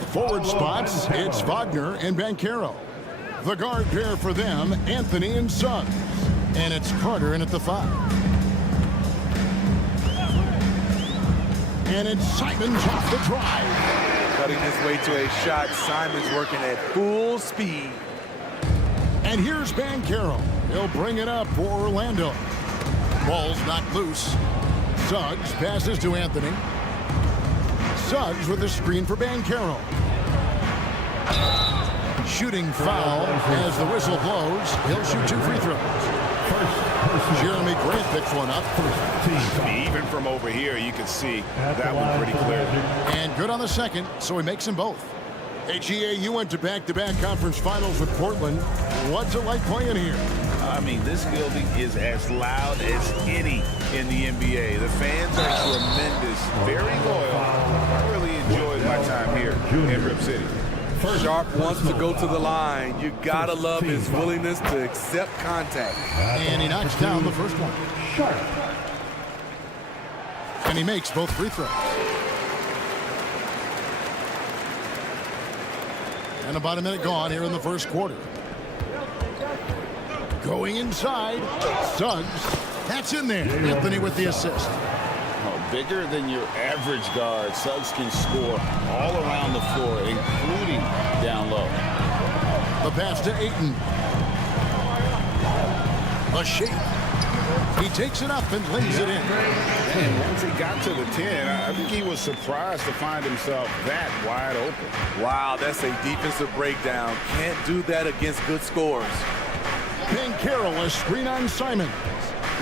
Forward spots, it's Wagner and Banchero. The guard pair for them, Anthony and Suggs. And it's Carter in at the 5. And it's Simons off the drive. Cutting his way to a shot. Simons working at full speed. And here's Banchero. He'll bring it up for Orlando. Ball's knocked loose. Suggs passes to Anthony. Suggs with a screen for Banchero. Shooting foul as the whistle blows. He'll shoot 2 free throws. Jeremy Grant picks one up. Even from over here, you can see that one pretty clear. And good on the second, so he makes them both. Hey, GA, you went to back-to-back conference finals with Portland. What's it like playing here? I mean, this building is as loud as any in the NBA. The fans are tremendous, very loyal. I really enjoyed my time here in Rip City. Sharp wants to go to the line. You gotta love his willingness to accept contact. And he knocks down the first one. Sharp. And he makes both free throws. And about a minute gone here in the first quarter. Going inside. Suggs. That's in there. Anthony with the assist. Bigger than your average guard, Suggs can score all around the floor, including down low. The pass to Ayton. A shake. He takes it up and lays it in. And once he got to the 10, I think he was surprised to find himself that wide open. Wow, that's a defensive breakdown. Can't do that against good scores. Banchero, a screen on Simon.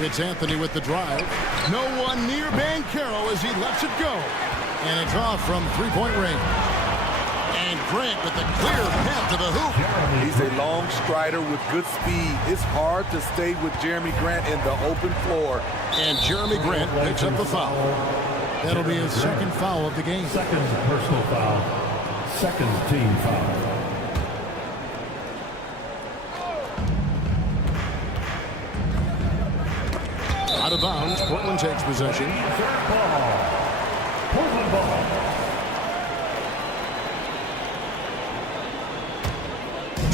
It's Anthony with the drive. No one near Banchero as he lets it go. And it's off from three-point range. And Grant with the clear path to the hoop. He's a long strider with good speed. It's hard to stay with Jeremy Grant in the open floor. And Jeremy Grant picks up the foul. That'll be his second foul of the game. Second personal foul. Second team foul. Out of bounds, Portland takes possession. Third ball. Portland ball.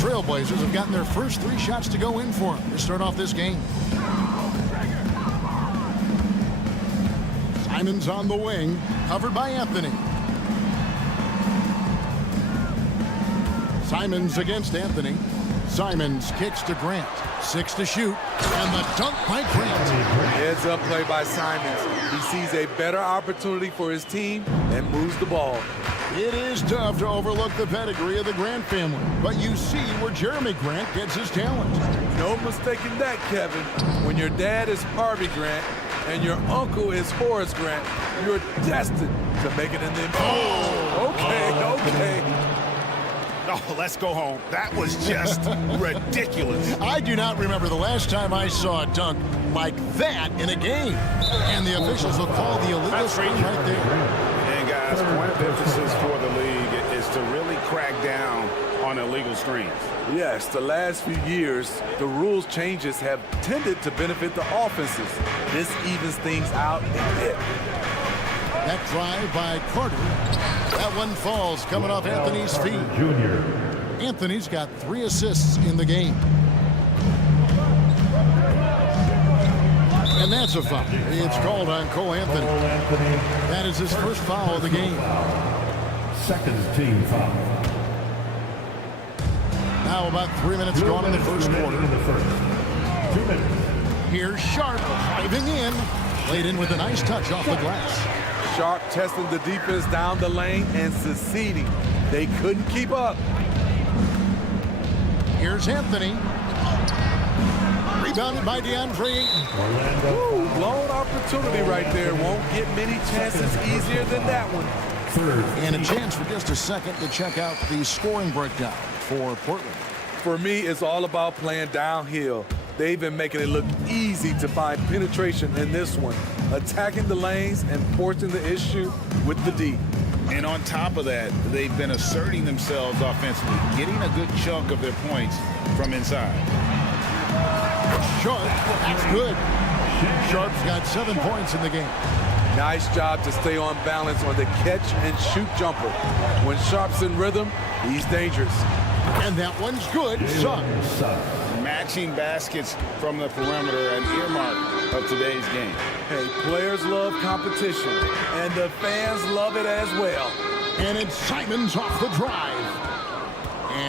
Trailblazers have gotten their first 3 shots to go in for them to start off this game. Simon's on the wing, covered by Anthony. Simons against Anthony. Simons kicks to Grant. 6 to shoot. And the dunk by Grant. Heads up play by Simons. He sees a better opportunity for his team and moves the ball. It is tough to overlook the pedigree of the Grant family, but you see where Jeremy Grant gets his talent. No mistaking that, Kevin. When your dad is Harvey Grant and your uncle is Horace Grant, you're destined to make it in the NBA. Oh, okay. Oh, let's go home. That was just ridiculous. I do not remember the last time I saw a dunk like that in a game. And the officials will call the illegal screen right there. And guys, point of emphasis for the league is to really crack down on illegal screens. Yes, the last few years, the rules changes have tended to benefit the offenses. This evens things out a bit. That drive by Carter. That one falls coming off Anthony's feet. Junior. Anthony's got 3 assists in the game. And that's a foul. It's called on Cole Anthony. That is his first foul of the game. Second team foul. Now about 3 minutes gone in the first quarter. 2 minutes. Here's Sharp driving in. Played in with a nice touch off the glass. Sharp testing the defense down the lane and succeeding. They couldn't keep up. Here's Anthony. Rebounded by DeAndre Ayton. Woo, blown opportunity right there. Won't get many chances easier than that one. Third. And a chance for just a second to check out the scoring breakdown for Portland. For me, it's all about playing downhill. They've been making it look easy to find penetration in this one, attacking the lanes and forcing the issue with the D. And on top of that, they've been asserting themselves offensively, getting a good chunk of their points from inside. Sharp, that's good. Sharp's got 7 points in the game. Nice job to stay on balance on the catch and shoot jumper. When Sharp's in rhythm, he's dangerous. And that one's good. Suggs. Matching baskets from the perimeter, an earmark of today's game. Hey, players love competition, and the fans love it as well. And it's Simons off the drive.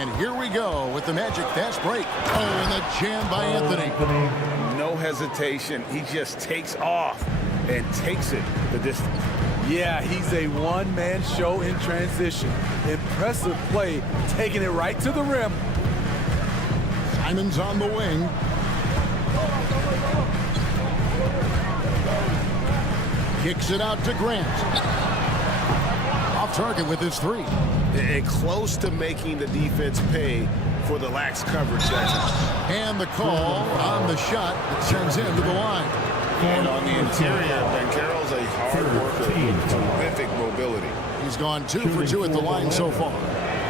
And here we go with the Magic fast break. Oh, and the jam by Anthony. No hesitation. He just takes off and takes it the distance. Yeah, he's a one-man show in transition. Impressive play, taking it right to the rim. Simon's on the wing. Kicks it out to Grant. Off target with his three. And close to making the defense pay for the lax coverage. And the call on the shot that sends him to the line. And on the interior, Banchero's a hard worker with terrific mobility. He's gone 2 for 2 at the line so far.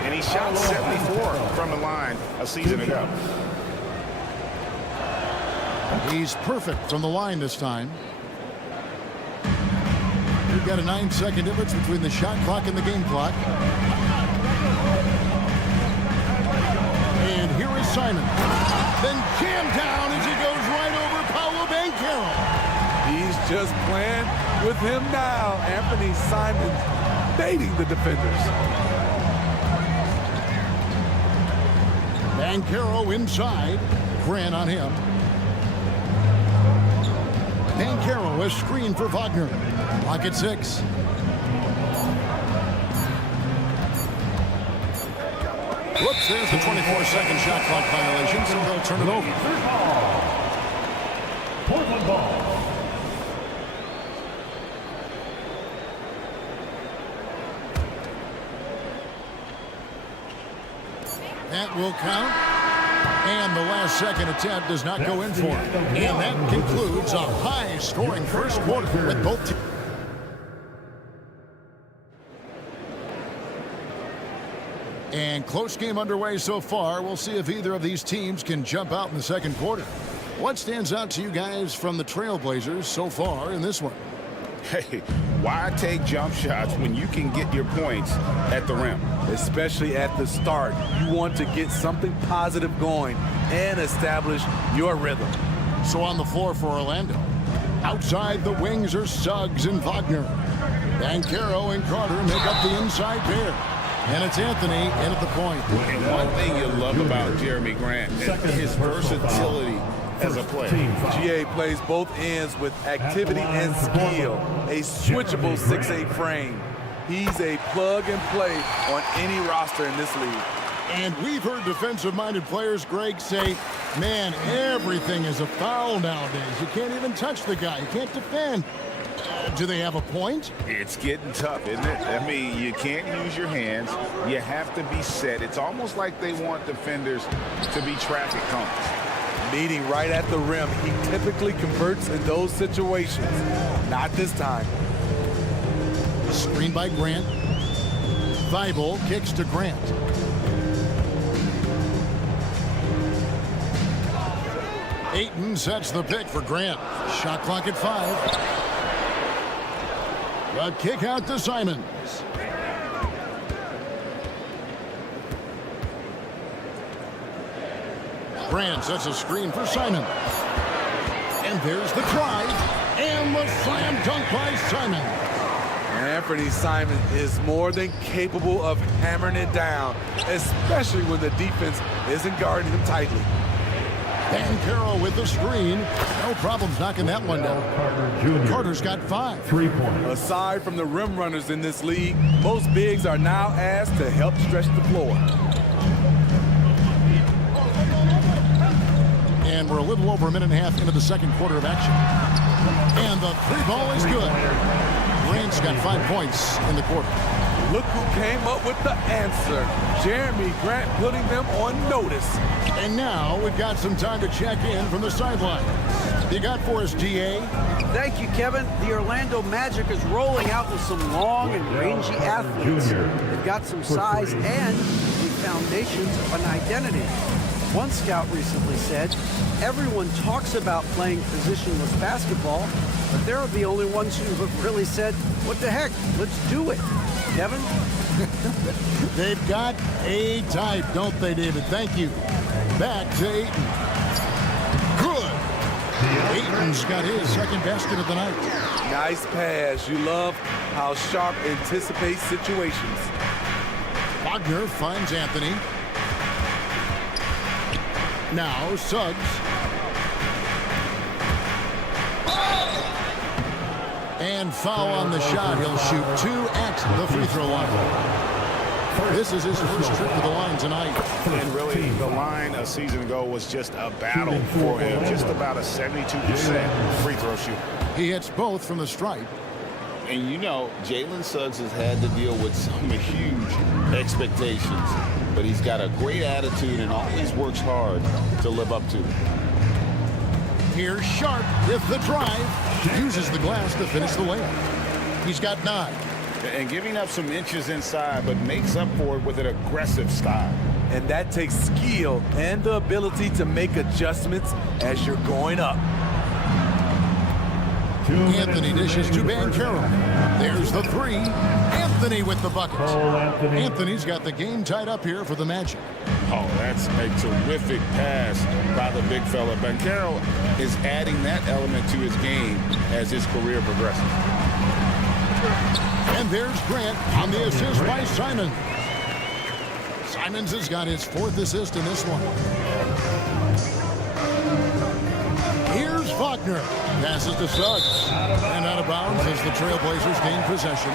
And he shot 74 from the line a season ago. He's perfect from the line this time. We've got a 9-second difference between the shot clock and the game clock. And here is Simon. Then jammed down as he goes right over Paolo Banchero. He's just playing with him now. Anthony Simon baiting the defenders. Banchero inside. Grant on him. Banchero a screen for Wagner. Lock at 6. Whoops, there's the 24-second shot clock violation, so they'll turn it over. Portland ball. That will count. And the last second attempt does not go in for him. And that concludes a high-scoring first quarter with both teams. And close game underway so far. We'll see if either of these teams can jump out in the second quarter. What stands out to you guys from the Trailblazers so far in this one? Hey, why take jump shots when you can get your points at the rim? Especially at the start. You want to get something positive going and establish your rhythm. So on the floor for Orlando. Outside the wings are Suggs and Wagner. Banchero and Carter make up the inside pair. And it's Anthony in at the point. And one thing you love about Jeremy Grant is his versatility as a player. GA plays both ends with activity and skill. A switchable 6'8" frame. He's a plug and play on any roster in this league. And we've heard defensive-minded players, Greg, say, man, everything is a foul nowadays. You can't even touch the guy. You can't defend. Do they have a point? It's getting tough, isn't it? I mean, you can't use your hands. You have to be set. It's almost like they want defenders to be traffic cones. Meeting right at the rim. He typically converts in those situations. Not this time. Screen by Grant. Thibault kicks to Grant. Ayton sets the pick for Grant. Shot clock at 5. A kick out to Simons. Grant sets a screen for Simon. And there's the drive. And the slam dunk by Simon. Anthony Simon is more than capable of hammering it down, especially when the defense isn't guarding him tightly. Banchero with the screen. No problems knocking that one down. Carter's got 5. 3 points. Aside from the rim runners in this league, most bigs are now asked to help stretch the floor. And we're a little over a minute and a half into the second quarter of action. And the 3-ball is good. Grant's got 5 points in the quarter. Look who came up with the answer. Jeremy Grant putting them on notice. And now we've got some time to check in from the sideline. You got for us, DA? Thank you, Kevin. The Orlando Magic is rolling out with some long and rangy athletes. They've got some size and the foundations of an identity. One scout recently said, everyone talks about playing positionless basketball, but they're the only ones who have really said, what the heck, let's do it. Kevin? They've got a type, don't they, David? Thank you. Back to Ayton. Good. Ayton's got his second basket of the night. Nice pass. You love how Sharp anticipates situations. Wagner finds Anthony. Now Suggs. And foul on the shot. He'll shoot 2 at the free throw line. This is his first trip to the line tonight. And really, the line a season ago was just a battle for him. Just about a 72% free throw shooter. He hits both from the stripe. And you know, Jalen Suggs has had to deal with some huge expectations. But he's got a great attitude and always works hard to live up to. Here's Sharp with the drive. Uses the glass to finish the layup. He's got 9. And giving up some inches inside, but makes up for it with an aggressive style. And that takes skill and the ability to make adjustments as you're going up. Anthony dishes to Banchero. There's the 3. Anthony with the bucket. Anthony's got the game tied up here for the Magic. Oh, that's a terrific pass by the big fella. Banchero is adding that element to his game as his career progresses. And there's Grant on the assist by Simon. Simons has got his 4th assist in this one. Here's Faulkner. Passes to Suggs. And out of bounds as the Trailblazers gain possession.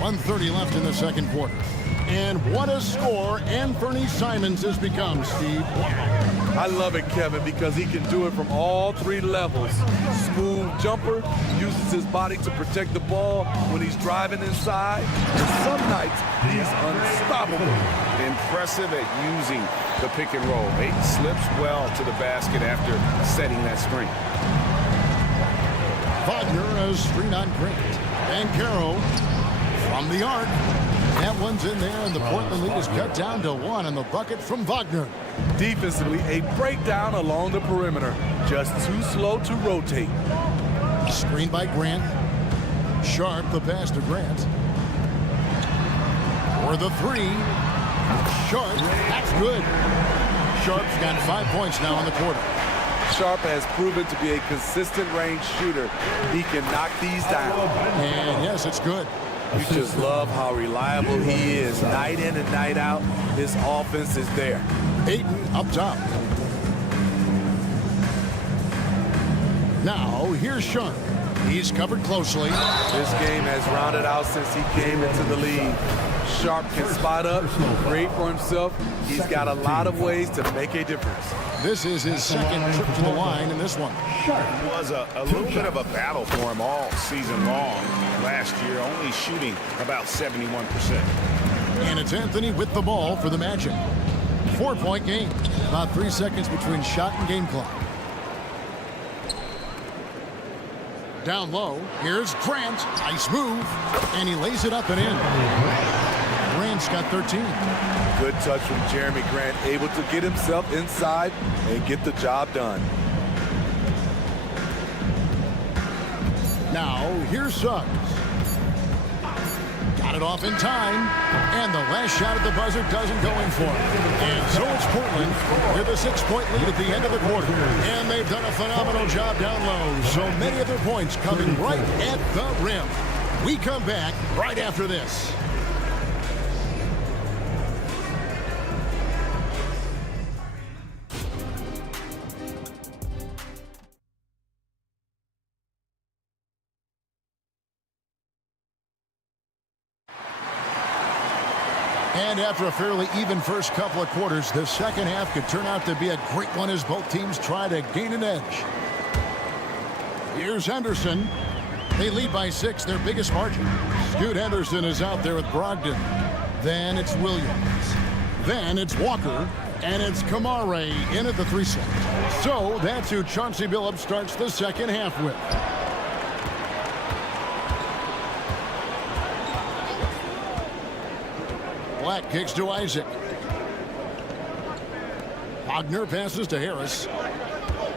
1:30 left in the second quarter. And what a score Anthony Simons has become, Steve. I love it, Kevin, because he can do it from all 3 levels. Smooth jumper, uses his body to protect the ball when he's driving inside. And some nights, he's unstoppable. Impressive at using the pick and roll. He slips well to the basket after setting that screen. Wagner has screen on Grant. Banchero from the arc. That one's in there, and the Portland lead is cut down to 1 on the bucket from Wagner. Defensively, a breakdown along the perimeter. Just too slow to rotate. Screen by Grant. Sharp, the pass to Grant. For the 3. Sharp, that's good. Sharp's got 5 points now in the quarter. Sharp has proven to be a consistent range shooter. He can knock these down. And yes, it's good. You just love how reliable he is. Night in and night out, his offense is there. Ayton up top. Now, here's Sharp. He's covered closely. This game has rounded out since he came into the league. Sharp can spot up, create for himself. He's got a lot of ways to make a difference. This is his 2nd trip to the line in this one. It was a little bit of a battle for him all season long. Last year, only shooting about 71%. And it's Anthony with the ball for the Magic. 4-point game. About 3 seconds between shot and game clock. Down low. Here's Grant. Nice move. And he lays it up and in. Grant's got 13. Good touch from Jeremy Grant. Able to get himself inside and get the job done. Now, here's Suggs. Got it off in time. And the last shot at the buzzer doesn't go in for him. And so it's Portland with a 6-point lead at the end of the quarter. And they've done a phenomenal job down low. So many of their points coming right at the rim. We come back right after this. And after a fairly even first couple of quarters, the second half could turn out to be a great one as both teams try to gain an edge. Here's Henderson. They lead by 6, their biggest margin. Scoot Henderson is out there with Brogdon. Then it's Williams. Then it's Walker. And it's Kamare in at the 3 slot. So that's who Chauncey Billups starts the second half with. Black kicks to Isaac. Wagner passes to Harris.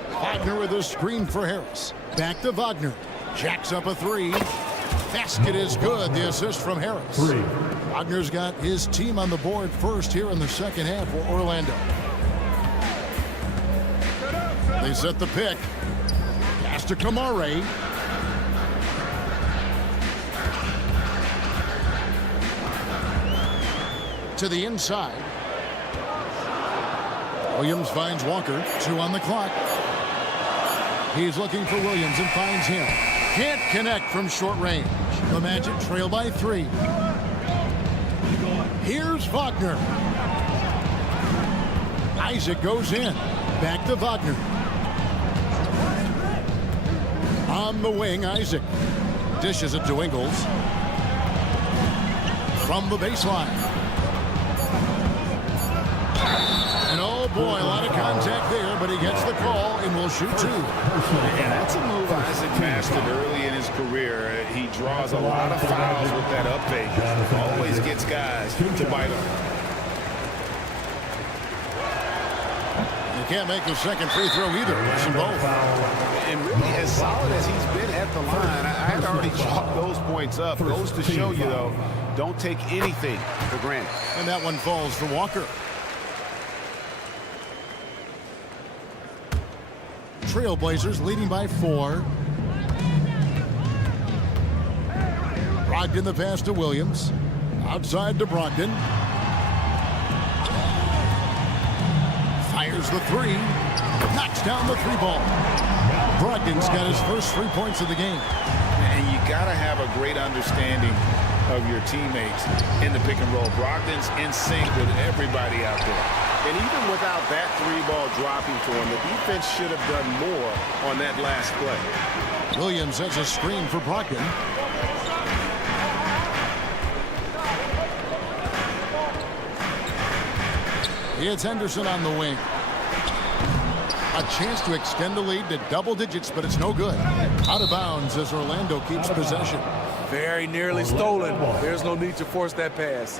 Wagner with a screen for Harris. Back to Wagner. Jacks up a 3. Basket is good. The assist from Harris. Wagner's got his team on the board first here in the second half for Orlando. They set the pick. Pass to Kamare. to the inside. Williams finds Walker. 2 on the clock. He's looking for Williams and finds him. Can't connect from short range. The Magic trail by 3. Here's Wagner. Isaac goes in. Back to Wagner. On the wing, Isaac. Dishes it to Ingles. From the baseline. And oh boy, a lot of contact there, but he gets the call and will shoot 2. And that's a move Isaac mastered early in his career. He draws a lot of fouls with that up fake. Always gets guys to bite on. You can't make the second free throw either. Missing both. And really, as solid as he's been at the line, I had already chalked those points up. Goes to show you, though, don't take anything for granted. And that one falls for Walker. Trailblazers leading by 4. Brogdon the pass to Williams. Outside to Brogdon. Fires the 3. Knocks down the 3 ball. Brogdon's got his first 3 points of the game. And you got to have a great understanding of your teammates in the pick and roll. Brogdon's in sync with everybody out there. And even without that 3-ball dropping to him, the defense should have done more on that last play. Williams has a screen for Brogdon. It's Henderson on the wing. A chance to extend the lead to double digits, but it's no good. Out of bounds as Orlando keeps possession. Very nearly stolen. There's no need to force that pass.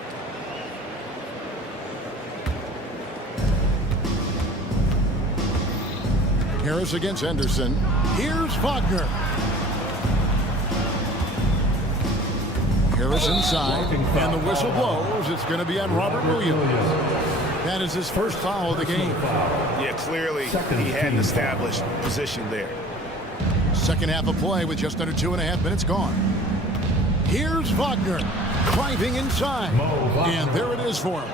Harris against Henderson. Here's Wagner. Harris inside, and the whistle blows. It's going to be on Robert Williams. That is his first foul of the game. Yeah, clearly he had an established position there. Second half of play with just under 2.5 minutes gone. Here's Wagner driving inside, and there it is for him.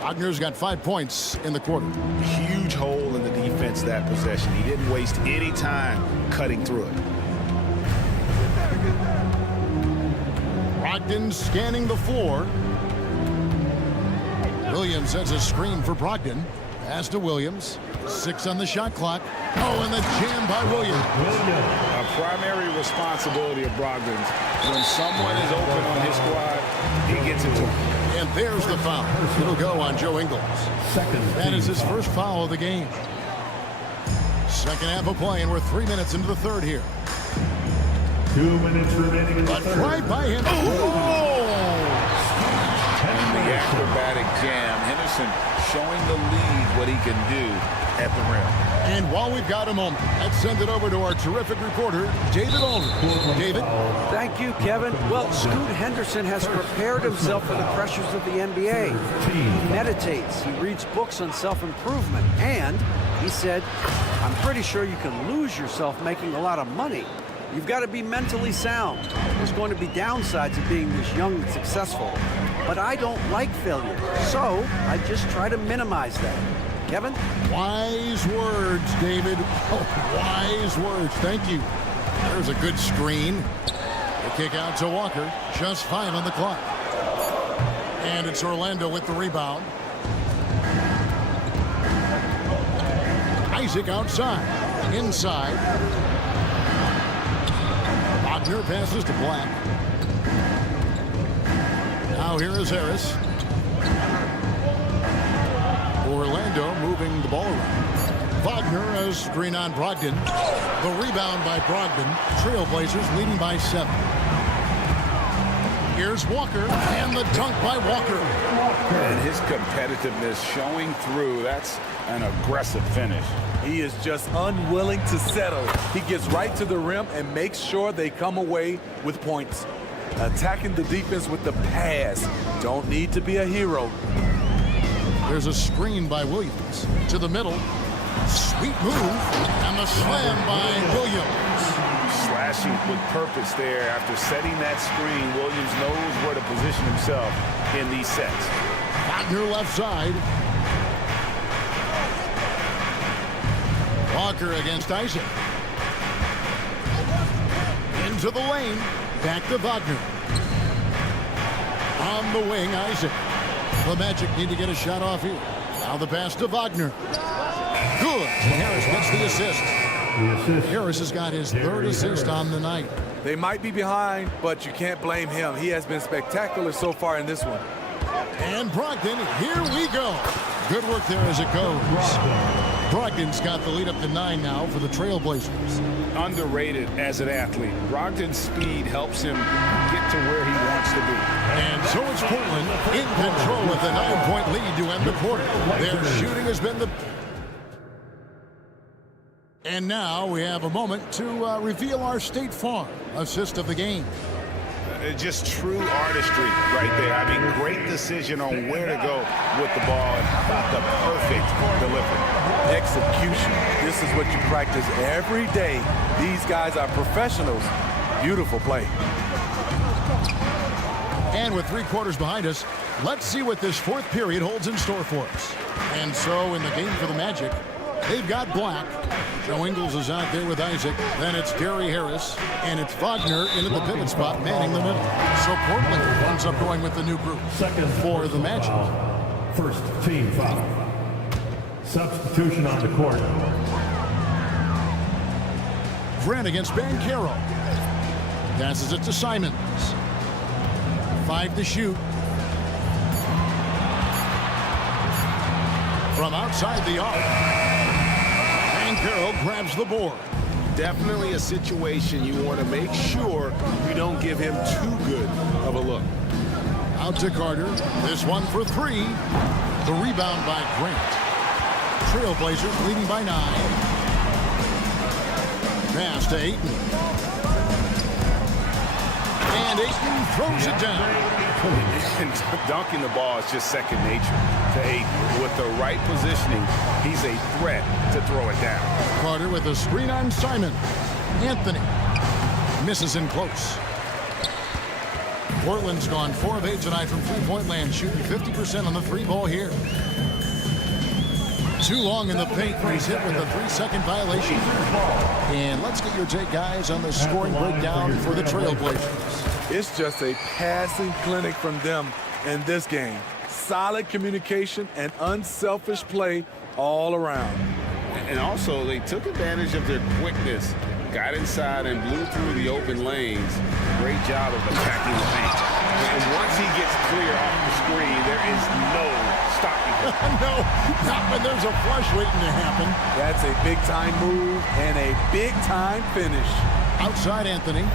Wagner's got 5 points in the quarter. Huge hole in the defense that possession. He didn't waste any time cutting through it. Brogdon scanning the floor. Williams has a screen for Brogdon. Pass to Williams. 6 on the shot clock. Oh, and the jam by Williams. A primary responsibility of Brogdon's. When someone is open on his squad, he gets it to him. And there's the foul. It'll go on Joe Ingles. That is his first foul of the game. Second half of play, and we're 3 minutes into the third here. 2 minutes remaining in the third. Right by him. And the acrobatic jam. Henderson showing the lead what he can do at the rim. And while we've got a moment, let's send it over to our terrific reporter, David Aldridge. David. Thank you, Kevin. Well, Scoot Henderson has prepared himself for the pressures of the NBA. He meditates, he reads books on self-improvement, and he said, I'm pretty sure you can lose yourself making a lot of money. You've got to be mentally sound. There's going to be downsides of being this young and successful. But I don't like failure, so I just try to minimize that. Kevin? Wise words, David. Oh, wise words. Thank you. There's a good screen. The kick out to Walker. Just 5 on the clock. And it's Orlando with the rebound. Isaac outside. Inside. Wagner passes to Black. Now here is Harris. Orlando moving the ball around. Wagner a screen on Brogdon. The rebound by Brogdon. Trailblazers leading by 7. Here's Walker, and the dunk by Walker. And his competitiveness showing through. That's an aggressive finish. He is just unwilling to settle. He gets right to the rim and makes sure they come away with points. Attacking the defense with the pass. Don't need to be a hero. There's a screen by Williams. To the middle. Sweet move. And the slam by Williams. Slashing with purpose there. After setting that screen, Williams knows where to position himself in these sets. Wagner left side. Walker against Isaac. Into the lane. Back to Wagner. On the wing, Isaac. The Magic need to get a shot off here. Now the pass to Wagner. Good. Harris gets the assist. Harris has got his third assist on the night. They might be behind, but you can't blame him. He has been spectacular so far in this one. And Brogdon, here we go. Good work there as it goes. Brogdon's got the lead up to 9 now for the Trailblazers. Underrated as an athlete. Brogdon's speed helps him get to where he wants to be. And so it's Portland in control with a 9-point lead to end the quarter. Their shooting has been the... And now we have a moment to reveal our State Farm assist of the game. Just true artistry right there. I mean, great decision on where to go with the ball, and how about the perfect delivery. Execution. This is what you practice every day. These guys are professionals. Beautiful play. And with 3 quarters behind us, let's see what this fourth period holds in store for us. And so in the game for the Magic, they've got Black. Joe Ingles is out there with Isaac. Then it's Gary Harris. And it's Wagner into the pivot spot, manning the middle. So Portland ends up going with the new group for the Magic. First team foul. Substitution on the court. Grant against Banchero. Passes it to Simons. 5 to shoot. From outside the arc. Banchero grabs the board. Definitely a situation you want to make sure you don't give him too good of a look. Out to Carter. This one for 3. The rebound by Grant. Trailblazers leading by 9. Pass to Ayton. And Ayton throws it down. And dunking the ball is just second nature to Ayton. With the right positioning, he's a threat to throw it down. Carter with a screen on Simon. Anthony misses in close. Portland's gone 4 of 8 tonight from three-point land, shooting 50% on the 3-ball here. Too long in the paint, but he's hit with a 3-second violation. And let's get your take, guys, on the scoring breakdown for the Trailblazers. It's just a passing clinic from them in this game. Solid communication and unselfish play all around. And also, they took advantage of their quickness, got inside and blew through the open lanes. Great job of attacking the paint. And once he gets clear off the screen, there is no stopping him. No, not when there's a flush waiting to happen. That's a big-time move and a big-time finish. Outside Anthony.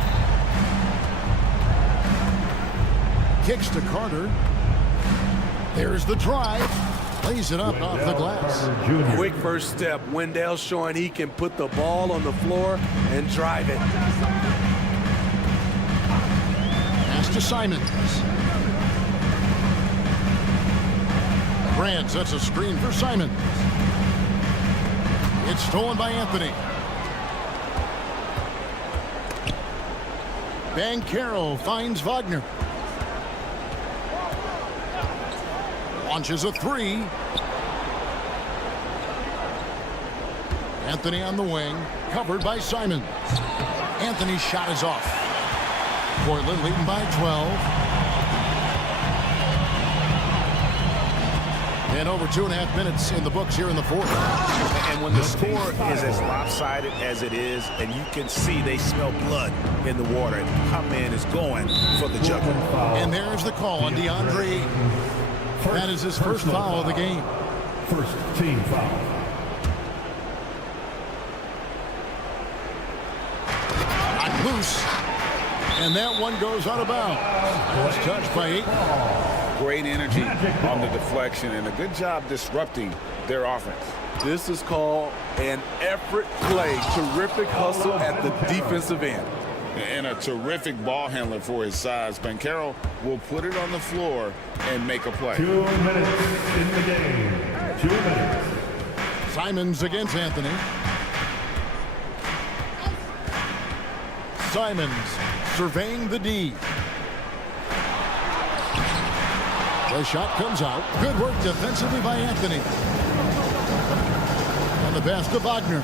Kicks to Carter. There's the drive. Lays it up off the glass. Quick first step. Wendell showing he can put the ball on the floor and drive it. Pass to Simons. Grant sets a screen for Simons. It's stolen by Anthony. Banchero finds Wagner. Launches a 3. Anthony on the wing, covered by Simons. Anthony's shot is off. Portland leading by 12. And over 2.5 minutes in the books here in the fourth. And when the score is as lopsided as it is, and you can see they smell blood in the water, and my man is going for the jugular. And there's the call on DeAndre Ayton. That is his first foul of the game. First team foul. Not loose. And that one goes out of bounds. Was touched by Ayton. Great energy on the deflection and a good job disrupting their offense. This is called an effort play. Terrific hustle at the defensive end. And a terrific ball handler for his size. Banchero will put it on the floor and make a play. 2 minutes in the game. 2 minutes. Simons against Anthony. Simons surveying the D. The shot comes out. Good work defensively by Anthony. And the pass to Wagner.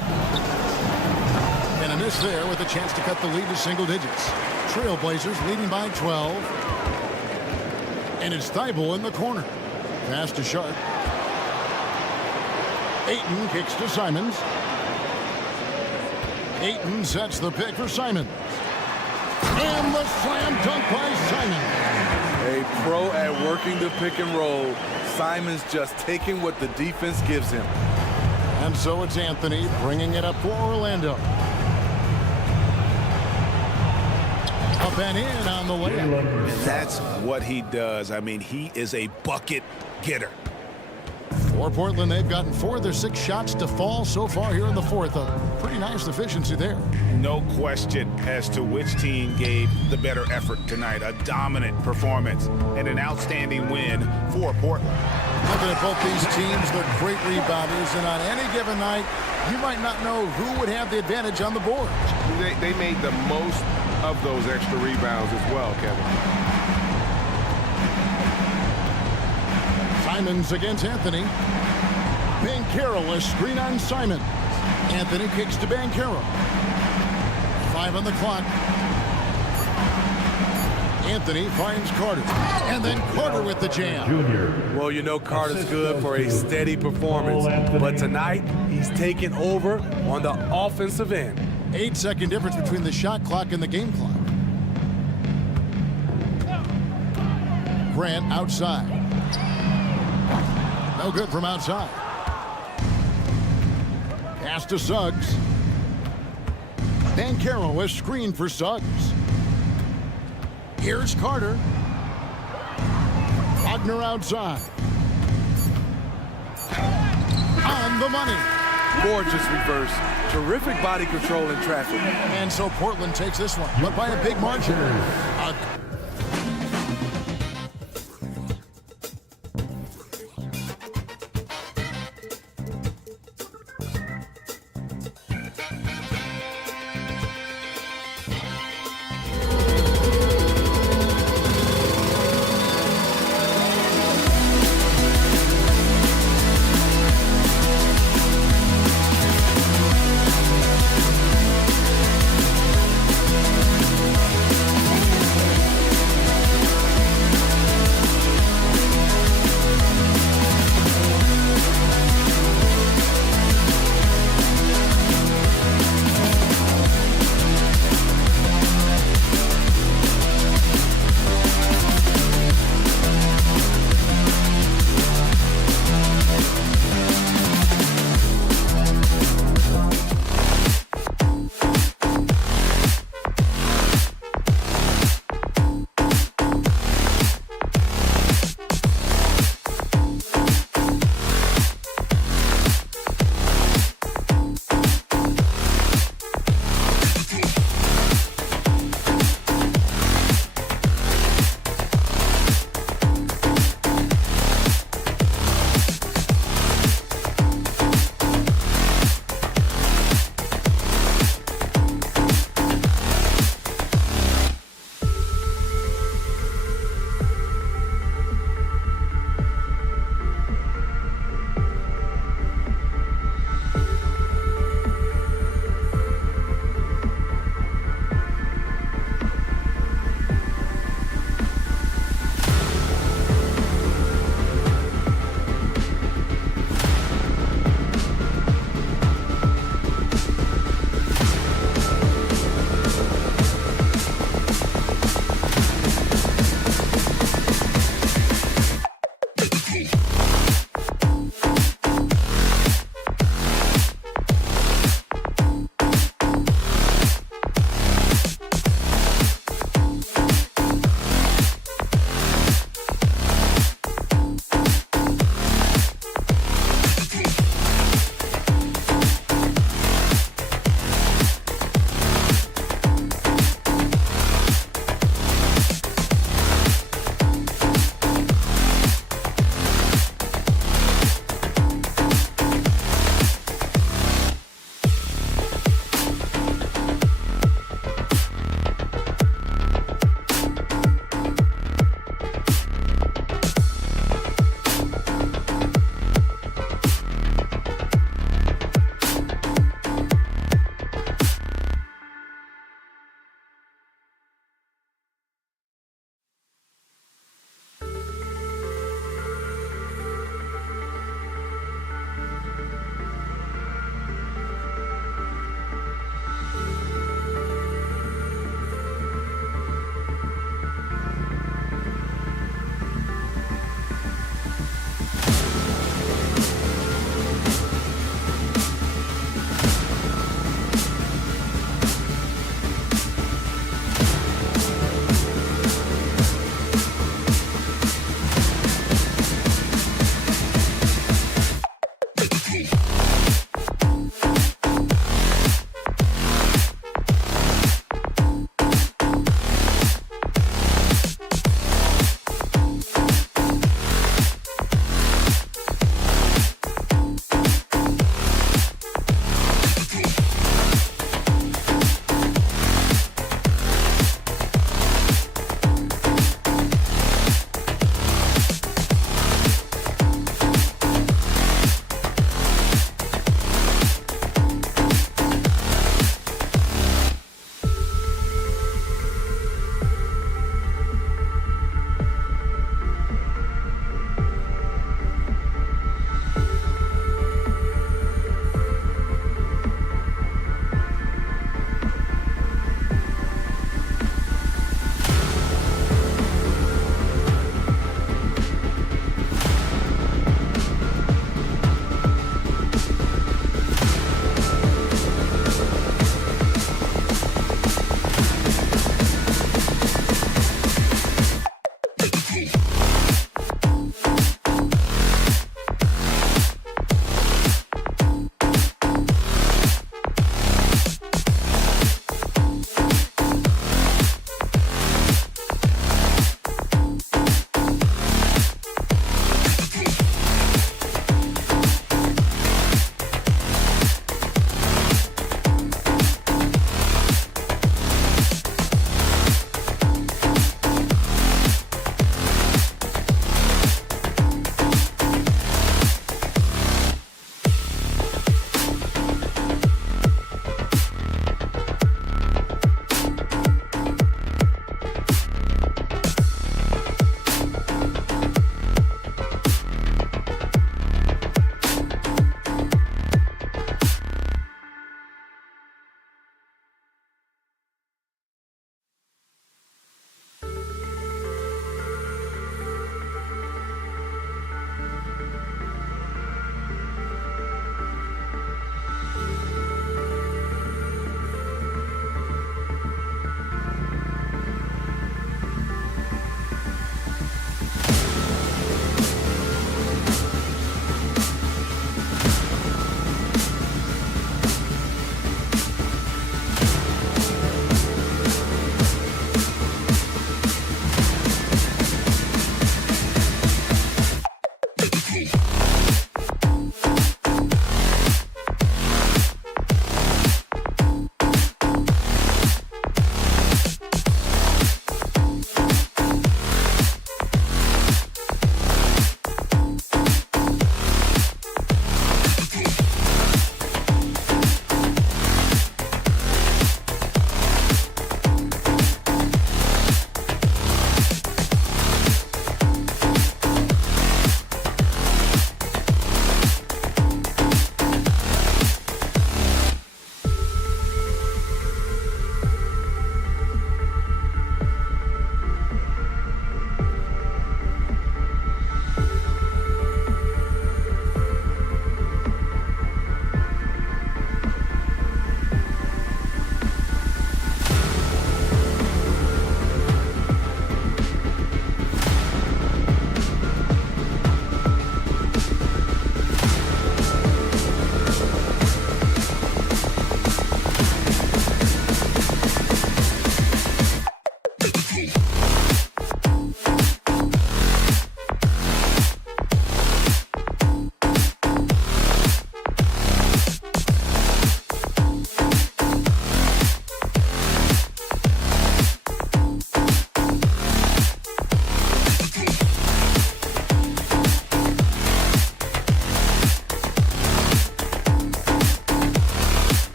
And a miss there with a chance to cut the lead to single digits. Trailblazers leading by 12. And it's Thibault in the corner. Pass to Sharp. Ayton kicks to Simons. Ayton sets the pick for Simons. And the slam dunk by Simons. A pro at working the pick and roll. Simons just taking what the defense gives him. And so it's Anthony bringing it up for Orlando. Up and in on the way. And that's what he does. I mean, he is a bucket getter. For Portland, they've gotten 4 of their 6 shots to fall so far here in the fourth. A pretty nice efficiency there. No question as to which team gave the better effort tonight. A dominant performance and an outstanding win for Portland. Looking at both these teams, they're great rebounders, and on any given night, you might not know who would have the advantage on the board. They made the most of those extra rebounds as well, Kevin. Simons against Anthony. Banchero, a screen on Simons. Anthony kicks to Banchero. 5 on the clock. Anthony finds Carter. And then Carter with the jam. Well, you know Carter's good for a steady performance. But tonight, he's taking over on the offensive end. 8-second difference between the shot clock and the game clock. Grant outside. No good from outside. Pass to Suggs. Banchero is screened for Suggs. Here's Carter. Wagner outside. On the money. Gorgeous reverse. Terrific body control in traffic. And so Portland takes this one, but by a big margin.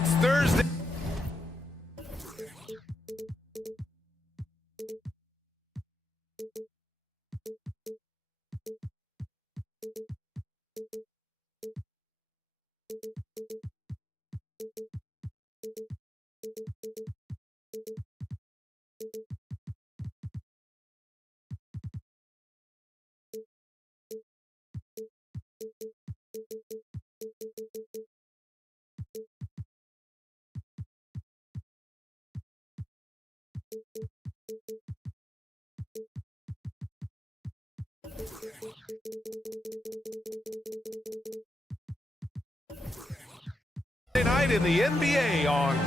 It's Thursday. Tonight in the NBA on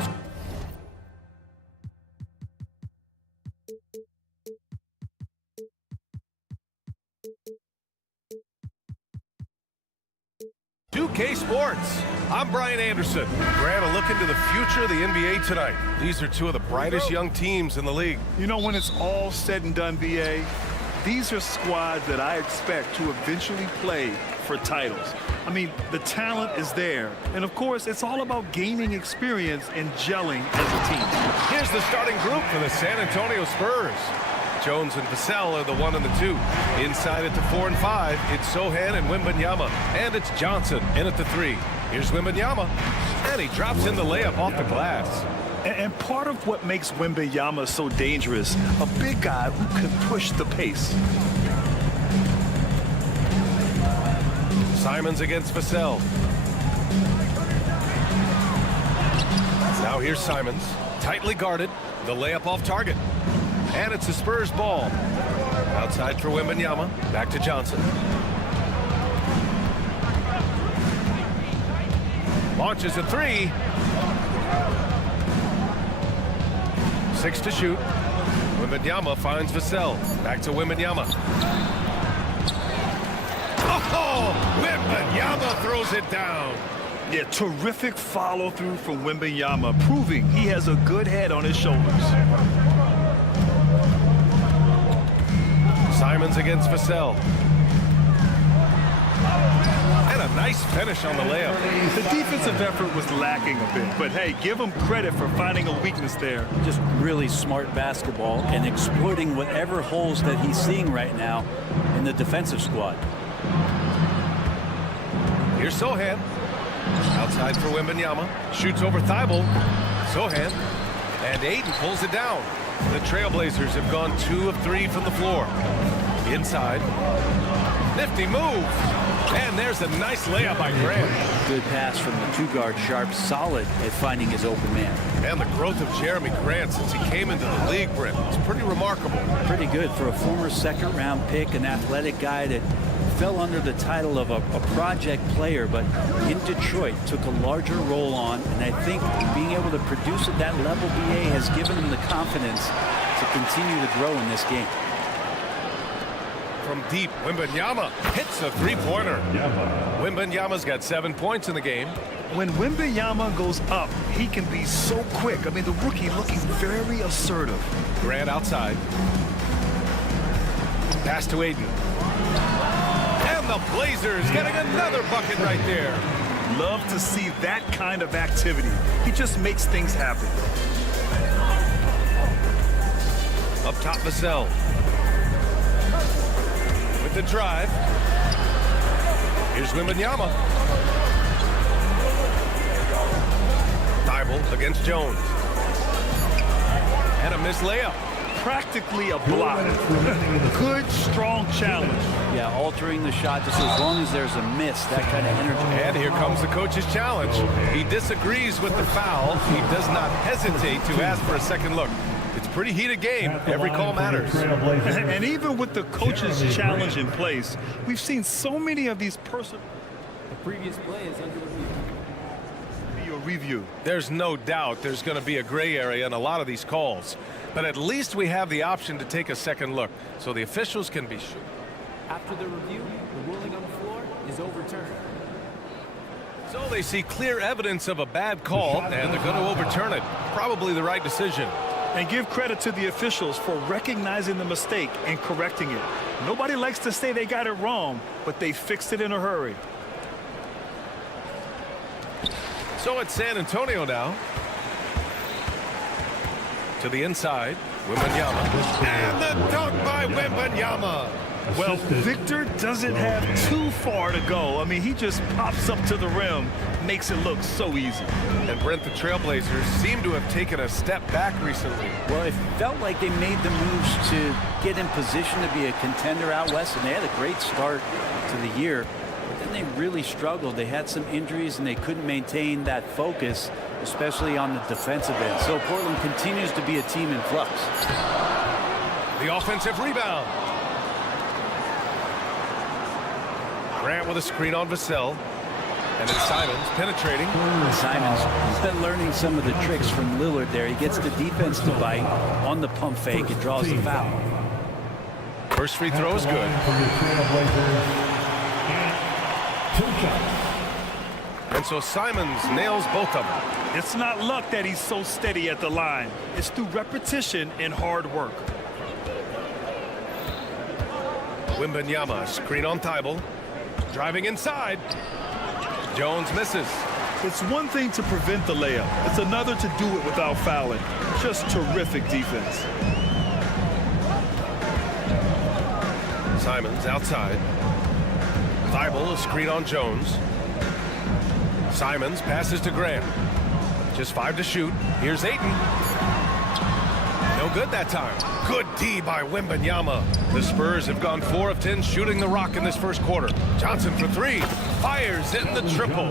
K Sports. I'm Brian Anderson. Grant, a look into the future of the NBA tonight. These are two of the brightest young teams in the league. You know, when it's all said and done, BA, these are squads that I expect to eventually play for titles. I mean, the talent is there. And, of course, it's all about gaining experience and gelling as a team. Here's the starting group for the San Antonio Spurs. Jones and Vassell are the 1 and the 2. Inside at the 4 and 5, it's Sohan and Wembanyama. And it's Johnson in at the 3. Here's Wembanyama. And he drops in the layup off the glass. And part of what makes Wembanyama so dangerous, a big guy who can push the pace. Simons against Vassell. Now here's Simons. Tightly guarded. The layup off target. And it's the Spurs ball. Outside for Wembanyama. Back to Johnson. Launches a 3. 6 to shoot. Wembanyama finds Vassell. Back to Wembanyama. Oh! Wembanyama throws it down. Yeah, terrific follow-through from Wembanyama, proving he has a good head on his shoulders. Simons against Vassell. And a nice finish on the layup. The defensive effort was lacking a bit, but hey, give him credit for finding a weakness there. Just really smart basketball and exploiting whatever holes that he's seeing right now in the defensive squad. Here's Sohan. Outside for Wembanyama. Shoots over Thibault. Sohan. And Ayton pulls it down. The Trailblazers have gone 2 of 3 from the floor. Inside. Nifty move. And there's a nice layup by Grant. Good pass from the 2-guard Sharp. Solid at finding his open man. And the growth of Jeremy Grant since he came into the league, Brent, it's pretty remarkable. Pretty good for a former second-round pick, an athletic guy that fell under the title of a project player, but in Detroit took a larger role on, and I think being able to produce at that level, BA, has given him the confidence to continue to grow in this game. From deep, Wembanyama hits a 3-pointer. Wembanyama's got 7 points in the game. When Wembanyama goes up, he can be so quick. I mean, the rookie looking very assertive. Grant outside. Pass to Ayton. And the Blazers getting another bucket right there. Love to see that kind of activity. He just makes things happen. Up top, Vassell. With the drive. Here's Wembanyama. Thibault against Jones. And a missed layup. Practically a block. Good, strong challenge. Yeah, altering the shot just as long as there's a miss, that kind of energy. And here comes the coach's challenge. He disagrees with the foul. He does not hesitate to ask for a second look. It's a pretty heated game. Every call matters. And even with the coach's challenge in place, we've seen so many of these The previous play is under review. There's no doubt there's going to be a gray area in a lot of these calls. But at least we have the option to take a second look, so the officials can be sure. After the review, the ruling on the floor is overturned. So they see clear evidence of a bad call, and they're going to overturn it. Probably the right decision. And give credit to the officials for recognizing the mistake and correcting it. Nobody likes to say they got it wrong, but they fixed it in a hurry. So it's San Antonio now. To the inside, Wembanyama. And the dunk by Wembanyama. Well, Victor doesn't have too far to go. I mean, he just pops up to the rim, makes it look so easy. And Brent, the Trailblazers seem to have taken a step back recently. Well, it felt like they made the moves to get in position to be a contender out west, and they had a great start to the year. But then they really struggled. They had some injuries, and they couldn't maintain that focus, especially on the defensive end. So Portland continues to be a team in flux. The offensive rebound. Grant with a screen on Vassell. And it's Simons penetrating. Simons has been learning some of the tricks from Lillard there. He gets the defense to bite on the pump fake and draws the foul. First free throw is good. And so Simons nails both of them. It's not luck that he's so steady at the line. It's through repetition and hard work. Wembanyama, screen on Thibault. Driving inside. Jones misses. It's one thing to prevent the layup. It's another to do it without fouling. Just terrific defense. Simons outside. Thibault, a screen on Jones. Simons passes to Grant. Just 5 to shoot. Here's Ayton. No good that time. Good D by Wembanyama. The Spurs have gone 4 of 10 shooting the rock in this first quarter. Johnson for 3. Fires in the triple.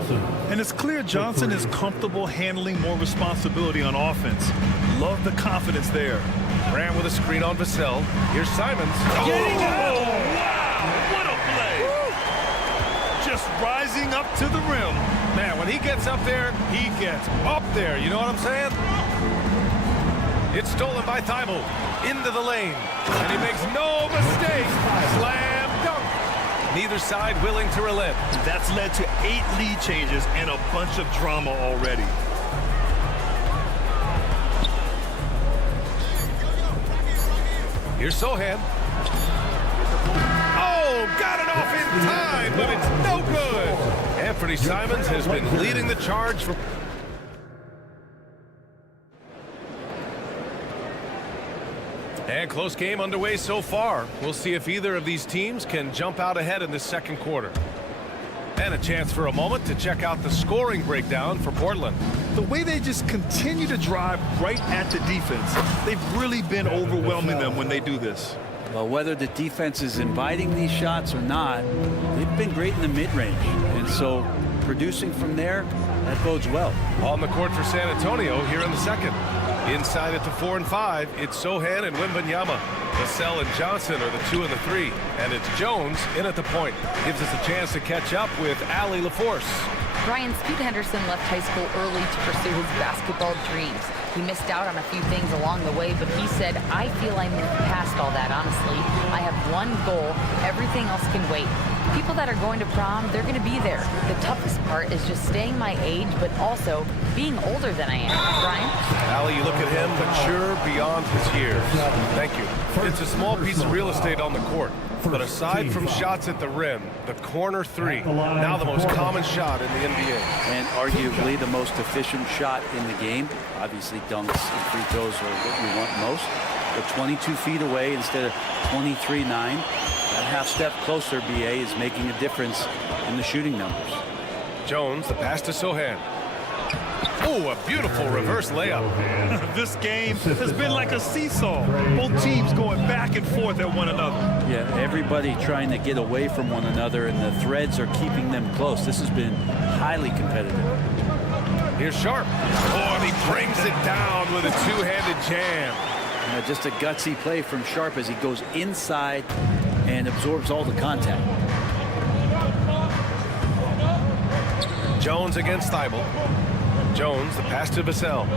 And it's clear Johnson is comfortable handling more responsibility on offense. Love the confidence there. Grant with a screen on Vassell. Here's Simons. Getting out! Wow! What a play! Just rising up to the rim. Man, when he gets up there, he gets up there. You know what I'm saying? It's stolen by Thibault. Into the lane. And he makes no mistake. Slam dunk. Neither side willing to relent. That's led to 8 lead changes and a bunch of drama already. Here's Sohan. Oh, got it off in time, but it's no good. Anthony Simons has been leading the charge for... And close game underway so far. We'll see if either of these teams can jump out ahead in this second quarter. And a chance for a moment to check out the scoring breakdown for Portland. The way they just continue to drive right at the defense, they've really been overwhelming them when they do this. Well, whether the defense is inviting these shots or not, they've been great in the mid-range. And so producing from there, that bodes well. On the court for San Antonio here in the second. Inside at the 4 and 5, it's Sohan and Wembanyama. Vassell and Johnson are the 2 and the 3. And it's Jones in at the point. Gives us a chance to catch up with Allie LaForce. Brian Scoot Henderson left high school early to pursue his basketball dreams. He missed out on a few things along the way, but he said, I feel I moved past all that, honestly. I have one goal. Everything else can wait. People that are going to prom, they're going to be there. The toughest part is just staying my age, but also being older than I am. Brian? Allie, you look at him, mature beyond his years. Thank you. It's a small piece of real estate on the court. But aside from shots at the rim, the corner 3, now the most common shot in the NBA. And arguably the most efficient shot in the game. Obviously, dunks and free throws are what we want most. But 22 feet away instead of 23-9. That half step closer, BA, is making a difference in the shooting numbers. Jones, the pass to Sohan. Oh, a beautiful reverse layup. This game has been like a seesaw. Both teams going back and forth at one another. Yeah, everybody trying to get away from one another, and the threads are keeping them close. This has been highly competitive. Here's Sharp. Oh, and he brings it down with a two-handed jam. Just a gutsy play from Sharp as he goes inside and absorbs all the contact. Jones against Thibault. Jones, the pass to Vassell.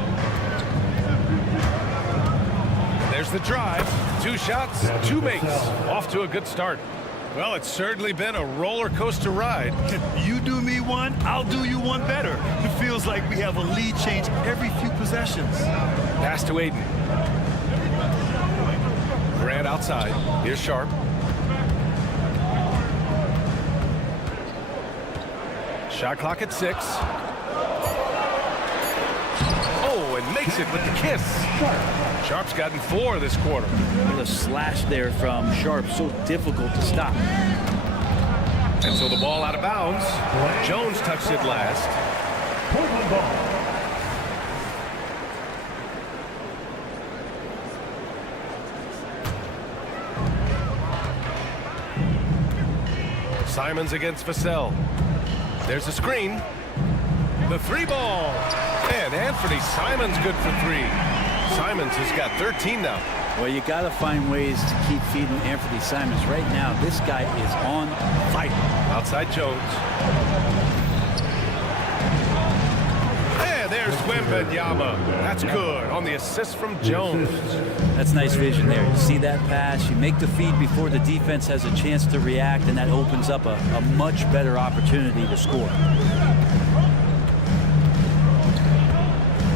There's the drive. 2 shots, 2 makes. Off to a good start. Well, it's certainly been a roller coaster ride. You do me one, I'll do you one better. It feels like we have a lead change every few possessions. Pass to Ayton. Grant outside. Here's Sharp. Shot clock at 6. Oh, and makes it with the kiss. Sharp's gotten 4 this quarter. What a slash there from Sharp. So difficult to stop. And so the ball out of bounds. Jones touched it last. Portland ball. Simons against Vassell. There's a screen. The 3-ball. And Anthony Simons good for 3. Simons has got 13 now. Well, you got to find ways to keep feeding Anthony Simons. Right now, this guy is on fire. Outside Jones. And there's Wembanyama. That's good on the assist from Jones. That's nice vision there. You see that pass, you make the feed before the defense has a chance to react, and that opens up a much better opportunity to score.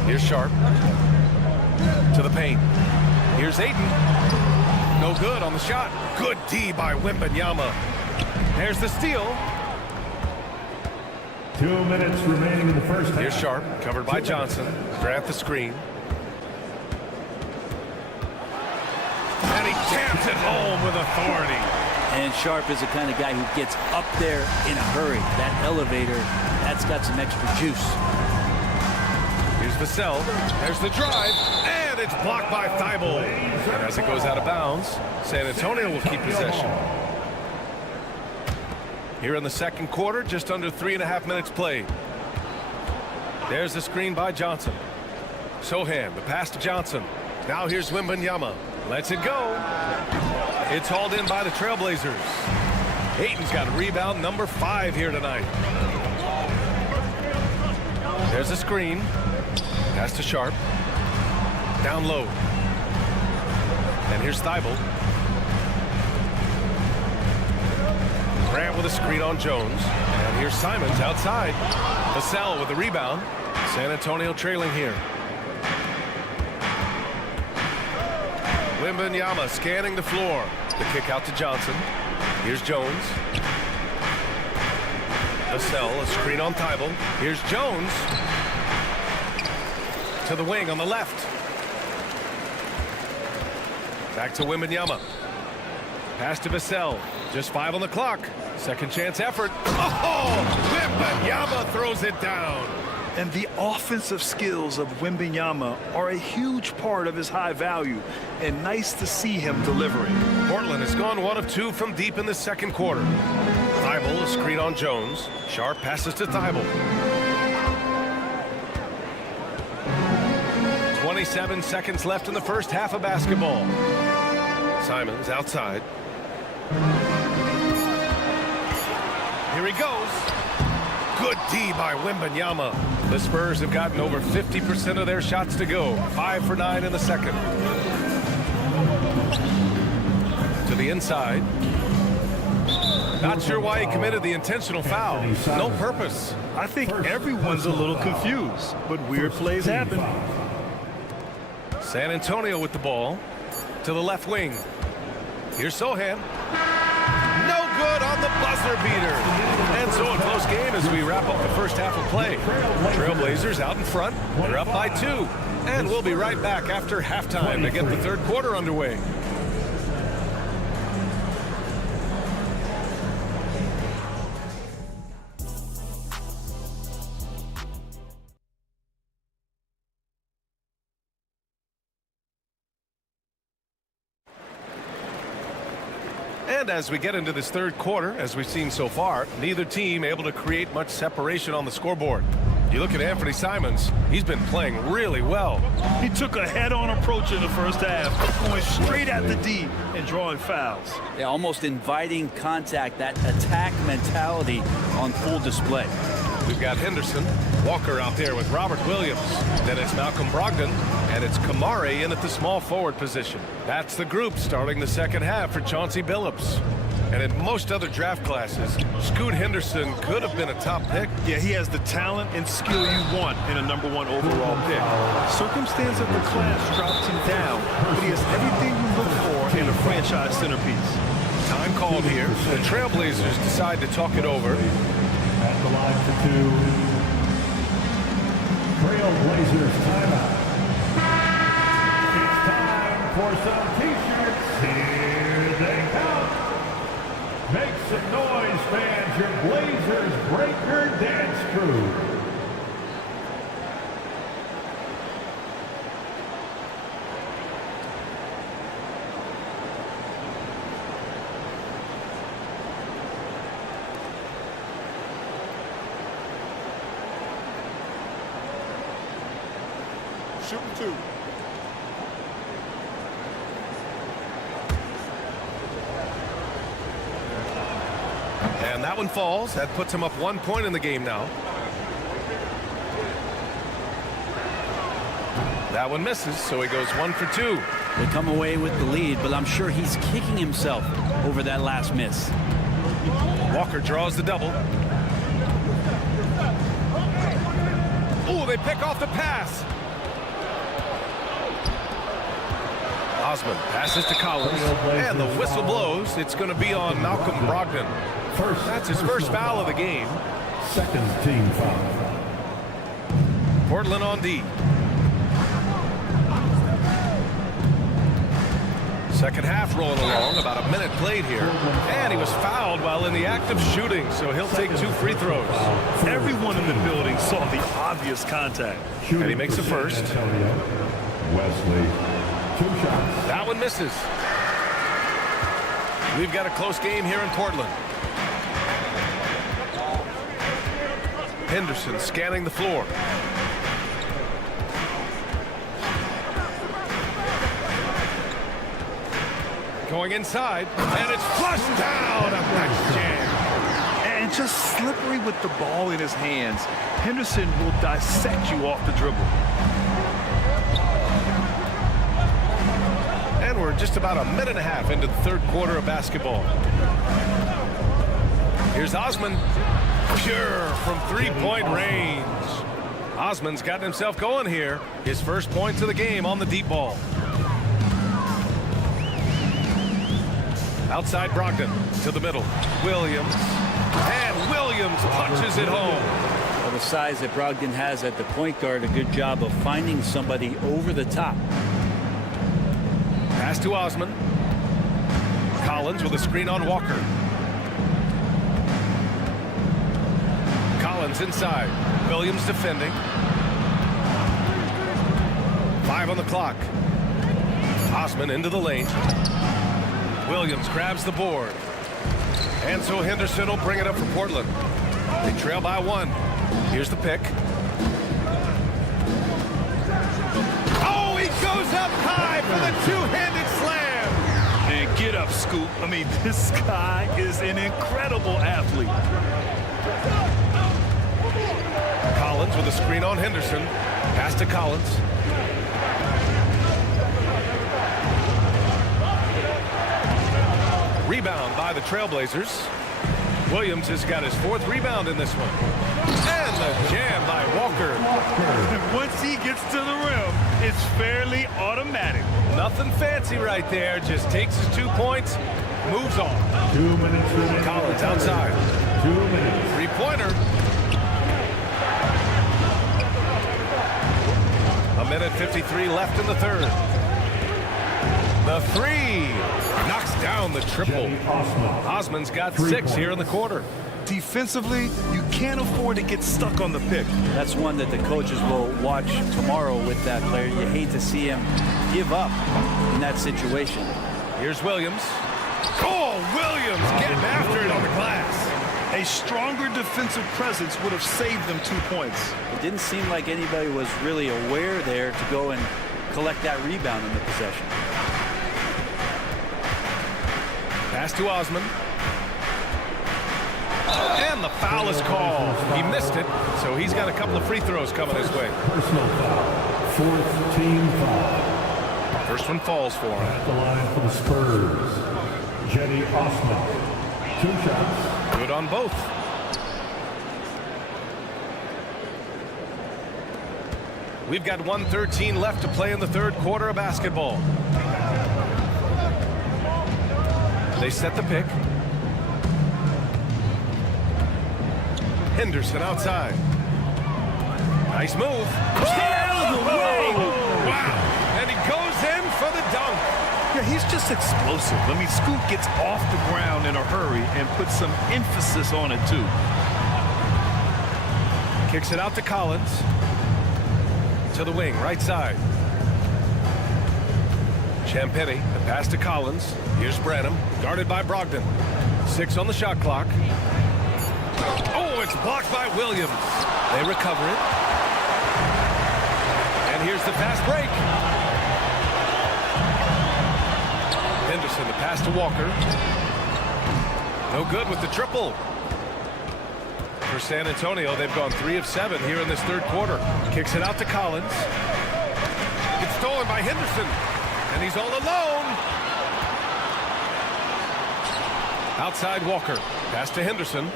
Here's Sharp. To the paint. Here's Ayton. No good on the shot. Good D by Wembanyama. There's the steal. 2 minutes remaining in the first half. Here's Sharp, covered by Johnson. Grant the screen. And he taps it home with authority. And Sharp is the kind of guy who gets up there in a hurry. That elevator, that's got some extra juice. Here's Vassell. There's the drive. And it's blocked by Thibault. And as it goes out of bounds, San Antonio will keep possession. Here in the second quarter, just under 3.5 minutes played. There's the screen by Johnson. Sohan, the pass to Johnson. Now here's Wembanyama. Lets it go. It's hauled in by the Trailblazers. Ayton's got rebound number 5 here tonight. There's a screen. Pass to Sharp. Down low. And here's Thibault. Grant with a screen on Jones. And here's Simons outside. Vassell with the rebound. San Antonio trailing here. Wembanyama scanning the floor. The kick out to Johnson. Here's Jones. Vassell, a screen on Thibault. Here's Jones. To the wing on the left. Back to Wembanyama. Pass to Vassell. Just 5 on the clock. Second chance effort. Oh! Wembanyama throws it down. And the offensive skills of Wembanyama are a huge part of his high value, and nice to see him delivering. Portland has gone 1 of 2 from deep in the second quarter. Thibault, a screen on Jones. Sharp passes to Thibault. 27 seconds left in the first half of basketball. Simons outside. Here he goes. Good D by Wembanyama. The Spurs have gotten over 50% of their shots to go. 5 for 9 in the second. To the inside. Not sure why he committed the intentional foul. No purpose. I think everyone's a little confused, but weird plays happen. San Antonio with the ball. To the left wing. Here's Sohan. No good on the buzzer beater. And so a close game as we wrap up the first half of play. Trailblazers out in front. They're up by 2. And we'll be right back after halftime to get the third quarter underway. And as we get into this third quarter, as we've seen so far, neither team able to create much separation on the scoreboard. You look at Anthony Simons, he's been playing really well. He took a head-on approach in the first half, going straight at the D and drawing fouls. Yeah, almost inviting contact, that attack mentality on full display. We've got Henderson, Walker out there with Robert Williams. Then it's Malcolm Brogdon, and it's Kamare in at the small forward position. That's the group starting the second half for Chauncey Billups. And in most other draft classes, Scoot Henderson could have been a top pick. Yeah, he has the talent and skill you want in a #1 overall pick. Circumstance of the class dropped him down, but he has everything you look for in a franchise centerpiece. Time called here. The Trailblazers decide to talk it over. At the line for 2. Trailblazers timeout. for some t-shirts, here they come. Make some noise, fans, your Blazers Breaker Dance Crew. Shooting two. And that one falls. That puts him up 1 point in the game now. That one misses, so he goes 1 for 2. They come away with the lead, but I'm sure he's kicking himself over that last miss. Walker draws the double. Oh, they pick off the pass. Osman passes to Collins, and the whistle blows. It's going to be on Malcolm Brogdon. That's his first foul of the game. Second team foul. Portland on D. Second half rolling along, about a minute played here. And he was fouled while in the act of shooting, so he'll take 2 free throws. Everyone in the building saw the obvious contact. And he makes the first. Wesley, 2 shots. That one misses. We've got a close game here in Portland. Henderson scanning the floor. Going inside, and it's flushed down. A nice jam. And just slippery with the ball in his hands. Henderson will dissect you off the dribble. And we're just about a minute and a half into the third quarter of basketball. Here's Osman. Pure from three-point range. Osman's gotten himself going here. His first points of the game on the deep ball. Outside Brogdon to the middle. Williams. And Williams punches it home. Well, the size that Brogdon has at the point guard, a good job of finding somebody over the top. Pass to Osman. Collins with a screen on Walker. Collins inside. Williams defending. 5 on the clock. Osman into the lane. Williams grabs the board. And so Henderson will bring it up for Portland. They trail by 1. Here's the pick. Oh, he goes up high for the two-handed slam. And get up, Scoop. I mean, this guy is an incredible athlete. Collins with a screen on Henderson. Pass to Collins. Rebound by the Trailblazers. Williams has got his 4th rebound in this one. And the jam by Walker. And once he gets to the rim, it's fairly automatic. Nothing fancy right there. Just takes his 2 points, moves on. 2 minutes. Collins outside. 2 minutes. 3-pointer. A minute 53 left in the third. The 3 knocks down the triple. Osman's got 6 here in the quarter. Defensively, you can't afford to get stuck on the pick. That's one that the coaches will watch tomorrow with that player. You hate to see him give up in that situation. Here's Williams. Oh, Williams getting after it on the glass. A stronger defensive presence would have saved them 2 points. It didn't seem like anybody was really aware there to go and collect that rebound in the possession. Pass to Osman. And the foul is called. He missed it, so he's got a couple of free throws coming his way. Personal foul. 4th team foul. First one falls for him. At the line for the Spurs, Jetty Osman. 2 shots. Good on both. We've got 1:13 left to play in the third quarter of basketball. They set the pick. Henderson outside. Nice move. Out of the way. Wow. And he goes in for the dunk. Yeah, he's just explosive. I mean, Scoot gets off the ground in a hurry and puts some emphasis on it, too. Kicks it out to Collins. To the wing, right side. Champagny, the pass to Collins. Here's Branham, guarded by Brogdon. 6 on the shot clock. Oh, it's blocked by Williams. They recover it. And here's the fast break. Henderson, the pass to Walker. No good with the triple. For San Antonio, they've gone 3 of 7 here in this third quarter. Kicks it out to Collins. It's stolen by Henderson. And he's all alone. Outside Walker. Pass to Henderson.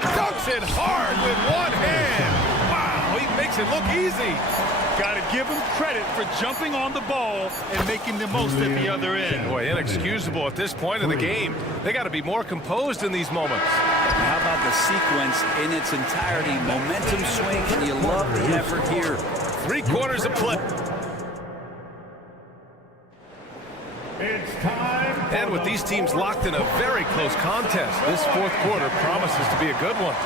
Dunks it hard with one hand. Wow, he makes it look easy. Got to give him credit for jumping on the ball and making the most at the other end. Boy, inexcusable at this point in the game. They got to be more composed in these moments. How about the sequence in its entirety? Momentum swing, and you love the effort here. 3 quarters of play. It's time. And with these teams locked in a very close contest, this fourth quarter promises to be a good one.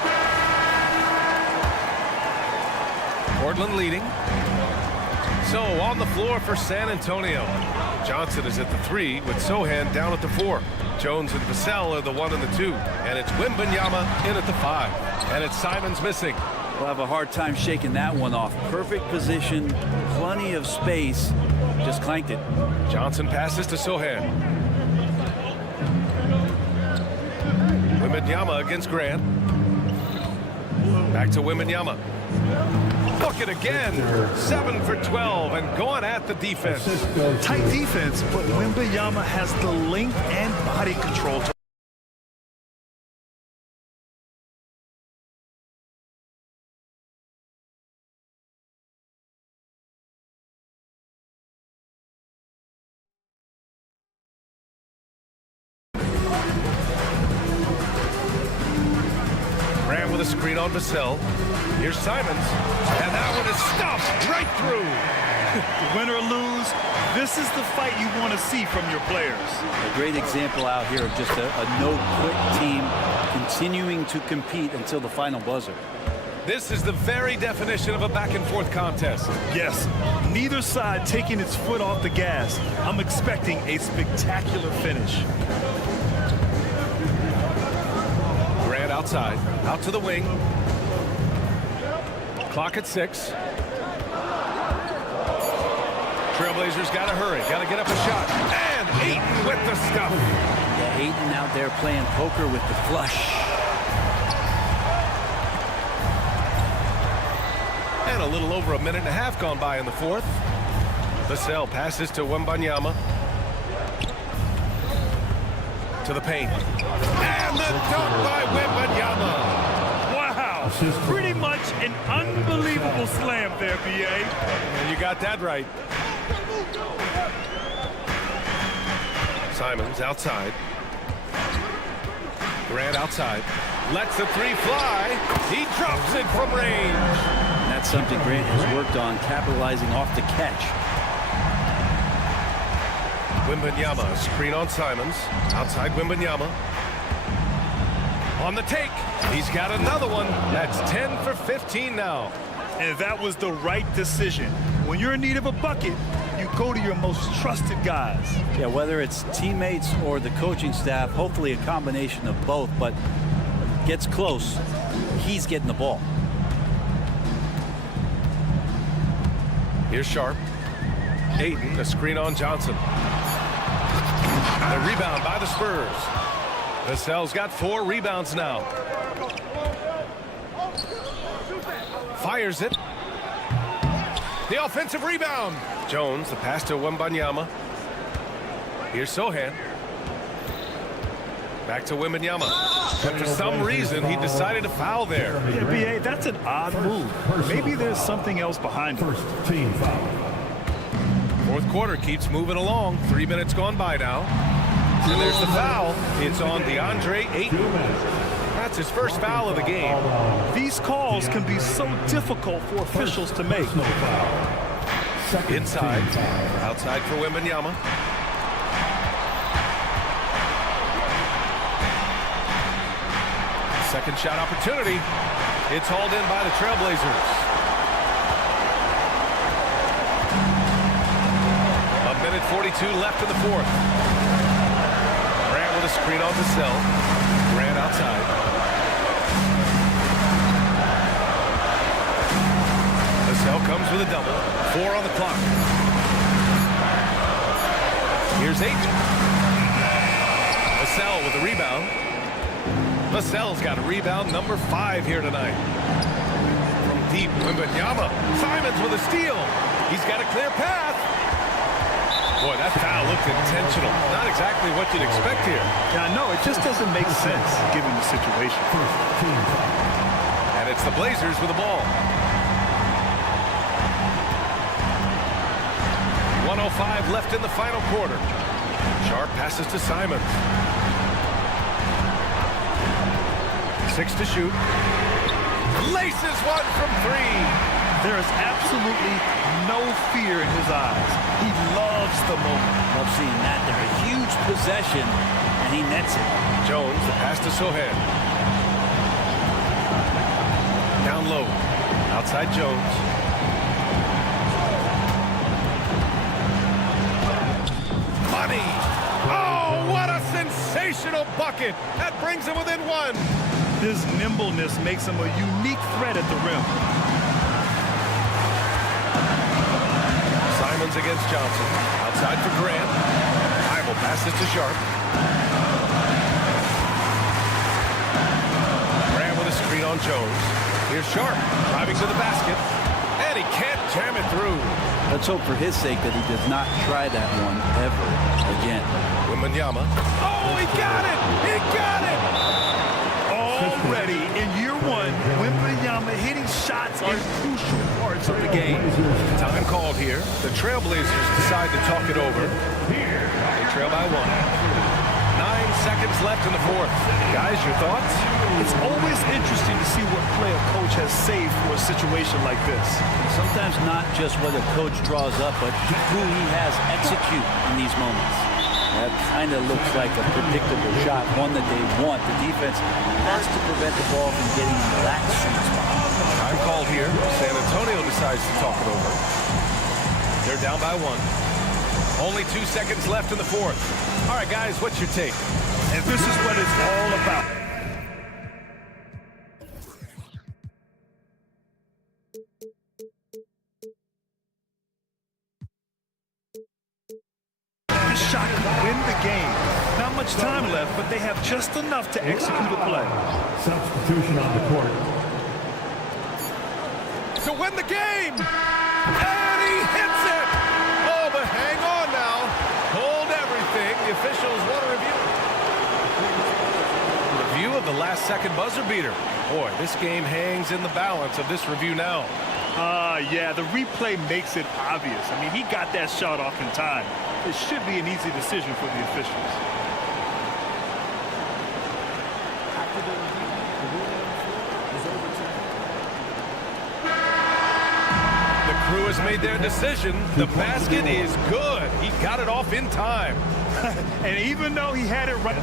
Portland leading. So on the floor for San Antonio. Johnson is at the 3 with Sohan down at the 4. Jones and Vassell are the 1 and the 2. And it's Wembanyama in at the 5. And it's Simons missing. We'll have a hard time shaking that one off. Perfect position, plenty of space. Just clanked it. Johnson passes to Sohan. Wembanyama against Grant. Back to Wembanyama. Bucket again. 7 for 12 and going at the defense. Tight defense, but Wembanyama has the length and body control to with a screen on Vassell. Here's Simons. And that one is stuffed right through. Win or lose, this is the fight you want to see from your players. A great example out here of just a no-quit team continuing to compete until the final buzzer. This is the very definition of a back-and-forth contest. Yes, neither side taking its foot off the gas. I'm expecting a spectacular finish. Grant outside, out to the wing. Clock at 6. Trailblazers got to hurry, got to get up a shot. And Ayton with the stuff. Yeah, Ayton out there playing poker with the flush. And a little over a minute and a half gone by in the fourth. Vassell passes to Wembanyama. To the paint. And the dunk by Wembanyama. Wow, pretty much an unbelievable slam there, B.A. And you got that right. Simons outside. Grant outside. Lets the 3 fly. He drops it from range. And that's something Grant has worked on, capitalizing off the catch. Wembanyama, screen on Simons. Outside Wembanyama. On the take. He's got another one. That's 10 for 15 now. And that was the right decision. When you're in need of a bucket, you go to your most trusted guys. Yeah, whether it's teammates or the coaching staff, hopefully a combination of both, but gets close, he's getting the ball. Here's Sharp. Ayton, a screen on Johnson. A rebound by the Spurs. Vassell's got 4 rebounds now. Fires it. The offensive rebound. Jones, the pass to Wembanyama. Here's Sohan. Back to Wembanyama. But for some reason, he decided to foul there. Yeah, B.A., that's an odd move. Maybe there's something else behind it. First team foul. Fourth quarter keeps moving along. 3 minutes gone by now. And there's the foul. It's on DeAndre Ayton. That's his first foul of the game. These calls can be so difficult for officials to make. Inside. Outside for Wembanyama. Second shot opportunity. It's hauled in by the Trailblazers. A minute 42 left in the fourth. Grant with a screen on Vassell. Grant outside. Vassell comes with a double. 4 on the clock. Here's 8. Vassell with the rebound. Vassell's got a rebound number 5 here tonight. From deep, Wembanyama. Simons with a steal. He's got a clear path. Boy, that foul looked intentional. Not exactly what you'd expect here. Yeah, I know. It just doesn't make sense given the situation. And it's the Blazers with the ball. 1:05 left in the final quarter. Sharp passes to Simons. 6 to shoot. Laces one from 3. There is absolutely no fear in his eyes. He loves the moment. Love seeing that. They're a huge possession, and he nets it. Jones, the pass to Sohan. Down low. Outside Jones. Money! Oh, what a sensational bucket! That brings him within 1. His nimbleness makes him a unique threat at the rim. Simons against Johnson. Outside for Grant. Bible passes to Sharp. Grant with a screen on Jones. Here's Sharp driving to the basket. And he can't jam it through. Let's hope for his sake that he does not try that one ever again. Wembanyama. Oh, he got it! He got it! Already in year 1, Wembanyama hitting shots in crucial parts of the game. Time called here. The Trailblazers decide to talk it over. They trail by 1. 9 seconds left in the fourth. Guys, your thoughts? It's always interesting to see what play a coach has saved for a situation like this. Sometimes not just what a coach draws up, but who he has execute in these moments. That kind of looks like a predictable shot, one that they want. The defense has to prevent the ball from getting into that sweet spot. Time called here. San Antonio decides to talk it over. They're down by 1. Only 2 seconds left in the fourth. All right, guys, what's your take? And this is what it's all about. This shot could win the game. Not much time left, but they have just enough to execute a play. Substitution on the court. To win the game! And he hits it! Oh, but hang on now. Hold everything. The officials want to review. Review of the last second buzzer beater. Boy, this game hangs in the balance of this review now. Yeah, the replay makes it obvious. I mean, he got that shot off in time. It should be an easy decision for the officials. After the review, the ruling on the floor is overturned. The crew has made their decision. The basket is good. He got it off in time. And even though he had it right...